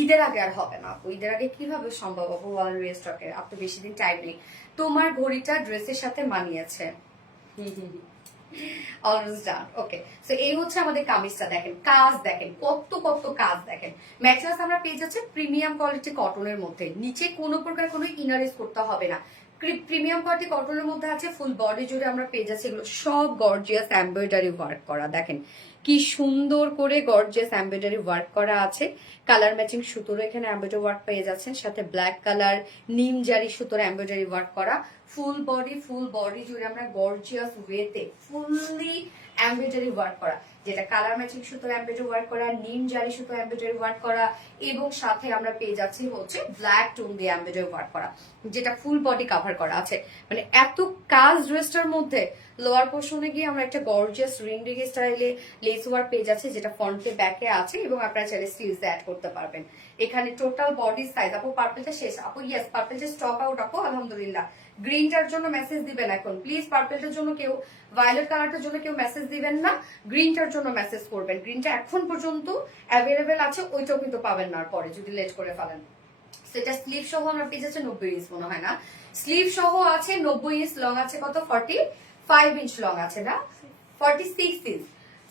ঈদের আগে আর হবে না আপু, ঈদের আগে কিভাবে সম্ভব আপু রেস্টকের? আপনি বেশি দিন টাইম নেই। তোমার ঘড়িটা ড্রেসের সাথে মানিয়েছে, অলমোস্ট ডান। ওকে, সো এই হচ্ছে আমাদের কামিজটা। দেখেন কাজ, দেখেন কত কাজ। দেখেন ম্যাটেরিয়ালস আমরা পেয়ে যাচ্ছি প্রিমিয়াম কোয়ালিটি কটনের মধ্যে, নিচে কোনো প্রকার কোনো ইনারিজ করতে হবে না। প্রিমিয়াম কোয়ালিটি কটনের মধ্যে আছে, ফুল বডি জুড়ে আমরা পেয়ে যাচ্ছি এগুলো সব গর্জিয়াস এমব্রয়ডারি ওয়ার্ক করা। দেখেন কি সুন্দর করে গর্জিয়াস এমব্রয়ডারি ওয়ার্ক করা আছে। কালার ম্যাচিং সুতোর এখানে এমব্রয়ডারি ওয়ার্ক পেয়ে যাচ্ছেন, সাথে ব্ল্যাক কালার নিম জারি সুতোর এমব্রয়ডারি ওয়ার্ক করা। ফুল বডি জুড়ে আমরা গর্জিয়াস ওয়েতে ফুললি এমব্রয়ডারি ওয়ার্ক করা, যেটা কালার ম্যাচিং সুতোর এমব্রয়ডারি ওয়ার্ক করা, নিম জারি সুতো এমব্রয়ডারি ওয়ার্ক করা, এবং সাথে আমরা পেয়ে যাচ্ছি হচ্ছে ব্ল্যাক টোন দিয়ে এমব্রয়ডারি ওয়ার্ক করা, যেটা ফুল বডি কভার করা আছে। মানে এত কাজ ড্রেসটার মধ্যে, লোয়ার পোর্শনে গিয়ে আমরা একটা গর্জিয়াস রিং রিং স্টাইলে লেস ওয়ার্ক পেয়ে যাচ্ছে, যেটা ফ্রন্টে ব্যাকে আছে, এবং আপনারা চাইলে স্লিভস অ্যাড করতে পারবেন। এখানে টোটাল বডি সাইজ, আপু পার্পলটা শেষ, আপু ইয়েস পার্পলটা স্টক আউট, আপু আলহামদুলিল্লাহ। গ্রিনটার জন্য মেসেজ দিবেন এখন প্লিজ, পার্পলটার জন্য কেউ, ভায়োলেট কালারটার জন্য কেউ মেসেজ দিবেন না, গ্রিনটার জন্য মেসেজ করবেন। গ্রিনটা এখন পর্যন্ত অ্যাভেলেবেল আছে, ওইটাও কিন্তু পাবেন না পরে যদি লেট করে ফেলেন। সেটা স্লিভ সহ আমার পেয়ে যাচ্ছে 90 ইঞ্চ মনে হয় না, স্লিভ সহ আছে 90 ইঞ্চ, লং আছে কত 45 ইঞ্চ লং আছে না, 46 ইঞ্চ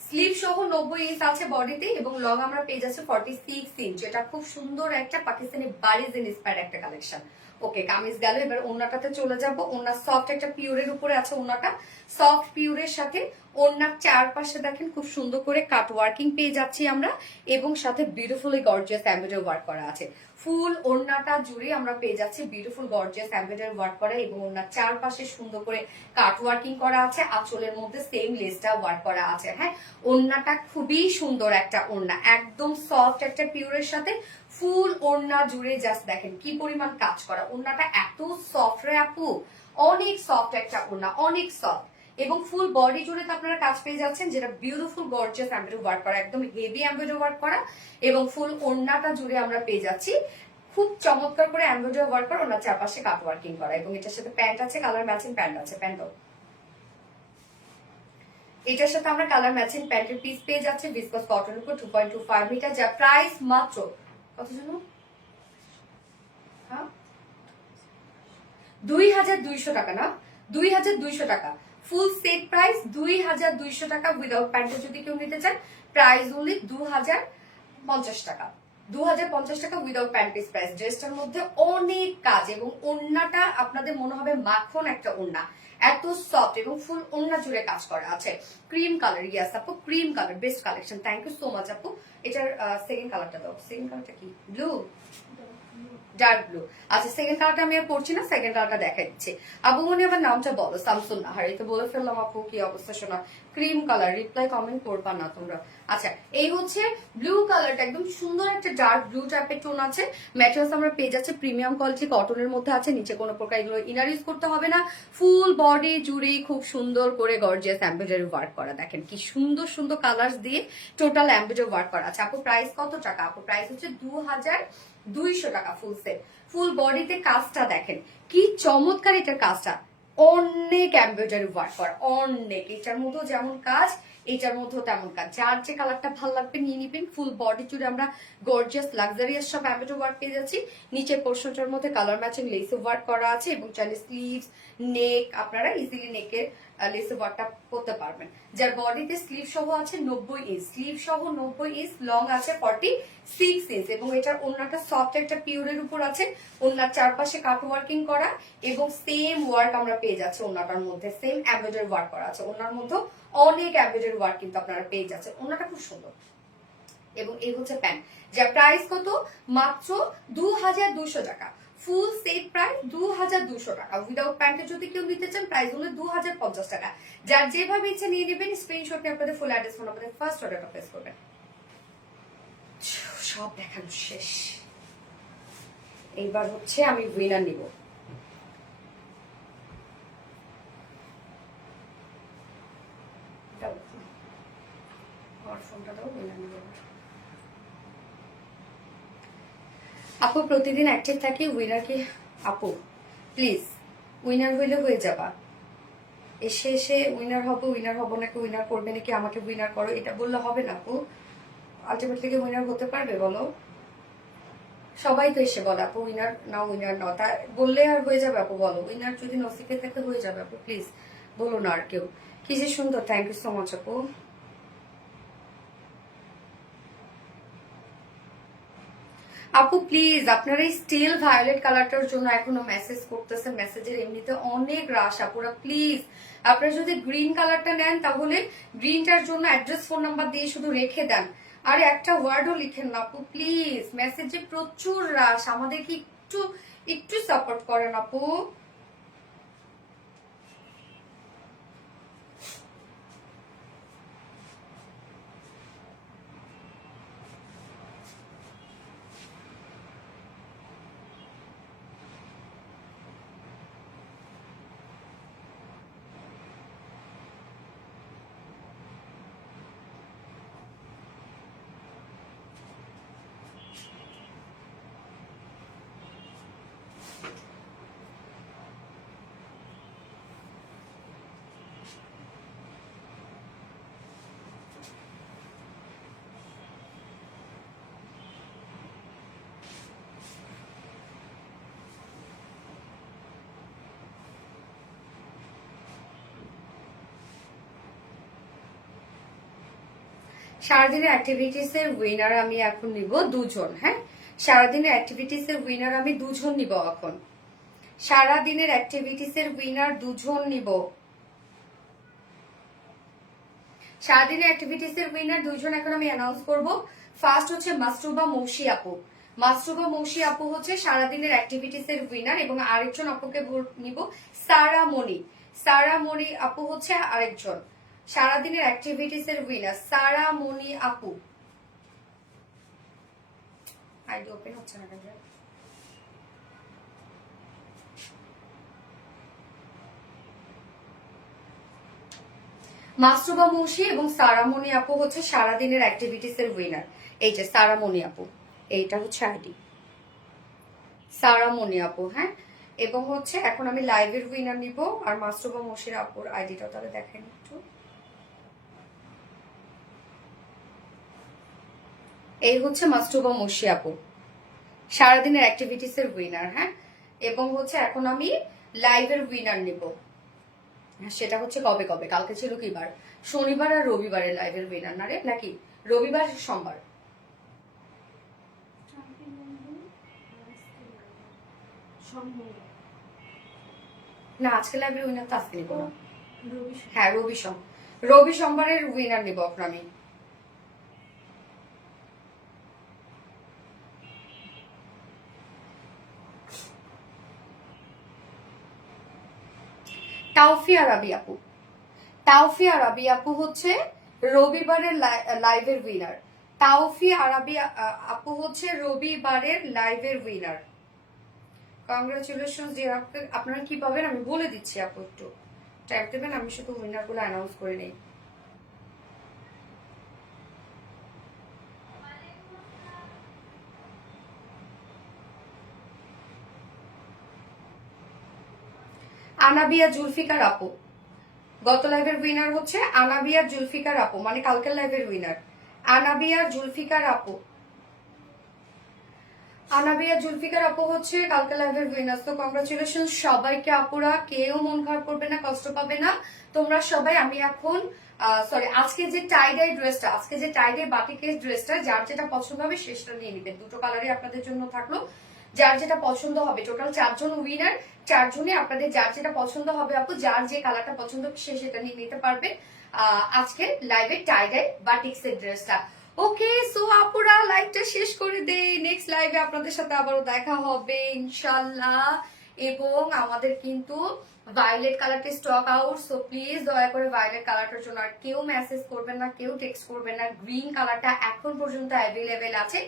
স্লিভ সহ 90 ইঞ্চ আছে বডিতে, এবং লং আমরা পেয়ে যাচ্ছি 46 ইঞ্চ। এটা খুব সুন্দর একটা পাকিস্তানি বারিজ ইন্সপায়ার্ড একটা কালেকশন। ওকে, কামিজ গেল, এবার ওন্নাটাতে চলে যাব। ওন্না সফট একটা পিওরের উপরে আছে, ওন্নাটা সফট পিওরের সাথে ওন্নার চারপাশে দেখেন খুব সুন্দর করে কাট ওয়ার্কিং পেয়ে যাচ্ছি আমরা, এবং সাথে বিউটিফুলি গর্জিয়াস এমব্রয়ডারি ওয়ার্ক করা আছে। ফুল ওড়নাটা জুড়ে আমরা পেয়ে যাচ্ছি বিউটিফুল গর্জিয়াস এমব্রয়ডারি ওয়ার্ক করা, এবং ওড়নার চারপাশে সুন্দর করে কাট ওয়ার্কিং করা আছে, আঁচলের মধ্যে সেম লেসটা ওয়ার্ক করা আছে। হ্যাঁ, ওড়নাটা খুবই সুন্দর একটা ওড়না, একদম সফট একটা পিওরের সাথে ফুল ওড়না জুড়ে জাস্ট দেখেন কি পরিমাণ কাজ করা। ওড়নাটা এত সফট রে আপু, অনেক সফট একটা ওড়না, অনেক সফট, এবং ফুল বডি জুড়ে তো আপনারা কাজ পেয়ে যাচ্ছেন, যেটা বিউটিফুল গর্জিয়াস এমব্রয়ডারি ওয়ার্ক করা, একদম হেভি এমব্রয়ডারি ওয়ার্ক করা, এবং ফুল ওড়নাটা জুড়ে আমরা পেয়ে যাচ্ছি খুব চমৎকার করে এমব্রয়ডারি ওয়ার্ক করা, ওনার চারপাশে কাট ওয়ার্কিং করা, এবং এটার সাথে প্যান্ট আছে, কালার ম্যাচিং প্যান্ট আছে। প্যান্টও এটার সাথে আমরা কালার ম্যাচিং প্যান্টের পিস পেয়ে যাচ্ছে, ভিসকস কটন উপর 2.25 মিটার, যা প্রাইস মাত্র কত জানো, 2200 টাকা না, 2200 টাকা ফুল সেট প্রাইস, 2200 টাকা উইদাউট প্যান্টে যদি কেউ নিতে চান প্রাইস ওনলি 2050 টাকা, 2050 টাকা উইদাউট প্যান্ট পিস প্রাইস। ড্রেসটার মধ্যে অনেক কাজ, এবং ওড়নাটা আপনাদের মনে হবে মাখন একটা ওড়না, এত সফট, এবং ফুল ওড়না জুড়ে কাজ করা আছে। ক্রিম কালার, ইয়াস আপু cream colour, best collection, thank you so much আপু। এটার সেকেন্ড কালারটা দাও, সেকেন্ড কালারটা কি, ব্লু, ডার্ক ব্লু। আচ্ছা, সেকেন্ড কালারটা আমি আর পড়ছি না, সেকেন্ড কালারটা দেখা দিচ্ছি। আপু মনে আমার নামটা বলো, শামসুন নাহার, এই তো বলে ফেললাম আপু, কি অবস্থা শোনা। ক্রিম কালার, রিপ্লাই কমেন্ট করবা না তোমরা। আচ্ছা, এই হচ্ছে ব্লু কালারটা, একদম সুন্দর একটা ডার্ক ব্লু টাইপের টোন আছে। ম্যাটেরিয়ালস আমরা পেয়ে যাচ্ছে প্রিমিয়াম কোয়ালিটি কটনের মধ্যে আছে, নিচে কোনো প্রকার এগুলো ইনার ইউজ করতে হবে না, ফুল বডি জুড়ে খুব সুন্দর করে গর্জিয়াস এমব্রয়ডারি ওয়ার্ক করা, দেখেন কি সুন্দর সুন্দর কালার্স দিয়ে টোটাল এমব্রয়ডারি ওয়ার্ক করা আছে। আপু প্রাইস কত টাকা, আপু প্রাইস হচ্ছে 2200 টাকা ফুল সেট। ফুল বডিতে কাজটা দেখেন কি চমৎকার, এটার কাজটা অনেক এমব্রয়ডারি ওয়ার্ক করা, অনেক, এটার মধ্যেও যেমন কাজ এটার মধ্যেও তেমন কাজ, যার যে কালারটা ভালো লাগবে নিয়ে নিবেন। ফুল বডি জুড়ে আমরা গর্জিয়াস লাক্সারিয়াস সব এমব্রয়ডারি ওয়ার্ক পেয়ে যাচ্ছি, নিচের পোর্শনটার মধ্যে কালার ম্যাচিং লেস ওয়ার্ক করা আছে, এবং চাইলে স্লিভস নেক আপনারা ইজিলি নেকের লেস ওয়ার্কটা করতে পারবেন। যার বডিতে স্লিভ সহ আছে 90 ইঞ্চ, স্লিভ সহ 90 ইঞ্চ, লং আছে 46 ইঞ্চ, এবং এটার ওড়নাটা সফট একটা পিওরের উপর আছে, ওড়নার চারপাশে কাট ওয়ার্কিং করা, এবং সেম ওয়ার্ক আমরা পেয়ে যাচ্ছি ওড়নাটার মধ্যে, সেম এমব্রয়ডারি ওয়ার্ক করা আছে, ওড়নার মধ্যে অনেক এমব্রয়ডারি ওয়ার্ক কিন্তু আপনারা পেয়ে যাচ্ছেন। ওড়নাটা খুব সুন্দর, এবং এই হচ্ছে প্যান্ট, যার প্রাইস কত মাত্র 2200 টাকা। ফুল সেট প্রাইস 2200 টাকা, উইদাউট প্যান্টে যদি কেউ নিতে চান প্রাইস হলো 2050 টাকা। যার যেভাবে ইচ্ছে নিয়ে নেবেন, স্ক্রিনশট নিয়ে আপনাদের ফুল অ্যাড্রেস ফোন আপনাদের ফার্স্ট অর্ডারটা প্লেস করবেন। সব দেখানো শেষ, এইবার হচ্ছে আমি উইনার নিব। ফোনটা দাও, উইনার নিব। আপু প্রতিদিন অ্যাক্টিভ থাকি, উইনার কি আপু প্লিজ, উইনার হইলে হয়ে যাবা, এসে এসে উইনার হবো উইনার হবো নাকি উইনার করবে নাকি আমাকে উইনার করো এটা বললে হবে না আপু। আলটিমেটলি কি উইনার হতে পারবে বলো? সবাই তো এসে বলে আপু উইনার না উইনার না, তা বললে আর হয়ে যাবে আপু বলো? উইনার যদি নসিবে থাকে হয়ে যাবে আপু, প্লিজ বলো না আর কেউ। কি যে সুন্দর, থ্যাংক ইউ সো মাচ আপু। আপু প্লিজ আপনারা এই স্টিল ভায়োলেট কালারটার জন্য এখনো মেসেজ করতেছেন, মেসেজের এমনিতে অনেক রাশ আপুরা, প্লিজ আপনারা যদি গ্রিন কালারটা নেন তাহলে গ্রিনটার জন্য অ্যাড্রেস ফোন নাম্বার দিয়ে শুধু রেখে দেন, আর একটা ওয়ার্ডও লিখেন না আপু প্লিজ, মেসেজে প্রচুর রাশ, আমাদেরকে একটু একটু সাপোর্ট করেন আপু। সারাদিনের অ্যাক্টিভিটিস এর উইনার আমি এখন নিব দুজন। হ্যাঁ, সারাদিনের অ্যাক্টিভিটিস এর উইনার আমি দুজন নিব এখন। সারাদিনের অ্যাক্টিভিটিস এর উইনার দুজন নিব। সারাদিনের অ্যাক্টিভিটিস এর উইনার দুজন এখন আমি অ্যানাউন্স করব। ফার্স্ট হচ্ছে মাসরুবা মৌসি আপু। মাসরুবা মৌসি আপু হচ্ছে সারাদিনের অ্যাক্টিভিটিস এর উইনার, এবং আরেকজন আপুকে নিব সারা মনি। সারা মনি আপু হচ্ছে আরেকজন সারাদিনের অ্যাক্টিভিটিস এর উইনার, সারা মনি আপু। আইডি ওপেন হচ্ছে না কেন? মাসরুবা মৌসি এবং সারামণি আপু হচ্ছে সারাদিনের অ্যাক্টিভিটিস এর উইনার। এই যে সারামণি আপু, এইটা হচ্ছে আইডি সারামণি আপু। হ্যাঁ, এবং হচ্ছে এখন আমি লাইভের উইনার নিব। আর মাসরুবা মৌসির আপুর আইডিটা তাহলে দেখেন একটু। এই হচ্ছে মাসরুবা মৌসি আপু, সারাদিনের অ্যাক্টিভিটিস এর উইনার। হ্যাঁ, এবং হচ্ছে এখন আমি লাইভের উইনার নিব। সেটা হচ্ছে কবে কবে, কালকে ছিল কি বার? শনিবার আর রবিবারের লাইভের উইনার না রে, নাকি রবিবার সোমবার? না, আজকে লাইভের উইনার তো আজকে নিব না। হ্যাঁ, রবি সোমবারের উইনার নিব এখন আমি। তাওফিয়া রাবি আপু। তাওফিয়া রাবি আপু হচ্ছে রবিবারের লাইভের উইনার। তাওফিয়া আরাবি আপু হচ্ছে রবিবারের লাইভের উইনার। কংগ্রাচুলেশন। যে আপনারা কি পাবেন আমি বলে দিচ্ছি, আপু একটু টাইপ দেবেন, আমি শুধু উইনার গুলো অ্যানাউন্স করে নেই। আনাবিয়া জুলফিকার আপু, গত লাইভের উইনার হচ্ছে আনাবিয়া জুলফিকার আপু, মানে কালকের লাইভের উইনার আনাবিয়া জুলফিকার আপু। আনাবিয়া জুলফিকার আপু হচ্ছে কালকে লাইভের উইনার। তো কংগ্রাচুলেশন সবাইকে আপুরা, কেউ মন খারাপ করবে না, কষ্ট পাবে না তোমরা সবাই। আমি এখন সরি, আজকে যে টাইডাই ড্রেসটা, আজকে যে টাইডাই বাটিকের ড্রেসটা, যার যেটা পছন্দ হবে সেটা নিয়ে নিবেন। দুটো কালারই আপনাদের জন্য থাকলো, যার যেটা পছন্দ হবে। টোটাল 4 জন উইনার, 4 জনই আপনাদের যার যেটা পছন্দ হবে আপু, যার যে কালারটা পছন্দ হবে সে সেটা নিয়ে নিতে পারবে আজকে লাইভে টাইডাই বাটিক্সের ড্রেসটা। ওকে, সো আপুরা লাইভটা শেষ করে দেই। নেক্সট লাইভে আপনাদের সাথে আবারও দেখা হবে ইনশাল্লাহ। এবং আমাদের কিন্তু ভায়োলেট কালারটা স্টক আউট, সো প্লিজ দয়া করে ভায়োলেট কালারটার জন্য আর কেউ মেসেজ করবেন না, কেউ টেক্সট করবেন না। গ্রিন কালারটা এখন পর্যন্ত অ্যাভেলেবেল আছে,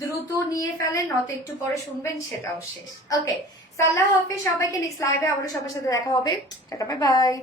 দ্রুত নিয়ে ফেলেন, নয়তো একটু পরে শুনবেন সেটাও শেষ। ওকে, সাল্লাহ হাফেজ সবাইকে। নেক্সট লাইভে আবারও সবার সাথে দেখা হবে। Tata, bye bye.